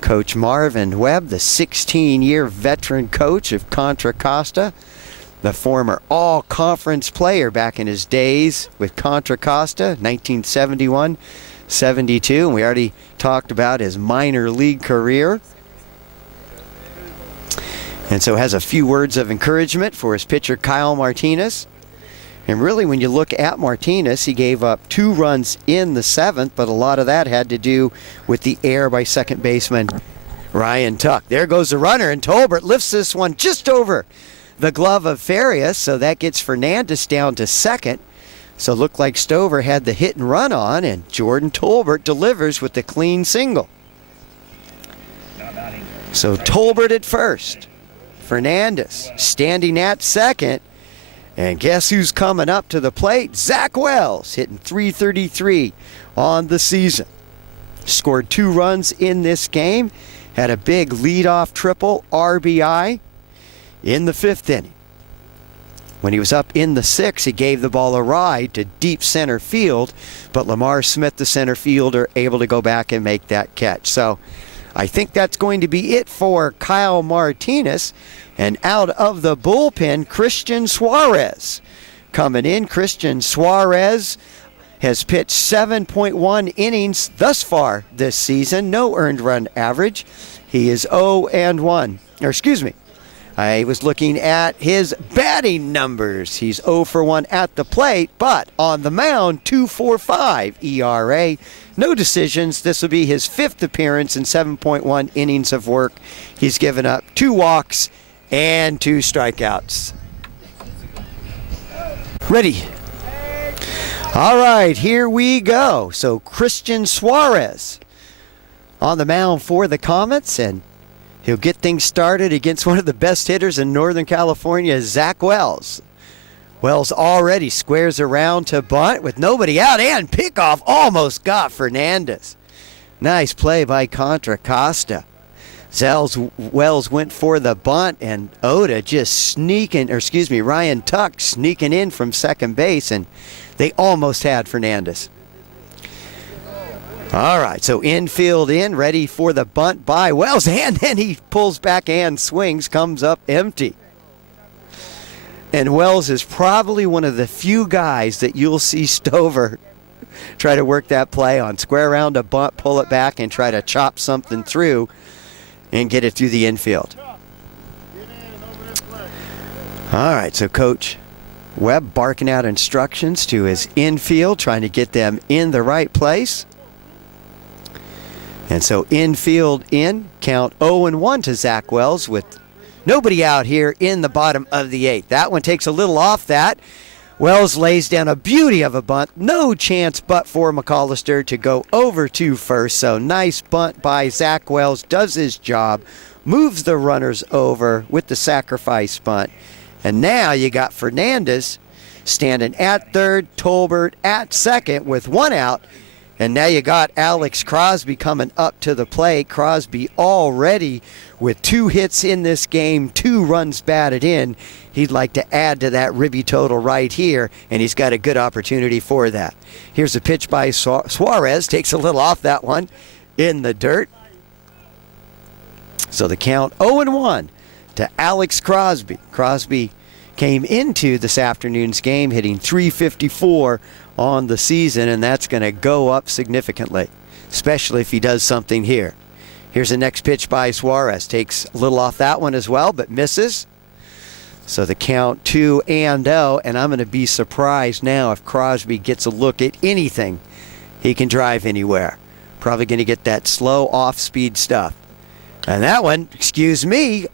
Coach Marvin Webb, the 16-year veteran coach of Contra Costa, the former all-conference player back in his days with Contra Costa, 1971-72. And we already talked about his minor league career. And so has a few words of encouragement for his pitcher, Kyle Martinez. And really, when you look at Martinez, he gave up 2 runs in the 7th, but a lot of that had to do with the error by second baseman Ryan Tuck. There goes the runner, and Tolbert lifts this one just over the glove of Farias, so that gets Fernandez down to second. So it looked like Stover had the hit and run on, and Jordan Tolbert delivers with the clean single. So Tolbert at first. Fernandez standing at second. And guess who's coming up to the plate? Zach Wells, hitting .333 on the season. Scored 2 runs in this game. Had a big leadoff triple RBI in the 5th inning. When he was up in the 6th, he gave the ball a ride to deep center field, but Lamar Smith, the center fielder, able to go back and make that catch. So I think that's going to be it for Kyle Martinez. And out of the bullpen, Christian Suarez coming in. Christian Suarez has pitched 7.1 innings thus far this season. No earned run average. He is 0-1. I was looking at his batting numbers. He's 0 for 1 at the plate, but on the mound, 2.45 ERA. No decisions. This will be his 5th appearance in 7.1 innings of work. He's given up 2 walks and 2 strikeouts. Ready. All right, here we go. So Christian Suarez on the mound for the Comets, and he'll get things started against one of the best hitters in Northern California, Zach Wells. Wells already squares around to bunt with nobody out, and pickoff almost got Fernandez. Nice play by Contra Costa. Wells went for the bunt, and Ryan Tuck sneaking in from second base, and they almost had Fernandez. All right, so infield in, ready for the bunt by Wells, and then he pulls back and swings, comes up empty. And Wells is probably one of the few guys that you'll see Stover try to work that play on. Square around a bunt, pull it back, and try to chop something through and get it through the infield. All right, so Coach Webb barking out instructions to his infield, trying to get them in the right place. And so infield in, count 0-1 to Zach Wells with nobody out here in the bottom of the 8th. That one takes a little off that. Wells lays down a beauty of a bunt. No chance but for McAllister to go over to first. So nice bunt by Zach Wells. Does his job. Moves the runners over with the sacrifice bunt. And now you got Fernandez standing at third, Tolbert at second with 1 out. And now you got Alex Crosby coming up to the plate. Crosby already with 2 hits in this game, 2 runs batted in. He'd like to add to that Ribby total right here, and he's got a good opportunity for that. Here's a pitch by Suarez. Takes a little off that one in the dirt. So the count 0-1 to Alex Crosby. Crosby came into this afternoon's game hitting .354 on the season, and that's going to go up significantly, especially if he does something here. Here's the next pitch by Suarez. Takes a little off that one as well, but misses. So the count 2-0, and I'm going to be surprised now if Crosby gets a look at anything. He can drive anywhere. Probably going to get that slow off-speed stuff. And that one,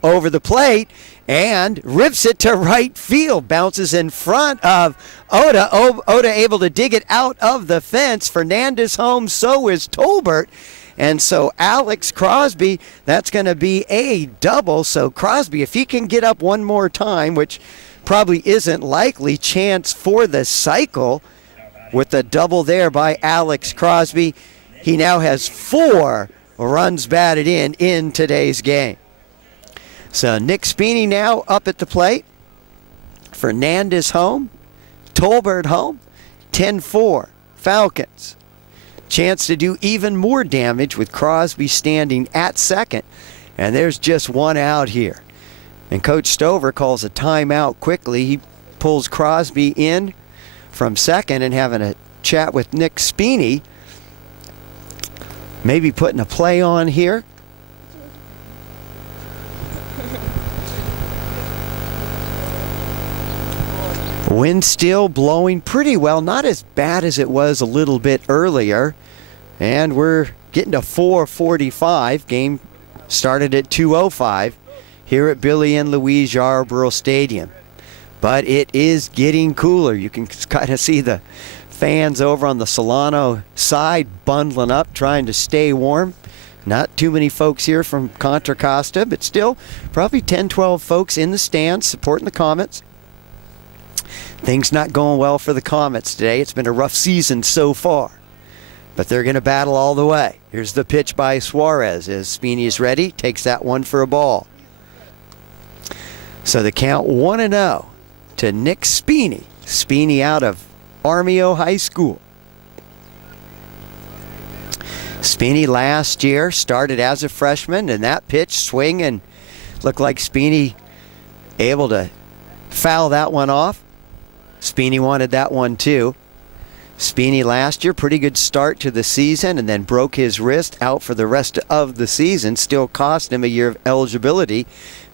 over the plate and rips it to right field. Bounces in front of Oda. Oda able to dig it out of the fence. Fernandez home, so is Tolbert. And so Alex Crosby, that's going to be a double. So Crosby, if he can get up one more time, which probably isn't likely, chance for the cycle with the double there by Alex Crosby. He now has 4 runs batted in today's game. So Nick Spini now up at the plate. Fernandez home. Tolbert home. 10-4 Falcons. Chance to do even more damage with Crosby standing at second. And there's just 1 out here. And Coach Stover calls a timeout quickly. He pulls Crosby in from second and having a chat with Nick Spini. Maybe putting a play on here. Wind still blowing pretty well, not as bad as it was a little bit earlier. And we're getting to 4:45. Game started at 2:05 here at Billy and Louise Yarborough Stadium. But it is getting cooler. You can kind of see the fans over on the Solano side bundling up, trying to stay warm. Not too many folks here from Contra Costa, but still probably 10-12 folks in the stands supporting the Comets. Things not going well for the Comets today. It's been a rough season so far, but they're going to battle all the way. Here's the pitch by Suarez as Spini is ready. Takes that one for a ball. So the count 1-0 to Nick Spini. Spini out of Armio High School. Spini last year started as a freshman, and that pitch swing and looked like Spini able to foul that one off. Spini wanted that one too. Spini last year, pretty good start to the season, and then broke his wrist, out for the rest of the season. Still cost him a year of eligibility,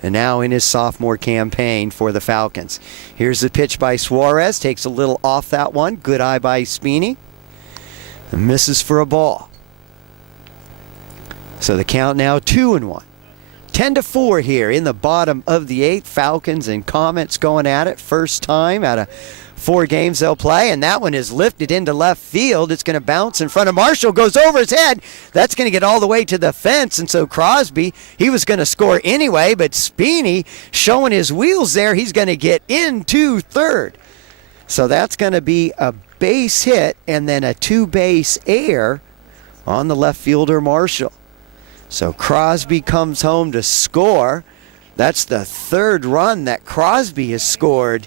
and now in his sophomore campaign for the Falcons. Here's the pitch by Suarez. Takes a little off that one. Good eye by Spini. And misses for a ball. So the count now 2-1. 10-4 here in the bottom of the 8th. Falcons and Comets going at it. First time out of 4 games they'll play, and that one is lifted into left field. It's going to bounce in front of Marshall, goes over his head. That's going to get all the way to the fence, and so Crosby, he was going to score anyway, but Spini showing his wheels there. He's going to get into third. So that's going to be a base hit and then a 2-base error on the left fielder Marshall. So Crosby comes home to score. That's the 3rd run that Crosby has scored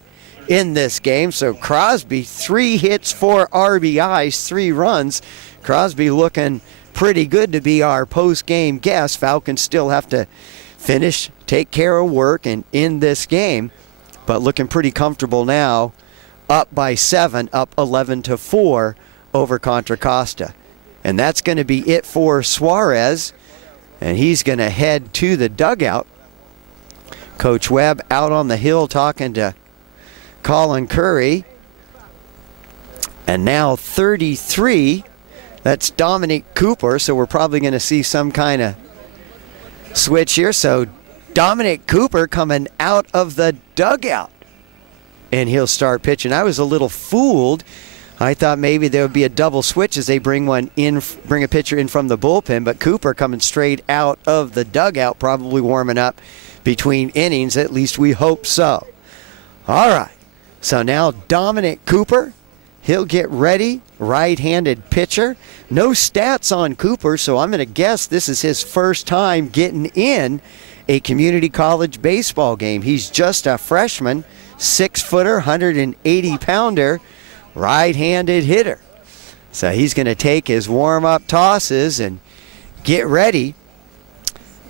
in this game. So Crosby, 3 hits, 4 RBIs, 3 runs. Crosby looking pretty good to be our post-game guest. Falcons still have to finish, take care of work, and end this game, but looking pretty comfortable now, up by 7, up 11-4 over Contra Costa. And that's going to be it for Suarez, and he's going to head to the dugout. Coach Webb out on the hill talking to Colin Curry. And now 33, that's Dominic Cooper, so we're probably going to see some kind of switch here. So Dominic Cooper coming out of the dugout, and he'll start pitching. I was a little fooled. I thought maybe there would be a double switch as they bring a pitcher in from the bullpen, but Cooper coming straight out of the dugout, probably warming up between innings. At least we hope so. All right. So now Dominic Cooper, he'll get ready, right-handed pitcher. No stats on Cooper, so I'm going to guess this is his first time getting in a community college baseball game. He's just a freshman, 6-footer, 180-pounder, right-handed hitter. So he's going to take his warm-up tosses and get ready.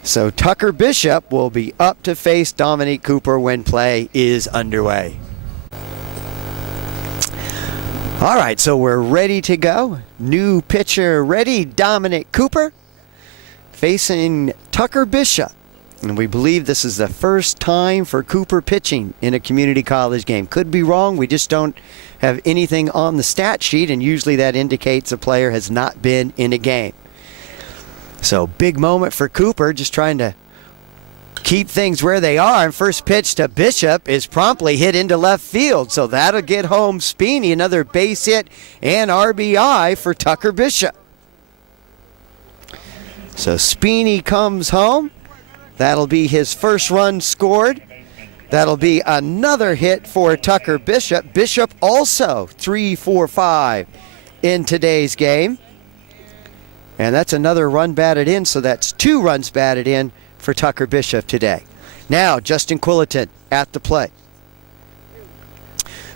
So Tucker Bishop will be up to face Dominic Cooper when play is underway. All right, so we're ready to go. New pitcher ready, Dominic Cooper facing Tucker Bishop. And we believe this is the first time for Cooper pitching in a community college game. Could be wrong, we just don't have anything on the stat sheet, and usually that indicates a player has not been in a game. So big moment for Cooper, just trying to keep things where they are. And first pitch to Bishop is promptly hit into left field. So that'll get home Spini, another base hit and RBI for Tucker Bishop. So Spini comes home. That'll be his first run scored. That'll be another hit for Tucker Bishop. Bishop also 3-4-5 in today's game. And that's another run batted in, so that's 2 runs batted in for Tucker Bishop today. Now, Justin Quilliton at the plate.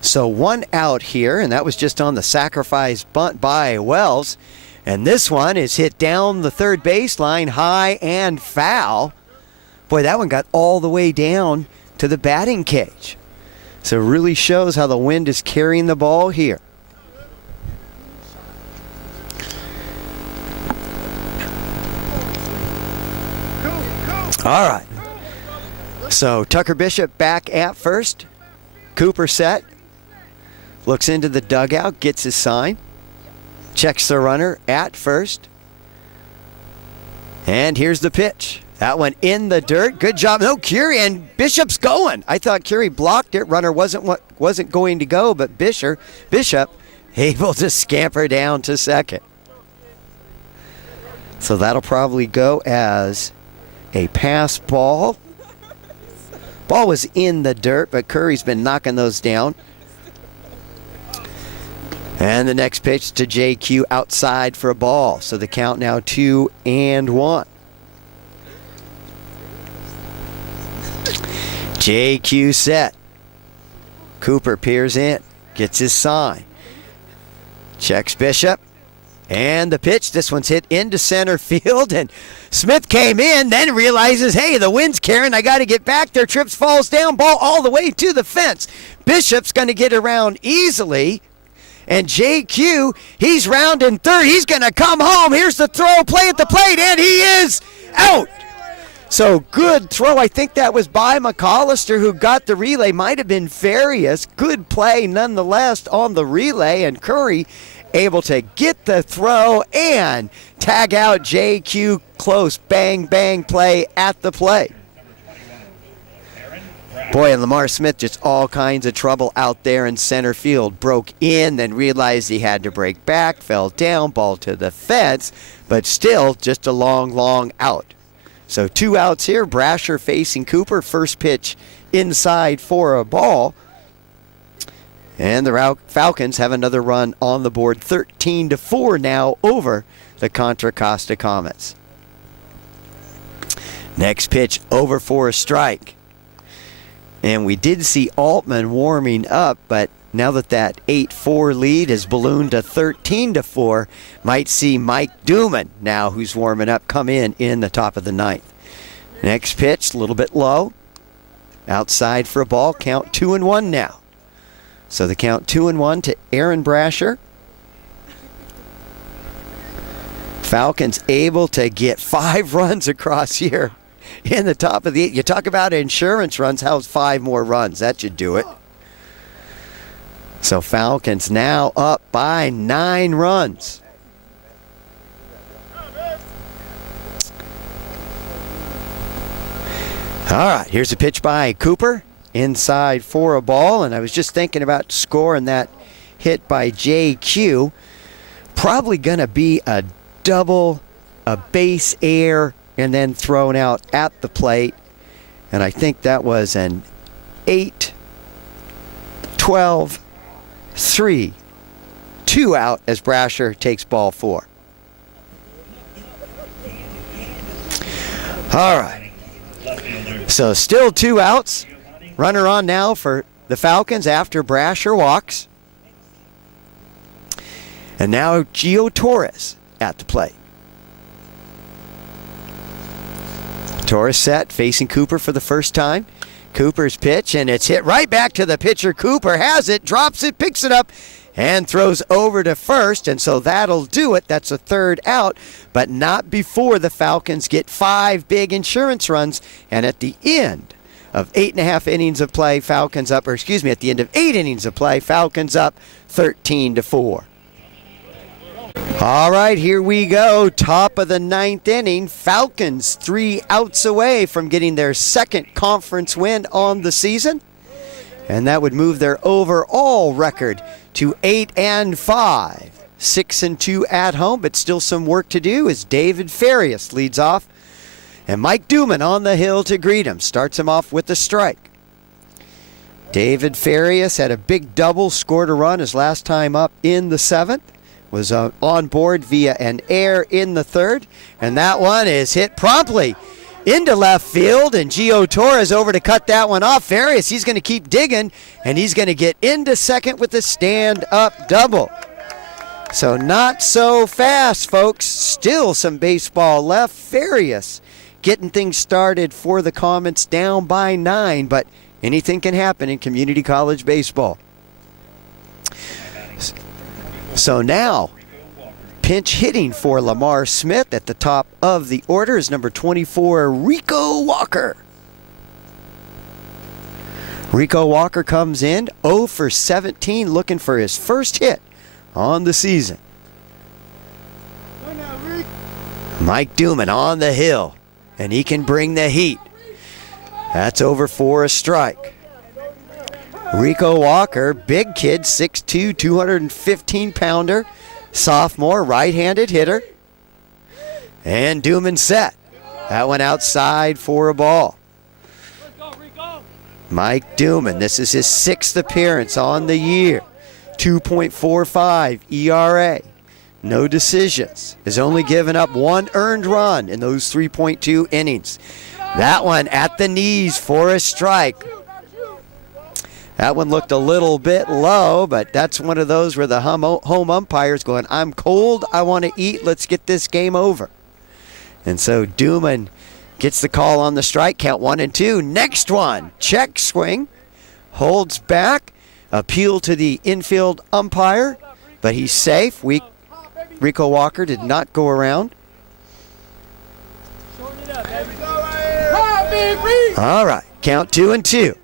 So 1 out here, and that was just on the sacrifice bunt by Wells. And this one is hit down the third baseline, high and foul. Boy, that one got all the way down to the batting cage. So it really shows how the wind is carrying the ball here. All right. So Tucker Bishop back at first. Cooper set. Looks into the dugout, gets his sign. Checks the runner at first. And here's the pitch. That one in the dirt. Good job. No, Curie, and Bishop's going. I thought Curie blocked it. Runner wasn't going to go, but Bishop able to scamper down to second. So that'll probably go as a pass ball. Ball was in the dirt, but Curry's been knocking those down. And the next pitch to JQ outside for a ball. So the count now 2-1. JQ set. Cooper peers in, gets his sign. Checks Bishop. And the pitch, this one's hit into center field, and Smith came in, then realizes, hey, the wind's carrying, I got to get back there. Trips, falls down, ball all the way to the fence. Bishop's going to get around easily, And JQ, he's rounding third. He's going to come home. Here's the throw, play at the plate, and he is out. So good throw. I think that was by McAllister, who got the relay. Might have been Farias. Good play nonetheless on the relay, and Curry able to get the throw and tag out JQ. Close, bang, bang play at the plate. Boy, and Lamar Smith just all kinds of trouble out there in center field. Broke in, then realized he had to break back, fell down, ball to the fence, but still just a long out. So 2 outs here. Brasher facing Cooper. First pitch inside for a ball. And the Falcons have another run on the board. 13-4 now over the Contra Costa Comets. Next pitch over for a strike. And we did see Altman warming up, but now that 8-4 lead has ballooned to 13-4, might see Mike Duman now, who's warming up, come in the top of the ninth. Next pitch, a little bit low. Outside for a ball, count 2-1 now. So the count 2-1 to Aaron Brasher. Falcons able to get 5 runs across here in the top of the 8th. You talk about insurance runs, how's 5 more runs? That should do it. So Falcons now up by 9 runs. All right, here's a pitch by Cooper. Inside for a ball, and I was just thinking about scoring that hit by JQ. Probably going to be a double, a base air, and then thrown out at the plate. And I think that was an 8-12-3. 2 out as Brasher takes ball 4. All right. So still 2 outs. Runner on now for the Falcons after Brasher walks. And now Gio Torres at the plate. Torres set, facing Cooper for the first time. Cooper's pitch, and it's hit right back to the pitcher. Cooper has it, drops it, picks it up, and throws over to first. And so that'll do it. That's a 3rd out, but not before the Falcons get 5 big insurance runs. And at the end of 8.5 innings of play, Falcons up, at the end of 8 innings of play, Falcons up 13-4. All right, here we go. Top of the 9th inning. Falcons 3 outs away from getting their 2nd conference win on the season. And that would move their overall record to 8-5. 6-2 at home, but still some work to do as David Farias leads off. And Mike Duman on the hill to greet him. Starts him off with a strike. David Farias had a big double, scored a run his last time up in the 7th. Was on board via an error in the 3rd. And that one is hit promptly into left field. And Gio Torres over to cut that one off. Farias, he's going to keep digging. And he's going to get into 2nd with a stand-up double. So not so fast, folks. Still some baseball left. Farias getting things started for the Comets, down by 9, but anything can happen in community college baseball. So now, pinch hitting for Lamar Smith at the top of the order is number 24, Rico Walker. Rico Walker comes in 0 for 17, looking for his first hit on the season. Mike Duman on the hill, and he can bring the heat. That's over for a strike. Rico Walker, big kid, 6'2", 215-pounder, sophomore, right-handed hitter. And Duman set. That one outside for a ball. Mike Duman, this is his 6th appearance on the year. 2.45 ERA. No decisions. Has only given up 1 earned run in those 3.2 innings. That one at the knees for a strike. That one looked a little bit low, but that's one of those where the home umpire's going, I'm cold, I want to eat, let's get this game over. And so Duman gets the call on the strike, count 1 and 2. Next one, check swing, holds back, appeal to the infield umpire, but he's safe. Rico Walker did not go around. All right, count 2-2.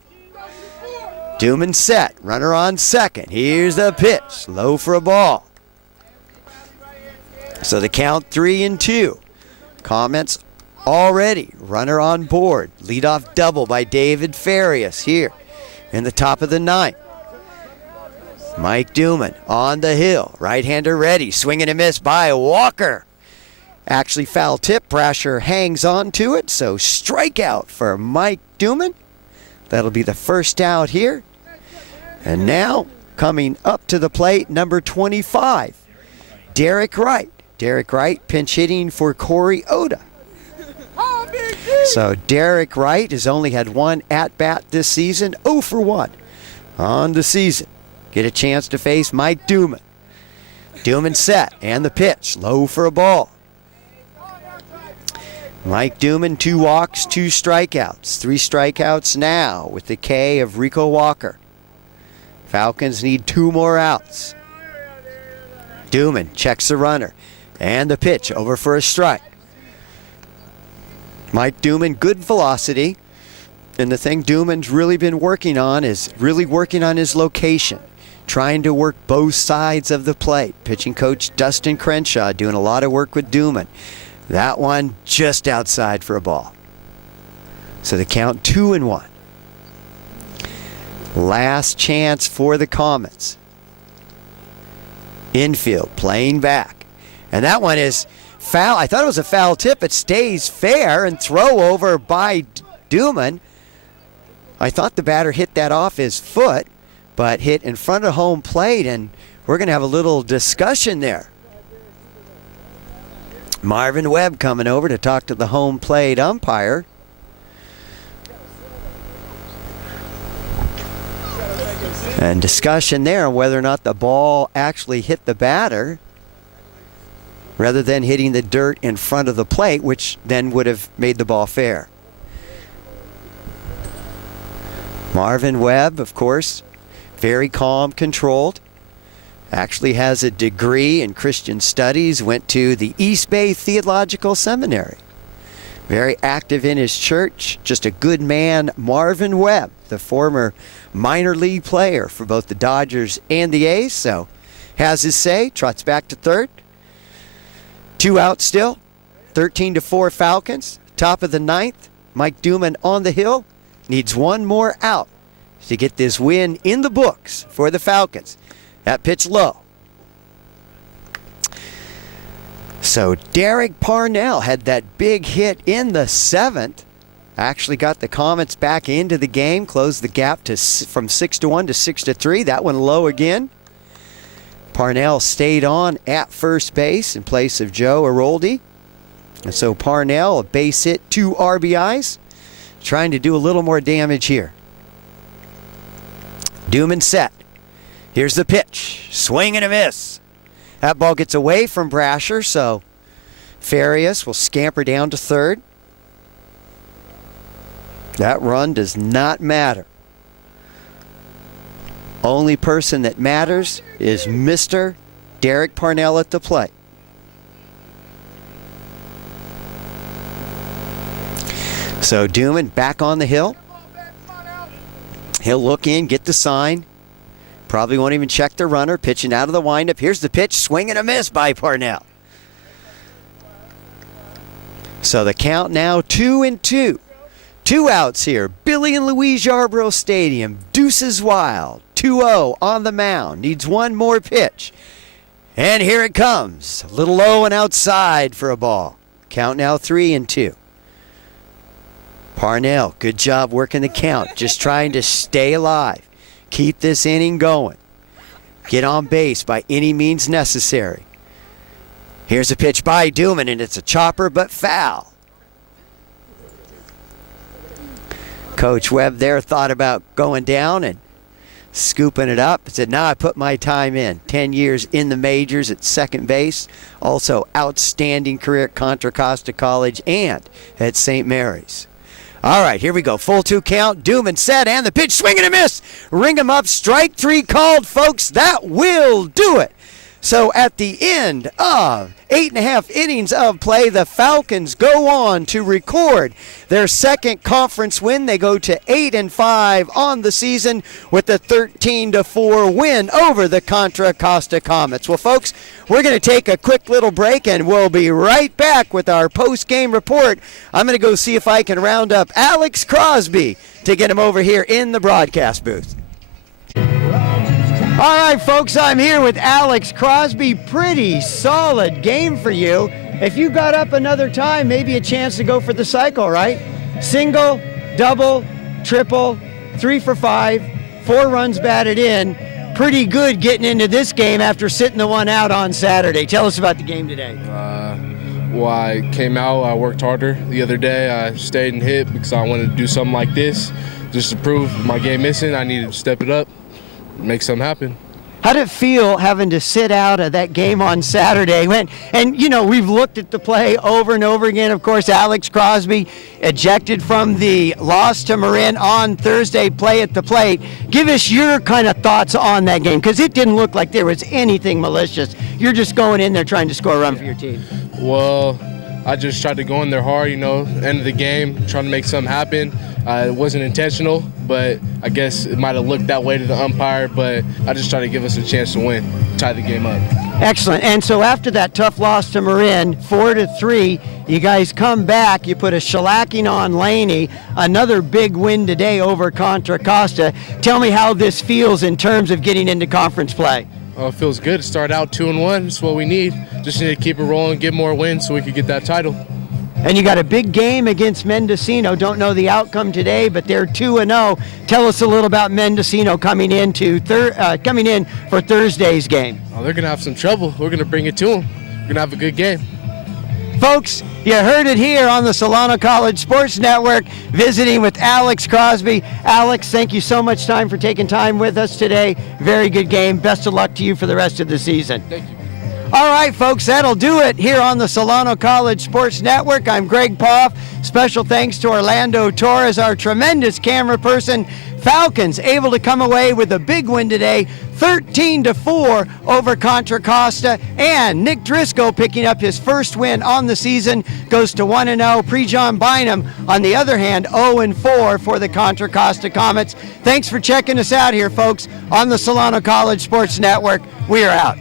Dooman set, runner on second. Here's the pitch, low for a ball. So the count 3-2. Comments already, runner on board. Leadoff double by David Farias here in the top of the ninth. Mike Dooman on the hill, right-hander ready, swing and a miss by Walker. Actually foul tip, Brasher hangs on to it, so strikeout for Mike Dooman. That'll be the first out here. And now coming up to the plate, number 25, Derek Wright. Derek Wright pinch hitting for Corey Oda. So Derek Wright has only had one at-bat this season, 0 for 1 on the season. Get a chance to face Mike Dooman. Dooman set, and the pitch, low for a ball. Mike Dooman, 2 walks, 2 strikeouts. 3 strikeouts now with the K of Rico Walker. Falcons need 2 more outs. Dooman checks the runner, and the pitch over for a strike. Mike Dooman, good velocity. And the thing Dooman's really been working on is really working on his location, trying to work both sides of the plate. Pitching coach Dustin Crenshaw doing a lot of work with Dooman. That one just outside for a ball. So the count 2-1. Last chance for the Comets. Infield playing back. And that one is foul. I thought it was a foul tip. It stays fair and throw over by Dooman. I thought the batter hit that off his foot, but hit in front of home plate, and we're going to have a little discussion there. Marvin Webb coming over to talk to the home plate umpire. And discussion there on whether or not the ball actually hit the batter rather than hitting the dirt in front of the plate, which then would have made the ball fair. Marvin Webb, of course, very calm, controlled. Actually has a degree in Christian studies, went to the East Bay Theological Seminary. Very active in his church, just a good man. Marvin Webb, the former minor league player for both the Dodgers and the A's, so has his say, trots back to third. 2 out still, 13-4 Falcons, top of the ninth. Mike Dooman on the hill, needs 1 more out to get this win in the books for the Falcons. That pitch low. So Derek Parnell had that big hit in the 7th. Actually got the Comets back into the game, closed the gap from 6-1 to 6-3. That one low again. Parnell stayed on at first base in place of Joe Aroldi. And so Parnell, a base hit, 2 RBIs, trying to do a little more damage here. Dooman set. Here's the pitch. Swing and a miss. That ball gets away from Brasher, so Farias will scamper down to third. That run does not matter. Only person that matters is Mr. Derek Parnell at the plate. So Dooman back on the hill. He'll look in, get the sign. Probably won't even check the runner. Pitching out of the windup. Here's the pitch. Swing and a miss by Parnell. So the count now 2-2. 2 outs here. Billy and Louise Yarborough Stadium. Deuces wild. 2-0 on the mound. Needs 1 more pitch. And here it comes. A little low and outside for a ball. Count now 3-2. Parnell, good job working the count. Just trying to stay alive. Keep this inning going. Get on base by any means necessary. Here's a pitch by Dooman, and it's a chopper, but foul. Coach Webb there thought about going down and scooping it up. Said, "No, I put my time in. 10 years in the majors at second base. Also outstanding career at Contra Costa College and at St. Mary's." All right, here we go. Full 2 count. Dooman set, and the pitch, swing and a miss. Ring him up. Strike 3 called, folks. That will do it. So at the end of 8.5 innings of play, the Falcons go on to record their second conference win. They go to 8-5 on the season with a 13-4 win over the Contra Costa Comets. Well, folks, we're going to take a quick little break, and we'll be right back with our post-game report. I'm going to go see if I can round up Alex Crosby to get him over here in the broadcast booth. All right, folks, I'm here with Alex Crosby. Pretty solid game for you. If you got up another time, maybe a chance to go for the cycle, right? Single, double, triple, 3 for 5, 4 runs batted in. Pretty good getting into this game after sitting the one out on Saturday. Tell us about the game today. Well, I came out, I worked harder the other day. I stayed and hit because I wanted to do something like this. Just to prove my game missing, I needed to step it up. Make something happen. How did it feel having to sit out of that game on Saturday? And, you know, we've looked at the play over and over again. Of course, Alex Crosby ejected from the loss to Marin on Thursday play at the plate. Give us your kind of thoughts on that game, because it didn't look like there was anything malicious. You're just going in there trying to score a run for your team. Well, I just tried to go in there hard, you know, end of the game, trying to make something happen. It wasn't intentional, but I guess it might have looked that way to the umpire, but I just tried to give us a chance to win, tie the game up. Excellent. And so after that tough loss to Marin, 4-3, you guys come back, you put a shellacking on Laney, another big win today over Contra Costa. Tell me how this feels in terms of getting into conference play. It feels good to start out 2-1. That's what we need. Just need to keep it rolling, get more wins so we can get that title. And you got a big game against Mendocino. Don't know the outcome today, but they're 2-0. Tell us a little about Mendocino coming in for Thursday's game. Oh, they're going to have some trouble. We're going to bring it to them. We're going to have a good game. Folks, you heard it here on the Solano College Sports Network, visiting with Alex Crosby. Alex, thank you so much for taking time with us today. Very good game. Best of luck to you for the rest of the season. Thank you. All right, folks, that'll do it here on the Solano College Sports Network. I'm Greg Poff. Special thanks to Orlando Torres, our tremendous camera person. Falcons able to come away with a big win today, 13-4 over Contra Costa. And Nick Driscoll picking up his first win on the season, goes to 1-0. Prejon Bynum, on the other hand, 0-4 for the Contra Costa Comets. Thanks for checking us out here, folks, on the Solano College Sports Network. We are out.